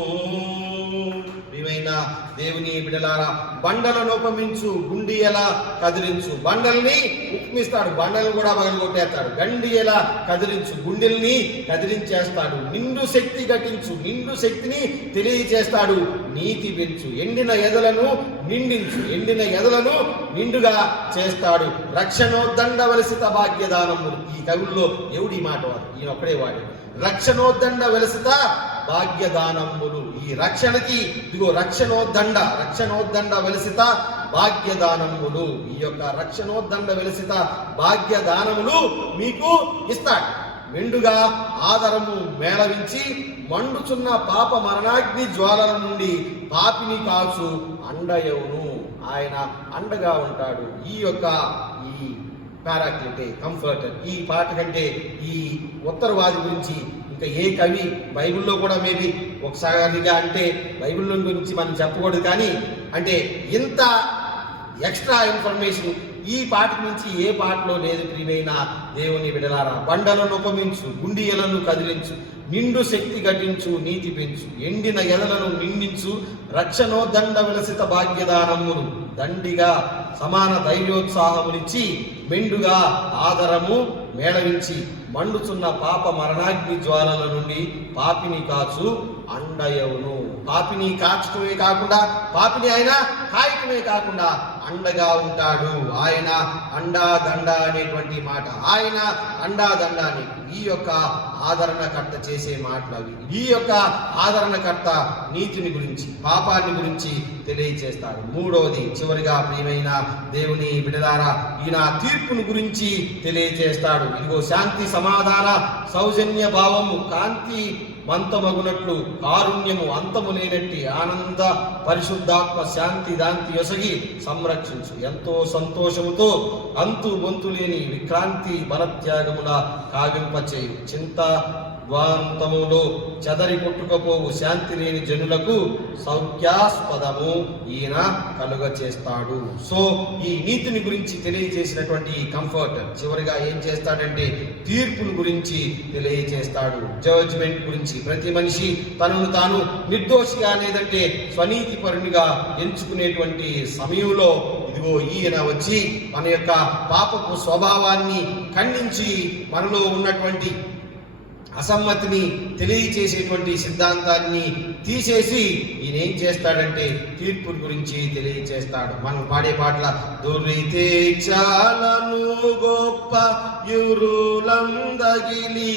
ప్రియమైన దేవుని బిడలారా, బండలను ఉపమించు గుండి ఎలా కదిలించు, బండల్ని ఉపమిస్తాడు, బండలను కూడా పగలగొట్టేస్తాడు. గండి ఎలా కదిలించు, గుండెల్ని కదిలించేస్తాడు. నిండు శక్తి ఘటించు, నిండు శక్తిని తెలియచేస్తాడు. నీతి పెంచు, ఎండిన ఎదలను నిండించు, ఎండిన ఎదలను నిండుగా చేస్తాడు. రక్షణోద్దండవలసిత భాగ్యదానములు. ఈ కవుల్లో ఎవడి మాట వాడు, ఈయన ఒక్కడే వాడు. రక్షణోద్దండ వెలసిత భాగ్యదానములు. ఈ రక్షణకి ఇదిగో రక్షణోద్దండ వెలసిత భాగ్యదానములు. ఈ యొక్క రక్షణోద్దండ వెలసిత భాగ్యదానములు మీకు ఇస్తాడు. మెండుగా ఆదరము మేళవించి మండుచున్న పాప మరణాగ్ని జ్వాలల నుండి పాపిని కాచు అండయవును. ఆయన అండగా ఉంటాడు. ఈ యొక్క ఈ పారాక్లిటే, కంఫర్టర్, ఈ పాట కంటే ఈ ఉత్తరవాది గురించి ఇంకా ఏ కవి బైబిల్లో కూడా మేబీ ఒకసారిగా అంటే బైబిల్లో గురించి మనం చెప్పకూడదు, కానీ అంటే ఇంత ఎక్స్ట్రా ఇన్ఫర్మేషన్ ఈ పాట నుంచి ఏ పాటలో లేదు. ప్రియమైన దేవుని బిడలారా, బండలను ఉపమించు, గుండియలను కదిలించు, నిండు శక్తి ఘటించు, నీతి పెంచు, ఎండిన ఎదలను నిండించు, రక్షణోదండ విలసిత భాగ్యదానములు, దండిగా సమాన ధైర్యోత్సాహమునిచ్చి మెండుగా ఆదరము మేళవించి మండుచున్న పాప మరణాగ్ని జ్వాలల నుండి పాపిని కాచు అండయవును. పాపిని కాచటమే కాకుండా, పాపిని ఆయన కాయటమే కాకుండా అండగా ఉంటాడు. ఆయన అండా దండ అనేటువంటి మాట, ఆయన అండా దండ అని ఈ యొక్క ఆదరణకర్త చేసే మాటలు అవి. ఈ యొక్క ఆదరణకర్త నీతిని గురించి, పాపాన్ని గురించి తెలియచేస్తాడు. మూడవది, చివరిగా ప్రియమైన దేవుని బిడ్డలారా, ఈయన తీర్పును గురించి తెలియచేస్తాడు. ఇదిగో శాంతి సమాధాన సౌజన్య భావము కాంతి మంతమగునట్లు కారుణ్యము అంతము లేనట్టి ఆనంద పరిశుద్ధాత్మ శాంతి దాంతి యొసగి సంరక్షించు. ఎంతో సంతోషముతో అంతు బొంతు లేని విక్రాంతి బలత్యాగమున కావింపచేయు. చింత ద్వాంతములో చెదరి కొట్టుకపోవు శాంతి లేని జనులకు సౌఖ్యాస్పదము ఈయన కలుగ చేస్తాడు. సో ఈ నీతిని గురించి తెలియజేసినటువంటి కంఫర్ట్ చివరిగా ఏం చేస్తాడంటే తీర్పును గురించి తెలియజేస్తాడు. జడ్జ్మెంట్ గురించి, ప్రతి మనిషి తనను తాను నిర్దోషిగా లేదంటే స్వనీతి పరునిగా ఎంచుకునేటువంటి సమయంలో ఇదిగో ఈయన వచ్చి మన యొక్క పాపపు స్వభావాన్ని ఖండించి మనలో ఉన్నటువంటి అసమ్మతిని తెలియచేసేటువంటి సిద్ధాంతాన్ని తీసేసి ఈయన ఏం చేస్తాడంటే తీర్పు గురించి తెలియచేస్తాడు. మనం పాడే పాటల దొరితే చాలను గొప్ప యురులందగిలి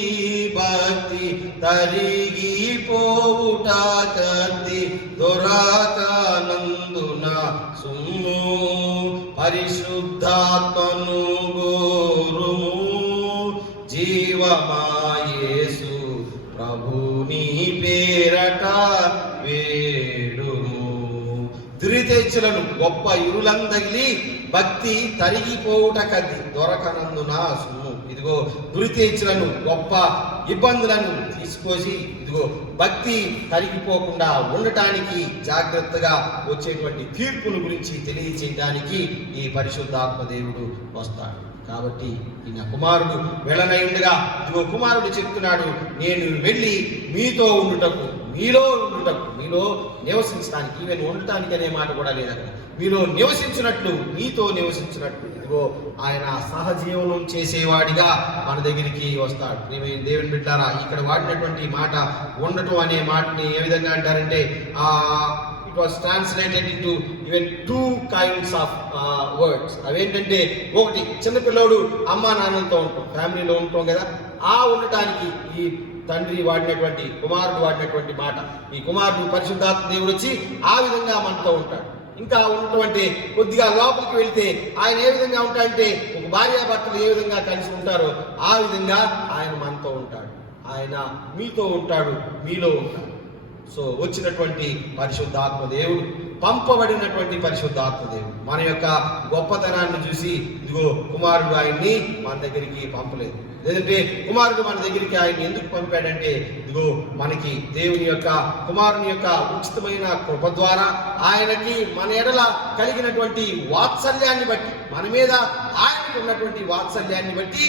భక్తి తరిగి పోవుట కత్తి దొరకనందున సుమ్ము పరిశుద్ధాత్మను గోరుము జీవమాయేసు ప్రభుని పేరట వేడుము. దురితేచ్చులను గొప్ప ఇరులందగిలి భక్తి తరిగిపోవుట కద్ది దొరకనందున సుమ్ము. ఇదిగో దురితేచ్చులను గొప్ప ఇబ్బందులను తీసుకొచ్చి ఇదిగో భక్తి తరిగిపోకుండా ఉండటానికి జాగ్రత్తగా వచ్చేటువంటి తీర్పుల గురించి తెలియచేయడానికి ఈ పరిశుద్ధాత్మ దేవుడు వస్తాడు. కాబట్టి ఈయన కుమారుడు వెళ్ళనై ఉండగా ఇదిగో కుమారుడు చెప్తున్నాడు, నేను వెళ్ళి మీతో ఉండుటకు, మీలో ఉండుటకు, మీలో నివసించడానికి, ఈవెన్ ఉండటానికి అనే మాట కూడా లేదు అక్కడ, మీలో నివసించినట్లు, మీతో నివసించినట్లు ఇదిగో ఆయన సహజీవనం చేసేవాడిగా మన దగ్గరికి వస్తాడు. ప్రియమైన దేవుని బిడ్డారా, ఇక్కడ వాడినటువంటి మాట ఉండటం అనే మాటని ఏ విధంగా అంటారంటే was translated into even two kinds of words. అవేంటంటే ఒకటి, చిన్నపిల్లోడు అమ్మా నాన్నలతో ఉంటాం, ఫ్యామిలీలో ఉంటాం కదా, ఆ ఉండటానికి ఈ తండ్రి వాడినటువంటి, కుమారుడు వాడినటువంటి మాట, ఈ కుమారుడు పరిశుద్ధాత్మ దేవుడు వచ్చి ఆ విధంగా మనతో ఉంటాడు. ఇంకా ఉండటం అంటే కొద్దిగా లోపలికి వెళ్తే ఆయన ఏ విధంగా ఉంటాడంటే ఒక భార్యాభర్తలు ఏ విధంగా కలిసి ఉంటారో ఆ విధంగా ఆయన మనతో ఉంటాడు. ఆయన మీతో ఉంటాడు, మీలో ఉంటాడు. సో వచ్చినటువంటి పరిశుద్ధాత్మ దేవుడు, పంపబడినటువంటి పరిశుద్ధాత్మ దేవుడు మన యొక్క గొప్పతనాన్ని చూసి ఇదిగో కుమారుడు ఆయన్ని మన దగ్గరికి పంపలేదు. లేదంటే కుమారుడు మన దగ్గరికి ఆయన్ని ఎందుకు పంపాడంటే ఇదిగో మనకి దేవుని యొక్క కుమారుని యొక్క ఉచితమైన కృప ద్వారా ఆయనకి మన ఎడల కలిగినటువంటి వాత్సల్యాన్ని బట్టి, మన మీద ఆయనకు ఉన్నటువంటి వాత్సల్యాన్ని బట్టి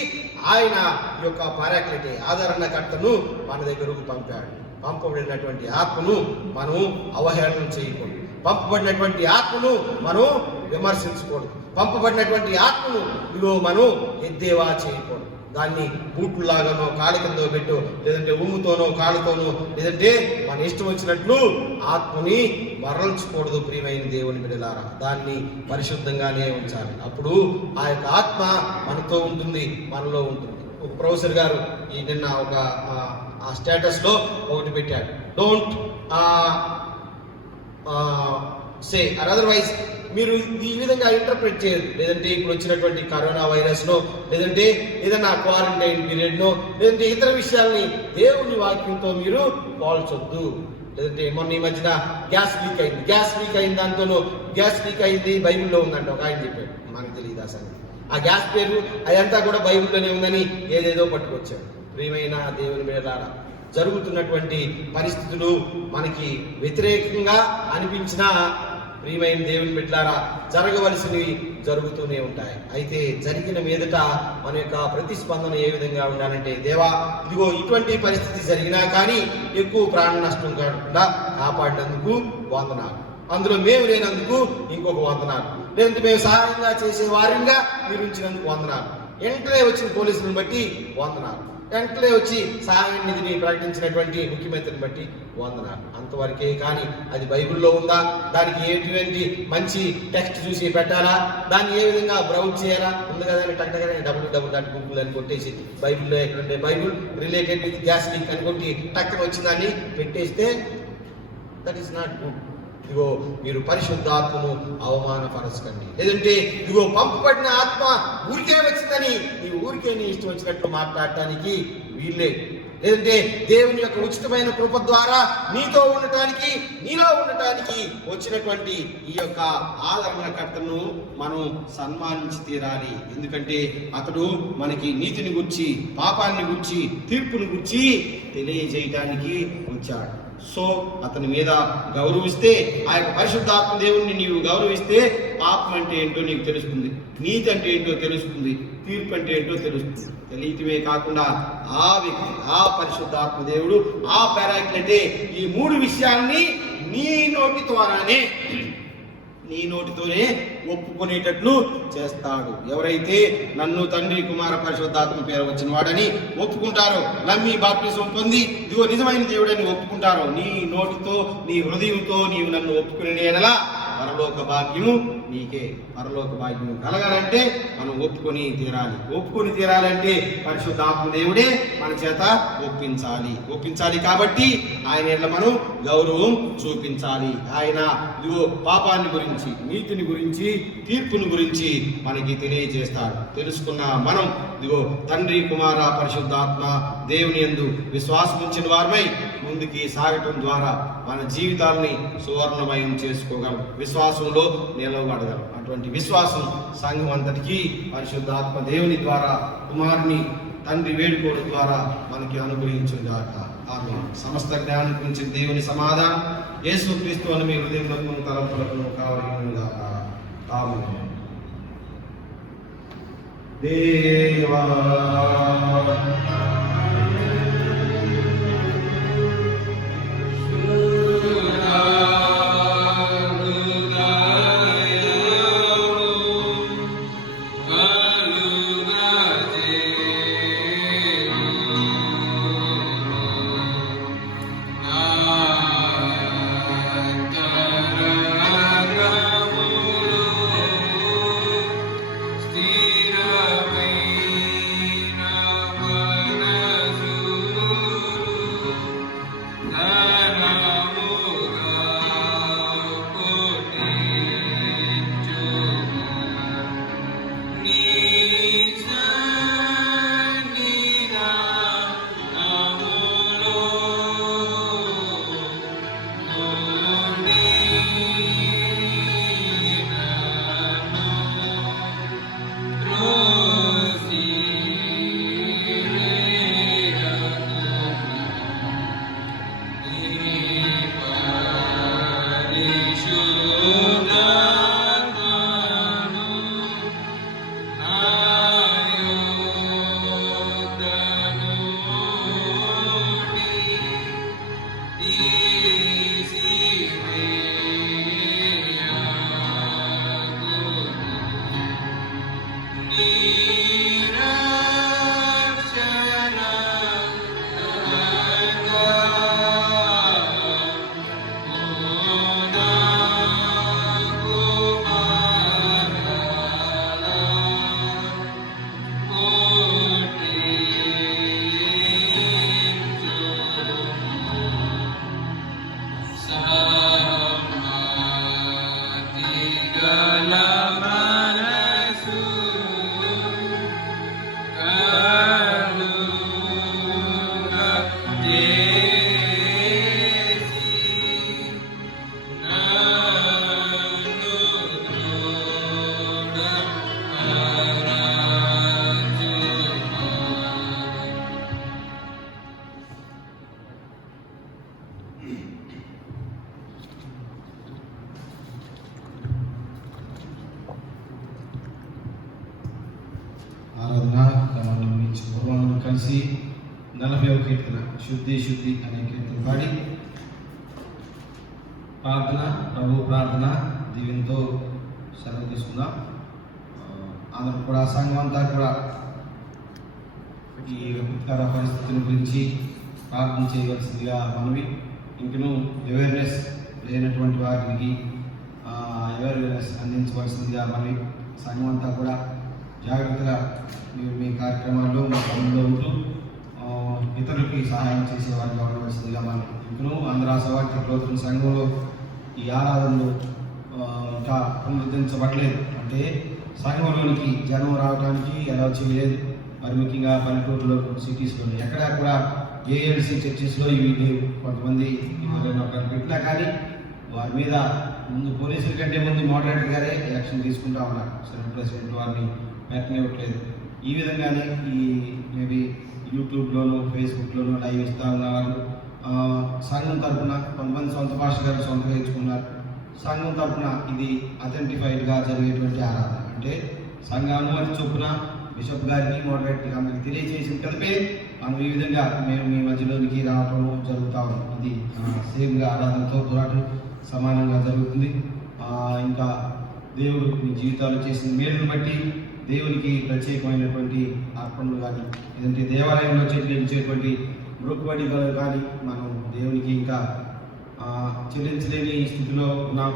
ఆయన ఈ యొక్క పారాక్లిటే ఆదరణకర్తను మన దగ్గరకు పంపాడు. పంపబడినటువంటి ఆత్మను మనం అవహేళన చేయకూడదు, పంపబడినటువంటి ఆత్మను మనం విమర్శించకూడదు, పంపబడినటువంటి ఆత్మను ఇదిగో మనం ఎద్దేవా చేయకూడదు. దాన్ని బూట్లులాగానో కాళ్ళ కిందో పెట్టో, లేదంటే ఉమ్ముతోనో కాళ్ళతోనో, లేదంటే మన ఇష్టం వచ్చినట్లు ఆత్మని మరల్చకూడదు. ప్రియమైన దేవుని బిడ్డలారా, దాన్ని పరిశుద్ధంగానే ఉంచాలి. అప్పుడు ఆ యొక్క ఆత్మ మనతో ఉంటుంది, మనలో ఉంటుంది. ఒక ప్రొఫెసర్ గారు ఈ నిన్న ఒక ఆ స్టేటస్లో ఒకటి పెట్టాడు, డోంట్ సే ఆర్ అదర్వైజ్, మీరు ఈ విధంగా ఇంటర్ప్రిట్ చేయరు. లేదంటే ఇప్పుడు వచ్చినటువంటి కరోనా వైరస్నో, లేదంటే ఏదైనా క్వారంటైన్ పీరియడ్నో, లేదంటే ఇతర విషయాల్ని దేవుని వాక్యంతో మీరు పోల్చొద్దు. లేదంటే మొన్న ఈ మధ్యన గ్యాస్ లీక్ అయిన దాంతోనూ గ్యాస్ లీక్ అయింది బైబిల్లో ఉందంట ఒక ఆయన చెప్పాడు, మనకు తెలియదు అసలు ఆ గ్యాస్ పేరు అదంతా కూడా బైబిల్లోనే ఉందని ఏదేదో పట్టుకొచ్చాడు. ప్రియమైన దేవుని బిడ్డలారా, జరుగుతున్నటువంటి పరిస్థితులు మనకి వ్యతిరేకంగా అనిపించినా ప్రియమైన దేవుని బిడ్డలారా, జరగవలసినవి జరుగుతూనే ఉంటాయి. అయితే జరిగిన మీదట మన యొక్క ప్రతిస్పందన ఏ విధంగా ఉండాలంటే, దేవా ఇదిగో ఇటువంటి పరిస్థితి జరిగినా కానీ ఎక్కువ ప్రాణ నష్టం కాకుండా కాపాడినందుకు వందనాలు. అందులో మేము లేనందుకు ఇంకొక వందనాలు, లేదంటే మేము సహాయంగా చేసే వారిగా మీరు ఉంచినందుకు వందనాలు, వెంటనే వచ్చిన పోలీసులను బట్టి వందనాలు, వెంటనే వచ్చి సహాయ నిధిని ప్రకటించినటువంటి ముఖ్యమంత్రిని బట్టి వందనాలు. అంతవరకే కానీ అది బైబిల్లో ఉందా, దానికి ఎటువంటి మంచి టెక్స్ట్ చూసి పెట్టాలా, దాన్ని ఏ విధంగా బ్రౌజ్ చేయాలా, ఉంది కదా టక్కగా డబ్బులు అని కొట్టేసి బైబిల్లో ఎక్కడుండే Bible related with gas leak అని కొట్టి టక్కన వచ్చిందాన్ని పెట్టేస్తే దట్ ఈస్ నాట్ గుడ్. ఇదిగో మీరు పరిశుద్ధాత్మను అవమానపరచకండి, లేదంటే ఇదిగో పంపబడిన ఆత్మ ఊరికే వచ్చిందని నీ ఊరికే నీ ఇష్టం వచ్చినట్టు మాట్లాడటానికి వీళ్ళే, లేదంటే దేవుని యొక్క ఉచితమైన కృప ద్వారా నీతో ఉండటానికి నీలో ఉండటానికి వచ్చినటువంటి ఈ యొక్క ఆదరణకర్తను మనం సన్మానించి తీరాలి. ఎందుకంటే అతడు మనకి నీతిని గురించి, పాపాన్ని గురించి, తీర్పుని గురించి తెలియజేయటానికి వచ్చాడు. సో అతని మీద గౌరవిస్తే, ఆ యొక్క పరిశుద్ధాత్మ దేవుణ్ణి నీవు గౌరవిస్తే పాపం అంటే ఏంటో నీకు తెలుస్తుంది, నీతి అంటే ఏంటో తెలుస్తుంది, తీర్పు అంటే ఏంటో తెలుస్తుంది. తెలియటమే కాకుండా ఆ వ్యక్తి, ఆ పరిశుద్ధాత్మ దేవుడు, ఆ పెరాక్లెటే ఈ 3 విషయాల్ని నీ నోటితోనే ఒప్పుకునేటట్లు చేస్తాడు. ఎవరైతే నన్ను తండ్రి కుమార పరిశుద్ధాత్మ పేరు వచ్చిన వాడని ఒప్పుకుంటారో, నమ్మి బాప్టిజం పొంది ఇదిగో నిజమైన దేవుడని ఒప్పుకుంటారో, నీ నోటితో నీ హృదయంతో నీవు నన్ను ఒప్పుకునే ఎడల పరలోక భాగ్యము నీకే. పరలోక భాగ్యము కలగాలంటే మనం ఒప్పుకొని తీరాలంటే పరిశుద్ధాత్మ దేవుడే మన చేత ఒప్పించాలి. కాబట్టి ఆయన ఎట్లా మనం గౌరవం చూపించాలి. ఆయన ఇదిగో పాపాన్ని గురించి, నీతిని గురించి, తీర్పుని గురించి మనకి తెలియజేస్తాడు. తెలుసుకున్న మనం ఇదిగో తండ్రి కుమార పరిశుద్ధాత్మ దేవుని యందు విశ్వాసం ఉంచిన వారమై ముందుకి సాగటం ద్వారా మన జీవితాలని సువర్ణమయం చేసుకోగలం, విశ్వాసంలో నిలవబడగలం. అటువంటి విశ్వాసం సంఘం అంతటికీ పరిశుద్ధాత్మ దేవుని ద్వారా, కుమారుని తండ్రి వేడుకోవడం ద్వారా మనకి అనుగ్రహించుగాక. ఆమేన్. సమస్త జ్ఞానం గురించి దేవుని సమాధానం యేసుక్రీస్తు అని మీ హృదయంలో తలంపులకు కావలగాక. ఆమేన్. దేవా ఆరాధన క్రమంలో నుంచి పూర్వంలో కలిసి 40వ కీర్తన శుద్ధి అనే కీర్తన పాడి ప్రభు ప్రార్థన దీవెనతో సెలవు తీసుకుందాం. అందరూ కూడా సంఘం అంతా కూడా ఈ విపత్కర పరిస్థితుల గురించి ప్రార్థన చేయవలసిందిగా మనవి. ఇంకనూ అవేర్నెస్ లేనటువంటి వారికి అవేర్నెస్ అందించవలసిందిగా మనవి. సంఘం అంతా కూడా జాగ్రత్తగా మీరు మీ కార్యక్రమాల్లో మీ పనుల్లో ఉంటూ ఇతరులకి సహాయం చేసేవారిగా ఉండవలసిందిగా మనం. ఇంకనూ ఆంధ్ర సవాక్య ప్రభుత్వ సంఘంలో ఈ ఆరాధనలు ఇంకా పునరుద్ధరించబడలేదు. అంటే సంఘంలోనికి జనం రావడానికి ఎలా చేయలేదు. మరి ముఖ్యంగా పల్లెటూరులో సిటీస్లో ఎక్కడ కూడా ఏఎల్సి చర్చెస్లో ఇవి లేవు. కొంతమంది పెట్టినా కానీ వారి మీద ముందు పోలీసుల కంటే ముందు మోడరేటర్ గారే యాక్షన్ తీసుకుంటా ఉన్నారు. సెనెట్ ప్రెసిడెంట్ వారిని పెట్టనివ్వట్లేదు. ఈ విధంగానే ఈ మేబీ యూట్యూబ్లోనూ ఫేస్బుక్లోనూ లైవ్ ఇస్తూ ఉన్నవారు సంఘం తరఫున కొంతమంది సొంత భాష గారు సొంతగా ఇచ్చుకున్నారు. సంఘం తరఫున ఇది అథెంటిఫైడ్గా జరిగేటువంటి ఆరాధన. అంటే సంఘ అనుమతి చొప్పున బిషప్ గారికి మోడరేటర్ అందరికి తెలియజేసిన కలిపే మనం ఈ విధంగా మేము మీ మధ్యలోనికి రావటం జరుగుతూ ఉంది. ఇది సేమ్గా ఆరాధనతో పోరాటం సమానంగా జరుగుతుంది. ఇంకా దేవుడు మీ జీవితాలు చేసిన మేలును బట్టి దేవునికి ప్రత్యేకమైనటువంటి అర్పణలు కానీ లేదంటే దేవాలయంలో చెల్లించేటువంటి మొక్కుబడులు కానీ మనం దేవునికి ఇంకా చెల్లించలేని స్థితిలో ఉన్నాం.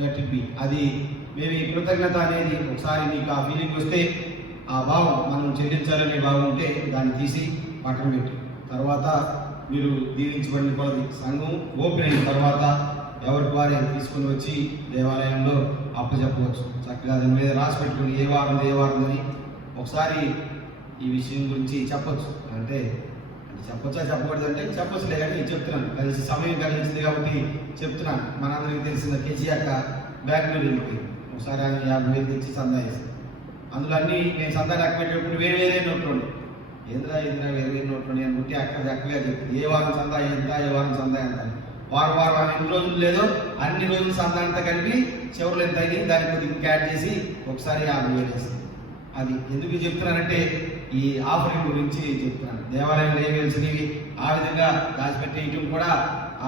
Let it be. అది మేము ఈ కృతజ్ఞత అనేది ఒకసారి మీకు ఆ ఫీలింగ్ వస్తే, ఆ భావం మనం చెల్లించాలనే భావం ఉంటే దాన్ని తీసి పక్కన పెట్టి తర్వాత మీరు దీవించబడిన కొలది సంఘం ఓపెన్ అయిన తర్వాత ఎవరికి వారే తీసుకొని వచ్చి దేవాలయంలో అప్పచెప్పవచ్చు. చక్కగా దాని మీద రాసి పెట్టుకుని ఏ వారం అని ఒకసారి ఈ విషయం గురించి చెప్పచ్చు. అంటే చెప్పొచ్చా చెప్పకూడదు అంటే చెప్పొచ్చులే, కానీ చెప్తున్నాను కలిసి సమయం కలిగించింది కాబట్టి చెప్తున్నాను. మనందరికీ తెలిసిన కేసీ అక్క బెంగళూరు వెళ్ళిపోయింది. ఒకసారి ఆయన 50,000 తెచ్చి సందా వేసి అందులో అన్నీ నేను సందా లెక్క పెట్టేటప్పుడు వేరే నోట్లు ఏంద్రా వేరే నోట్లు అనుకుంటే అక్క చక్కగా చెప్తుంది ఏ వారం సందా ఎంత, ఏ వారం సందా ఎంత అని. వారం ఎన్ని రోజులు లేదో అన్ని రోజులు సందా అంతా కలిపి చివరిలో ఎంత అయింది దాని కొద్దిగా ఇంకా యాడ్ చేసి ఒకసారి 50,000 వేసింది. అది ఎందుకు చెప్తున్నానంటే ఈ ఆఫరింగ్ గురించి చెప్తున్నాను. దేవాలయంలో వేయవలసినవి ఆ విధంగా దాచిపెట్టేయటం కూడా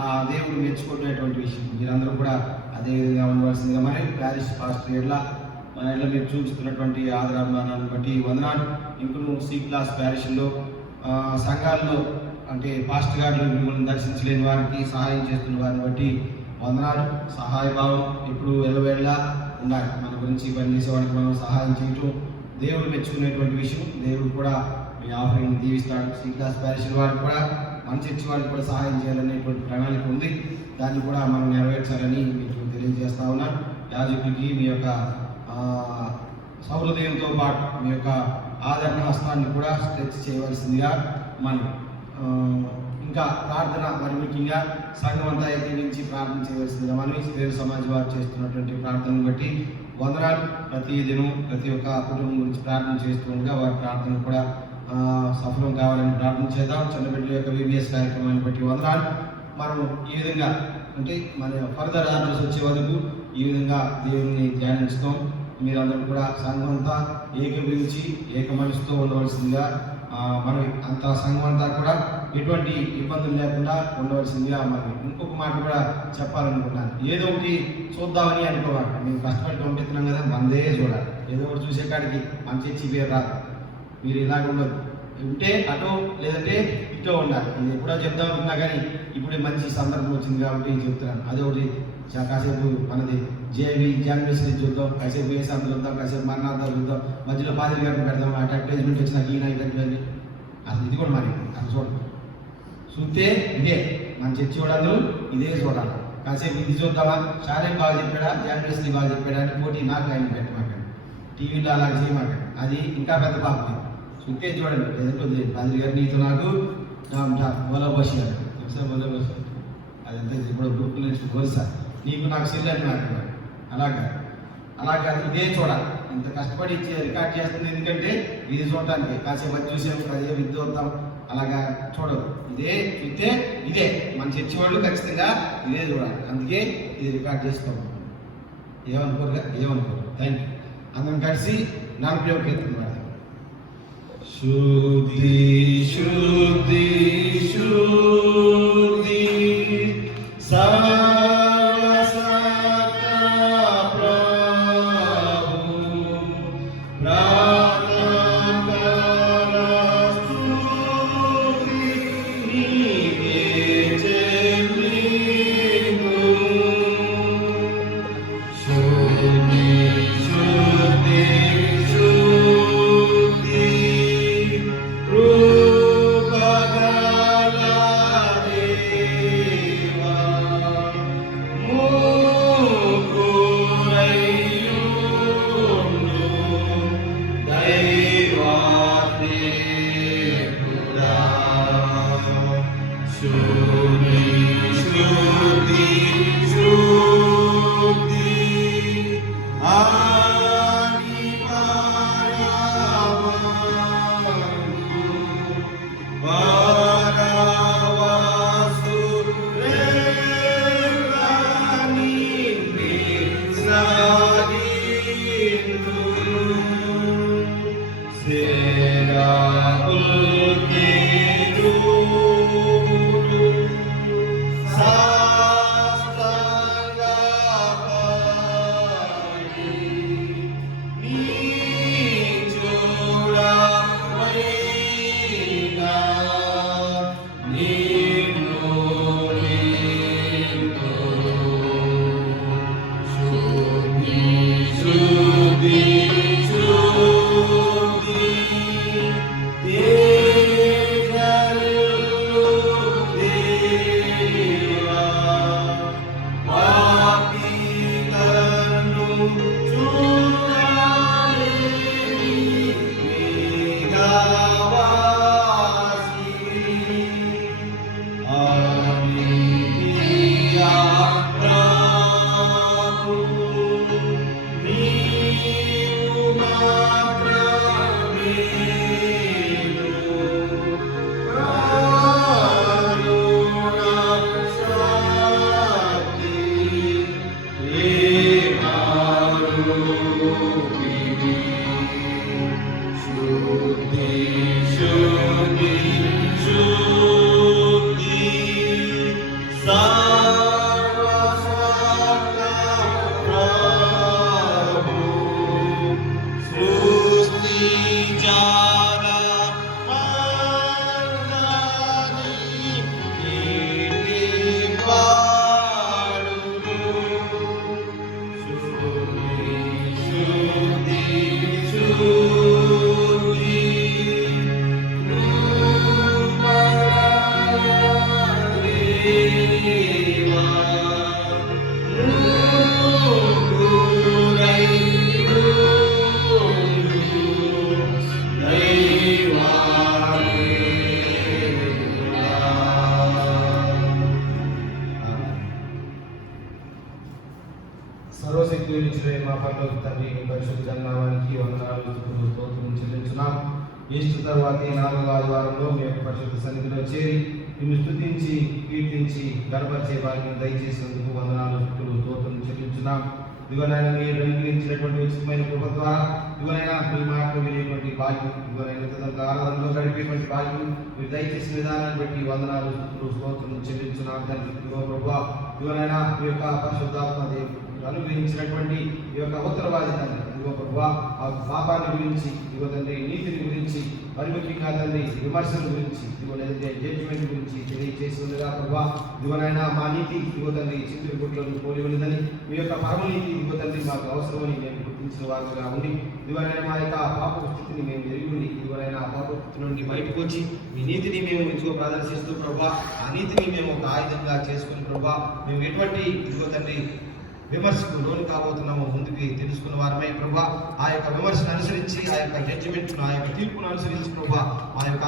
ఆ దేవుడు మెచ్చుకునేటువంటి విషయం. మీరందరూ కూడా అదే విధంగా ఉండవలసిందిగా మరి ప్యారిస్ పాస్టర్ ఎట్లా మన ఇళ్ళ మీరు చూపిస్తున్నటువంటి ఆదరాభిమానాన్ని బట్టి వందనాలు. ఇంకను సి క్లాస్ ప్యారిస్లో సంఘాల్లో అంటే పాస్టర్ గారు మిమ్మల్ని దర్శించలేని వారికి సహాయం చేస్తున్న వారిని బట్టి వందనాలు. సహాయభావం ఎప్పుడు ఎల్లవేళ్ళ ఉండాలి. మన గురించి పనిచేసే వారికి మనం సహాయం చేయటం దేవుడు మెచ్చుకునేటువంటి విషయం. దేవుడు కూడా మీ ఆఫరింగ్ దీవిస్తాడు. సి క్లాస్ ప్యారిస్ వారికి కూడా మన చర్చి వారికి కూడా సహాయం చేయాలనేటువంటి ప్రణాళిక ఉంది. దాన్ని కూడా మనం నెరవేర్చాలని మీకు తెలియజేస్తా ఉన్నాను. యాజకుడికి మీ యొక్క సౌహృదయంతో పాటు మీ యొక్క ఆదరణ హస్తాన్ని కూడా స్ట్రెచ్ చేయవలసిందిగా మనం ఇంకా ప్రార్థన మరి ముఖ్యంగా సంఘం అంతా ఏకీవించి ప్రార్థన చేయవలసిందిగా మనం వేరు సమాజ్ వారు చేస్తున్నటువంటి ప్రార్థనను బట్టి వందనాలు. ప్రతి దినం ప్రతి ఒక్క కుటుంబం గురించి ప్రార్థన చేస్తుండగా వారి ప్రార్థన కూడా సఫలం కావాలని ప్రార్థన చేద్దాం. చిన్నబిడ్డల యొక్క విబిఎస్ కార్యక్రమాన్ని బట్టి వందనాలు. మనం ఈ విధంగా అంటే మన ఫర్దర్ ఆర్డర్స్ వచ్చే వరకు ఈ విధంగా దేవుని ధ్యానించుతాం. మీరందరూ కూడా సంఘం అంతా ఏకీభవించి ఏక మనసుతో ఉండవలసిందిగా మనం అంతా సంఘం అంతా కూడా ఎటువంటి ఇబ్బందులు లేకుండా ఉండవలసిందిగా మనం ఇంకొక మాట కూడా చెప్పాలనుకున్నాను. ఏదో ఒకటి చూద్దామని అనుకోవాలి. మేము కష్టపడి పంపిస్తున్నాం కదా, మనదే చూడాలి. ఏదో ఒకటి చూసే కాడికి మన చర్చి పేరు రాదు. మీరు ఇలాగ ఉండదు. ఉంటే అటో లేదంటే ఇటో ఉండాలి. ఇది ఎప్పుడో చెప్దాం అనుకున్నా కానీ ఇప్పుడే మంచి సందర్భం వచ్చింది కాబట్టి చెప్తున్నాను. అదొకటి కాసేపు మనది జాన్వేసి చూద్దాం, కాసేపు వేసాంత చూద్దాం, కాసేపు మరణాంతాలు చూద్దాం, మధ్యలో పాదిరి గారిని పెడదాం. అడ్వర్టైజ్మెంట్ వచ్చిన ఈయన ఇటువంటి అసలు ఇది కూడా మరి అది చూడండి. చూస్తే ఇదే మన చర్చి చూడాలి, ఇదే చూడాలి. కాసేపు ఇది చూద్దామా, షారేం బాగా చెప్పాడా, జాన్వేసి బాగా చెప్పాడా అని పోటీ నాకు ఆయన పెట్టమాకండి. టీవీలో అలా చేయమాకండి. అది ఇంకా పెద్ద పాపం. చూస్తే చూడండి. లేదంటే పాదిరి గారు నీతో నాకు బలోబసి గారు బలోబసి అదంతా ఇప్పుడు గ్రూప్ నుంచి గోల్సా నీకు నాకు సెల్ అని మాట్లాడారు. అలాగా ఇదే చూడాలి. ఇంత కష్టపడి ఇచ్చి రికార్డ్ చేస్తుంది ఎందుకంటే ఇది చూడటానికి. కాసేపు అది చూసాము అదే విద్య వద్దాం అలాగా చూడదు. ఇదే చూస్తే ఇదే మన చర్చి వాళ్ళు ఖచ్చితంగా ఇదే చూడాలి. అందుకే ఇది రికార్డ్ చేసుకోవాలి. ఏమనుకోరు. Thank you. అందరం కలిసి 40వ కీర్తన వాడదాం. శుద్ధి శుద్ధి శుద్ధి సర్వలోక సర్వశక్తినిచ్చే మా పరలోక తండ్రి నీ పరిశుద్ధ నామానికి వందనాలు స్తుతులు స్తోత్రం చెల్లించున్నాం. ఈస్టర్ తర్వాత ఈ 4వ ఆదివారంలో మీ యొక్క పరిశుద్ధ సన్నిధిలో చేరి నిన్ను స్తుతించి కీర్తించి గర్వపరిచే భాగ్యం దయచేసినందుకు వందనాలు స్తుతులు స్తోత్రం చెల్లించున్నాం. ఇదిగోనైనా మీరు అనుగ్రహించినటువంటి ఉచితమైన కృప ద్వారా ఇదిగోనైనా మీ మాటలు వినేటువంటి భాగ్యం ఇదిగోనైనా తదనంతర ఆరాధనలో గడిపేటువంటి భాగ్యం మీరు దయచేసిన విధానాన్ని బట్టి వందనాలు స్తుతులు స్తోత్రం చెల్లించున్నాం తండ్రి. ఇదిగో ప్రభువా ఇదిగోనైనా మీ యొక్క పరిశుద్ధాత్మ దేవుడు అనుగ్రహించినటువంటి ఈ యొక్క ఉత్తరవాది తండ్రి ఇదిగో ప్రభువా ఆ పాపాన్ని గురించి ఇదిగో తండ్రి నీతిని గురించి మరి ముఖ్యంగా తండ్రి విమర్శల గురించి ఇదిగో లేదంటే జడ్జిమెంట్ గురించి తెలియజేస్తుండగా ప్రభువా ఇదిగోనైనా మా నీతి ఇదిగో తండ్రి చిత్రగుట్లను పోలి ఉన్నదని మీ యొక్క పరమనీతి ఇదిగో తండ్రి మాకు అవసరమని మేము గుర్తించిన వారుగా ఉండి ఇదిగోనైనా మా యొక్క పాప స్థితిని మేము ఎరుగుండి ఇదిగోనైనా ఆ పాప స్థితి నుండి బయటకు వచ్చి మీ నీతిని మేము ఇదిగో ప్రదర్శిస్తూ ప్రభువా ఆ నీతిని మేము ఒక ఆయుధంగా చేసుకుని ప్రభువా మేము ఎటువంటి ఇదిగో తండ్రి విమర్శకు లోను కాబోతున్నాము ముందుకి తెలుసుకున్న వారమే ప్రభా ఆ యొక్క విమర్శను అనుసరించి ఆ యొక్క జడ్జిమెంట్ను ఆ యొక్క తీర్పును అనుసరించి ప్రభా మా యొక్క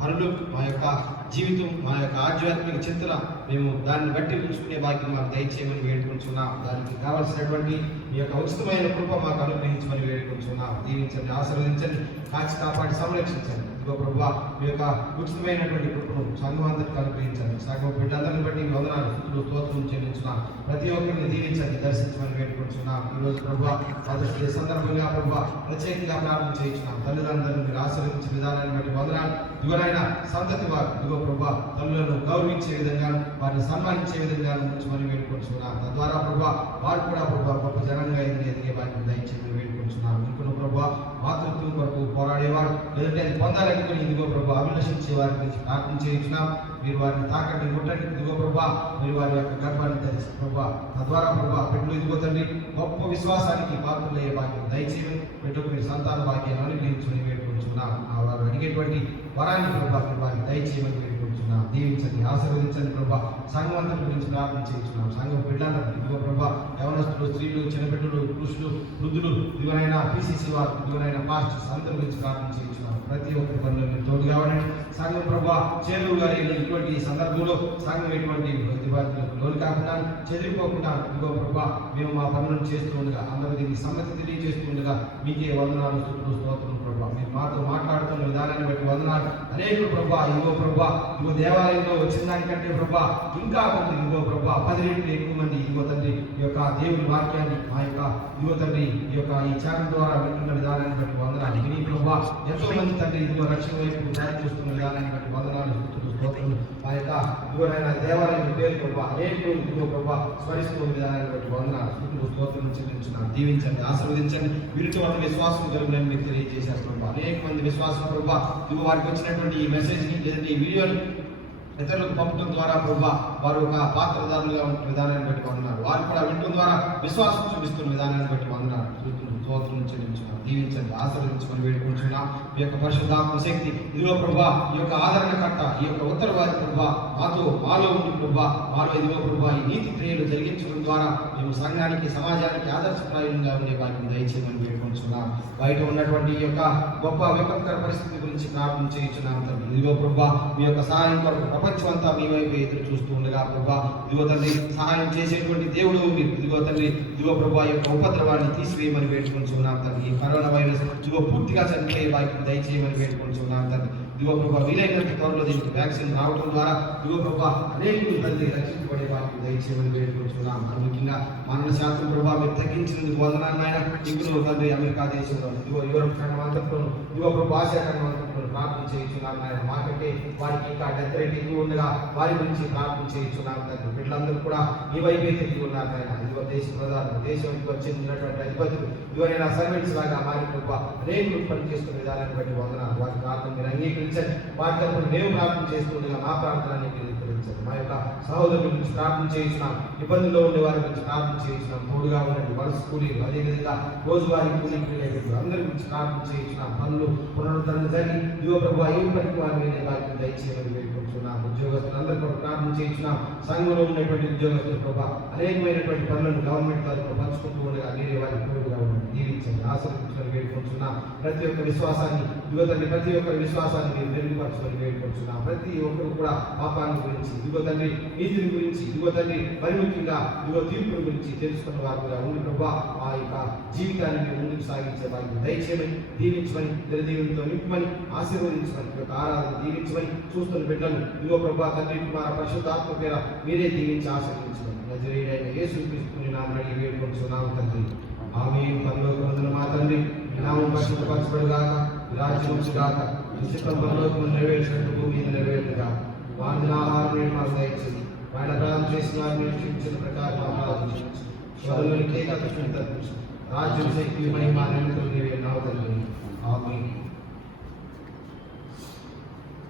పనులు మా యొక్క జీవితం మా యొక్క ఆధ్యాత్మిక చింతన మేము దాన్ని బట్టి చూసుకునే భాగ్యం మాకు దయచేయమని వేడుకుంటున్నాం. దానికి కావాల్సినటువంటి మీ యొక్క ఉచితమైన కృప మాకు అనుగ్రహించమని వేడుకుంటున్నాం. దీవించండి, ఆశీర్వదించండి, కాచి కాపాడి సంరక్షించండి. ఇదిగో ప్రభువా మీ యొక్క ఉచితమైనటువంటి కృపను సంఘం అంతటికి అనుగ్రహించండి. సంఘం బిడ్డలందరిని బట్టి వందనాలు స్తుతులు స్తోత్రం చెల్లించున్నాం. ప్రతి ఒక్కరిని దీవించండి, దర్శించమని వేడుకుంటున్నాం. ఈరోజు ప్రభువా ఫాదర్స్ డే సందర్భంగా ప్రభువా ప్రత్యేకంగా ప్రార్థన చేయించున్నాం. తల్లిదండ్రులను మీరు ఆశీర్వదించే విధానాన్ని బట్టి వందనాలు. ఇదిగోనైనా సంతతి వారు ఇదిగో ప్రభువా తల్లులను గౌరవించే విధంగా వారిని సన్మానించే విధంగా ఉంచమని వేడుకుంటున్నాం. తద్వారా ప్రభువా వారు కూడా ప్రభువా గొప్ప జనంగా ఎదిగే వారిని దయచేసి వేడుకుంటున్నాం. ఇంకొన ప్రభువా మాతృత్వం కొరకు పోరాడేవారు లేదంటే అది పొందాలనుకుని ఇదిగో ప్రభువా అభిలషించే వారి గురించి ప్రార్థన చేయించున్నాం. మీరు వారిని తాకండి, ముట్టండి. ఇదిగో ప్రభువా మీరు వారి యొక్క గర్భాన్ని ధరిచి ప్రభువా తద్వారా ప్రభువా బిడ్డలు ఇదిగో తండ్రి గొప్ప విశ్వాసానికి పాత్రలయ్యే భాగ్యం దయచేయమని బిడ్డకు మీరు సంతాన భాగ్యాన్ని అనుగ్రహించమని వేడుకుంటున్నాం. వారు అడిగేటువంటి వరాన్ని ప్రభువా వారిని దయచేయమని వేడుకుంటున్నాం. చేయించున్నాం. దీవించండి, ఆశీర్వదించండి ప్రభా. సంఘం అంతటి గురించి ప్రార్థన చేయించున్నాం. సంఘం బిడ్డలందరూ ఇదిగో ప్రభా, యవనస్తులు, స్త్రీలు, చిన్నబిడ్డలు, పురుషులు, వృద్ధులు, ఇదిగోనైనా పీసీసీ వారు, ఇదిగోనైనా పాస్టర్స్ అందరి గురించి ప్రార్థన చేయించున్నాం. ప్రతి ఒక్కరి పనులు మీరు తోడు కావాలండి. సంఘం ప్రభా చేరువు గారి ఇటువంటి సందర్భంలో సంఘం ఎటువంటి ఇబ్బందులకు లోను కాకుండా చెదిరిపోకుండా ఇదిగో ప్రభా మేము మా పనులను చేస్తూ ఉండగా అందరూ దీనికి సమ్మతి తెలియజేస్తూ ఉండగా మీకే వందనాలు, స్తుతులు, స్తోత్రం ప్రభా. మీరు మాతో మాట్లాడుతున్న విధానాన్ని బట్టి వందనాలు. అనేకులు ప్రభా ఇదిగో ప్రభా ఇదిగో దేవాలయంలో వచ్చిన దానికంటే ప్రభా ఇంకా మంది ఇదిగో ప్రభా 10 రెట్లు ఎక్కువ మంది ఇదిగో తండ్రి ఈ యొక్క దేవుని వాక్యాన్ని మా యొక్క ఇదిగో తండ్రి ఈ యొక్క ఈ ఛానల్ ద్వారా వింటున్న విధానాన్ని బట్టి వందనాలు. విని ప్రభా ఎంతో మంది తండ్రి ఇదిగో రక్షణ వైపు దారి చూస్తున్న విధానాన్ని బట్టి వందనాలు, స్తుతులు, స్తోత్రం. మా యొక్క ఇదిగోనైనా దేవాలయం పేరు ప్రభా అనేకులు ఇదిగో ప్రభా స్మరిస్తున్న విధానాన్ని బట్టి వందనాలు, స్తుతులు, స్తోత్రం చెల్లించున్నాను. దీవించండి, ఆశీర్వదించండి. వీరితో విశ్వాసం కలుగునని మీరు తెలియజేశారు ప్రభా. అనేక మంది విశ్వాసం ప్రభా ఇదిగో వారికి వచ్చినటువంటి ఈ మెసేజ్ని లేదంటే ఈ వీడియోని ఇతరులకు పంపడం ద్వారా ప్రభా వారు ఒక పాత్రదారులుగా ఉంటున్న విధానాన్ని బట్టి వందనాలు. వారు కూడా వినడం ద్వారా విశ్వాసం చూపిస్తున్న విధానాన్ని బట్టి వందనాలు, స్తోత్రం చెల్లించున్నాం. దీవించండి, ఆశీర్వదించుకొని వేడుకుంటున్నాం. ఈ యొక్క పరిశుద్ధాత్మ శక్తి ఇదిగో ప్రభా ఈ యొక్క ఆదరణకర్త ఈ యొక్క ఉత్తరవాది ప్రభా మాలో ఉండి ప్రభా మాలో ఇదిగో ప్రభా ఈ నీతి క్రియలు జరిగించడం ద్వారా మేము సంఘానికి సమాజానికి ఆదర్శప్రాయంగా ఉండే వాటిని దయచేయమని వేడుకుంటున్నాం. బయట ఉన్నటువంటి ఈ యొక్క గొప్ప విపత్కర పరిస్థితి గురించి ప్రార్థన చేయించున్నాం తండ్రి. ఇదిగో ప్రభా మీ యొక్క సహాయం కొరకు ప్రపంచం అంతా మీ వైపు ఎదురు చూస్తూ ఉండగా ప్రభా ఇదిగో తండ్రి సహాయం చేసేటువంటి దేవుడు మీరు. ఇదిగో తండ్రి ఇదిగో ప్రభా యొక్క ఉపద్రవాన్ని తీసివేయమని వేడుకుంటున్నాం తండ్రి. ఈ కరోనా వైరస్ ఇదిగో పూర్తిగా చనిపోయే వారికి దయచేయమని వేడుకుంటున్నాం తండ్రి. ఇదిగో ప్రభా వీలైనంత త్వరలో దీనికి వ్యాక్సిన్ రావడం ద్వారా ఇదిగో ప్రభా అనేకులు తండ్రి రక్షించబడే వారికి దయచేయమని వేడుకుంటున్నాం. ముఖ్యంగా మరణ శాతం ప్రభా మీరు తగ్గించినందుకు వందనాలు నాయన. ఇప్పుడు తండ్రి అమెరికా దేశంలో ఇదిగో యూరోప్ ఖండం అంతట్లో ఇదిగో ప్రభా ఆసియా ఖండం అంతట్లో ప్రార్థన చేయించున్నాం నాయన. మాకంటే వారికి ఇంకా డెత్ రేట్ ఎక్కువ ఉండగా వారి గురించి ప్రార్థన చేయించున్నాం తండ్రి. బిడ్డలందరూ కూడా ఈ వైపే తిరిగి ఉన్నారు నాయన. ఇదిగో దేశ ప్రధానులు దేశంకి చెందినటువంటి అధిపతులు ఇవరైనా సర్వెంట్స్ లాగా మారి ప్రభా అనేకులు పనిచేస్తున్న విధానాన్ని బట్టి వందనాలు. వారి ప్రార్థన మీరు అంగీకరించండి. వారి తరపున మేము ప్రార్థన చేస్తుండగా మా ప్రార్థనని అంగీకరించండి. మా యొక్క సహోదరుల గురించి ప్రార్థన చేయించున్నాం. ఇబ్బందుల్లో ఉండే వారి గురించి ప్రార్థన చేయించున్నాం. తోడుగా ఉండండి. వలస కూలీలు అదేవిధంగా రోజువారీ కూలీలు అందరి గురించి ప్రార్థన చేయించున్నాం. పనులు పునరుద్ధరణ జరిగి ఇదిగో ప్రభా ఏ పనికి వారి మీద వారికి దయచేయమని వేడుకుంటున్నాం. ఉద్యోగస్తులందరూ కూడా ప్రార్థన చేయించున్నాం. సంఘంలో ఉన్నటువంటి ఉద్యోగస్తులు ప్రభా అనేకమైనటువంటి పనులను గవర్నమెంట్ తరఫున పంచుకుంటూ ఉండగా మీరే వారికి తోడుగా ఉండండి. దీవించండి, ఆశీర్వదించమని వేడుకుంటున్నాం. ప్రతి ఒక్క విశ్వాసాన్ని ఇదిగో తండ్రి ప్రతి ఒక్కరి విశ్వాసాన్ని మీరు మెరుగుపరచమని వేడుకుంటున్నాం. ప్రతి ఒక్కరు కూడా పాపాన్ని గురించి ఇదిగో తండ్రి నీతిని గురించి ఇదిగో తండ్రి మరి ముఖ్యంగా ఇదిగో తీర్పుల గురించి తెలుసుకున్న వారుగా ఉండి ప్రభా ఆ యొక్క జీవితాన్ని మీరు ముందుకు సాగించే వారికి దయచేయమని దీవించమని దీవెనతో నింపమని ఆశీర్వదించమని ఈ యొక్క ఆరాధన దీవించమని చూస్తున్న బిడ్డలు ఇదిగో ప్రభా తండ్రి కుమార పరిశుద్ధాత్మ పేర మీరే దీవించి ఆశీర్వదించమని నజరేయుడైన యేసుక్రీస్తుని నామమున అడిగి వేడుకుంటున్నాము తండ్రి. ఆమేన్. పరలోకమందున్న మా తండ్రి మీ నామం పరిశుద్ధపరచబడుగాక, మీ రాజ్యం వచ్చుగాక, మీ చిత్తం పరలోకమందు నెరవేర్చినట్టు భూమి మీద నెరవేరుగాక. మా దిన ఆహారం నేడు మాకు దయచేయండి. ఆయన ప్రార్థన చేసిన వారిని మీరు క్షమించిన ప్రకారం మా ప్రార్థన క్షమించండి. స్వర్గంలోనికి ఏకత్వం తప్పించు రాజ్యం శక్తి మహిమ నిరంతరం నీవే నావు తండ్రి. ఆమేన్.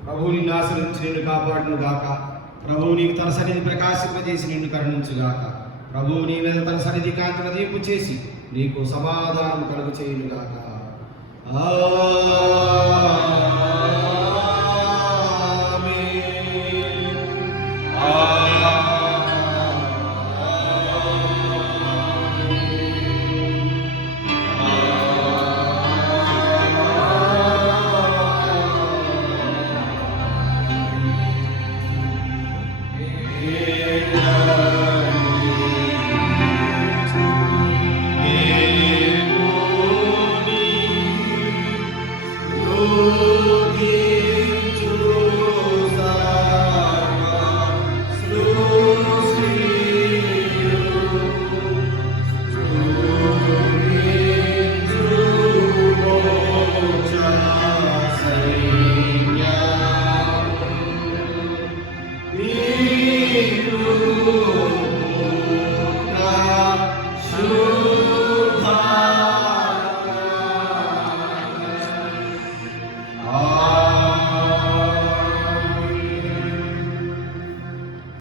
ప్రభువు నిన్ను ఆశీర్వదించి నిన్ను కాపాడును గాక. ప్రభువు నీకు తన సన్నిధి ప్రకాశింపజేసి నిన్ను కరుణించుగాక. ప్రభువు నీ మీద తన సన్నిధి కాంతిని దీపు చేసి నీకు సమాధానం కలుగు చేయునుగాక. Oh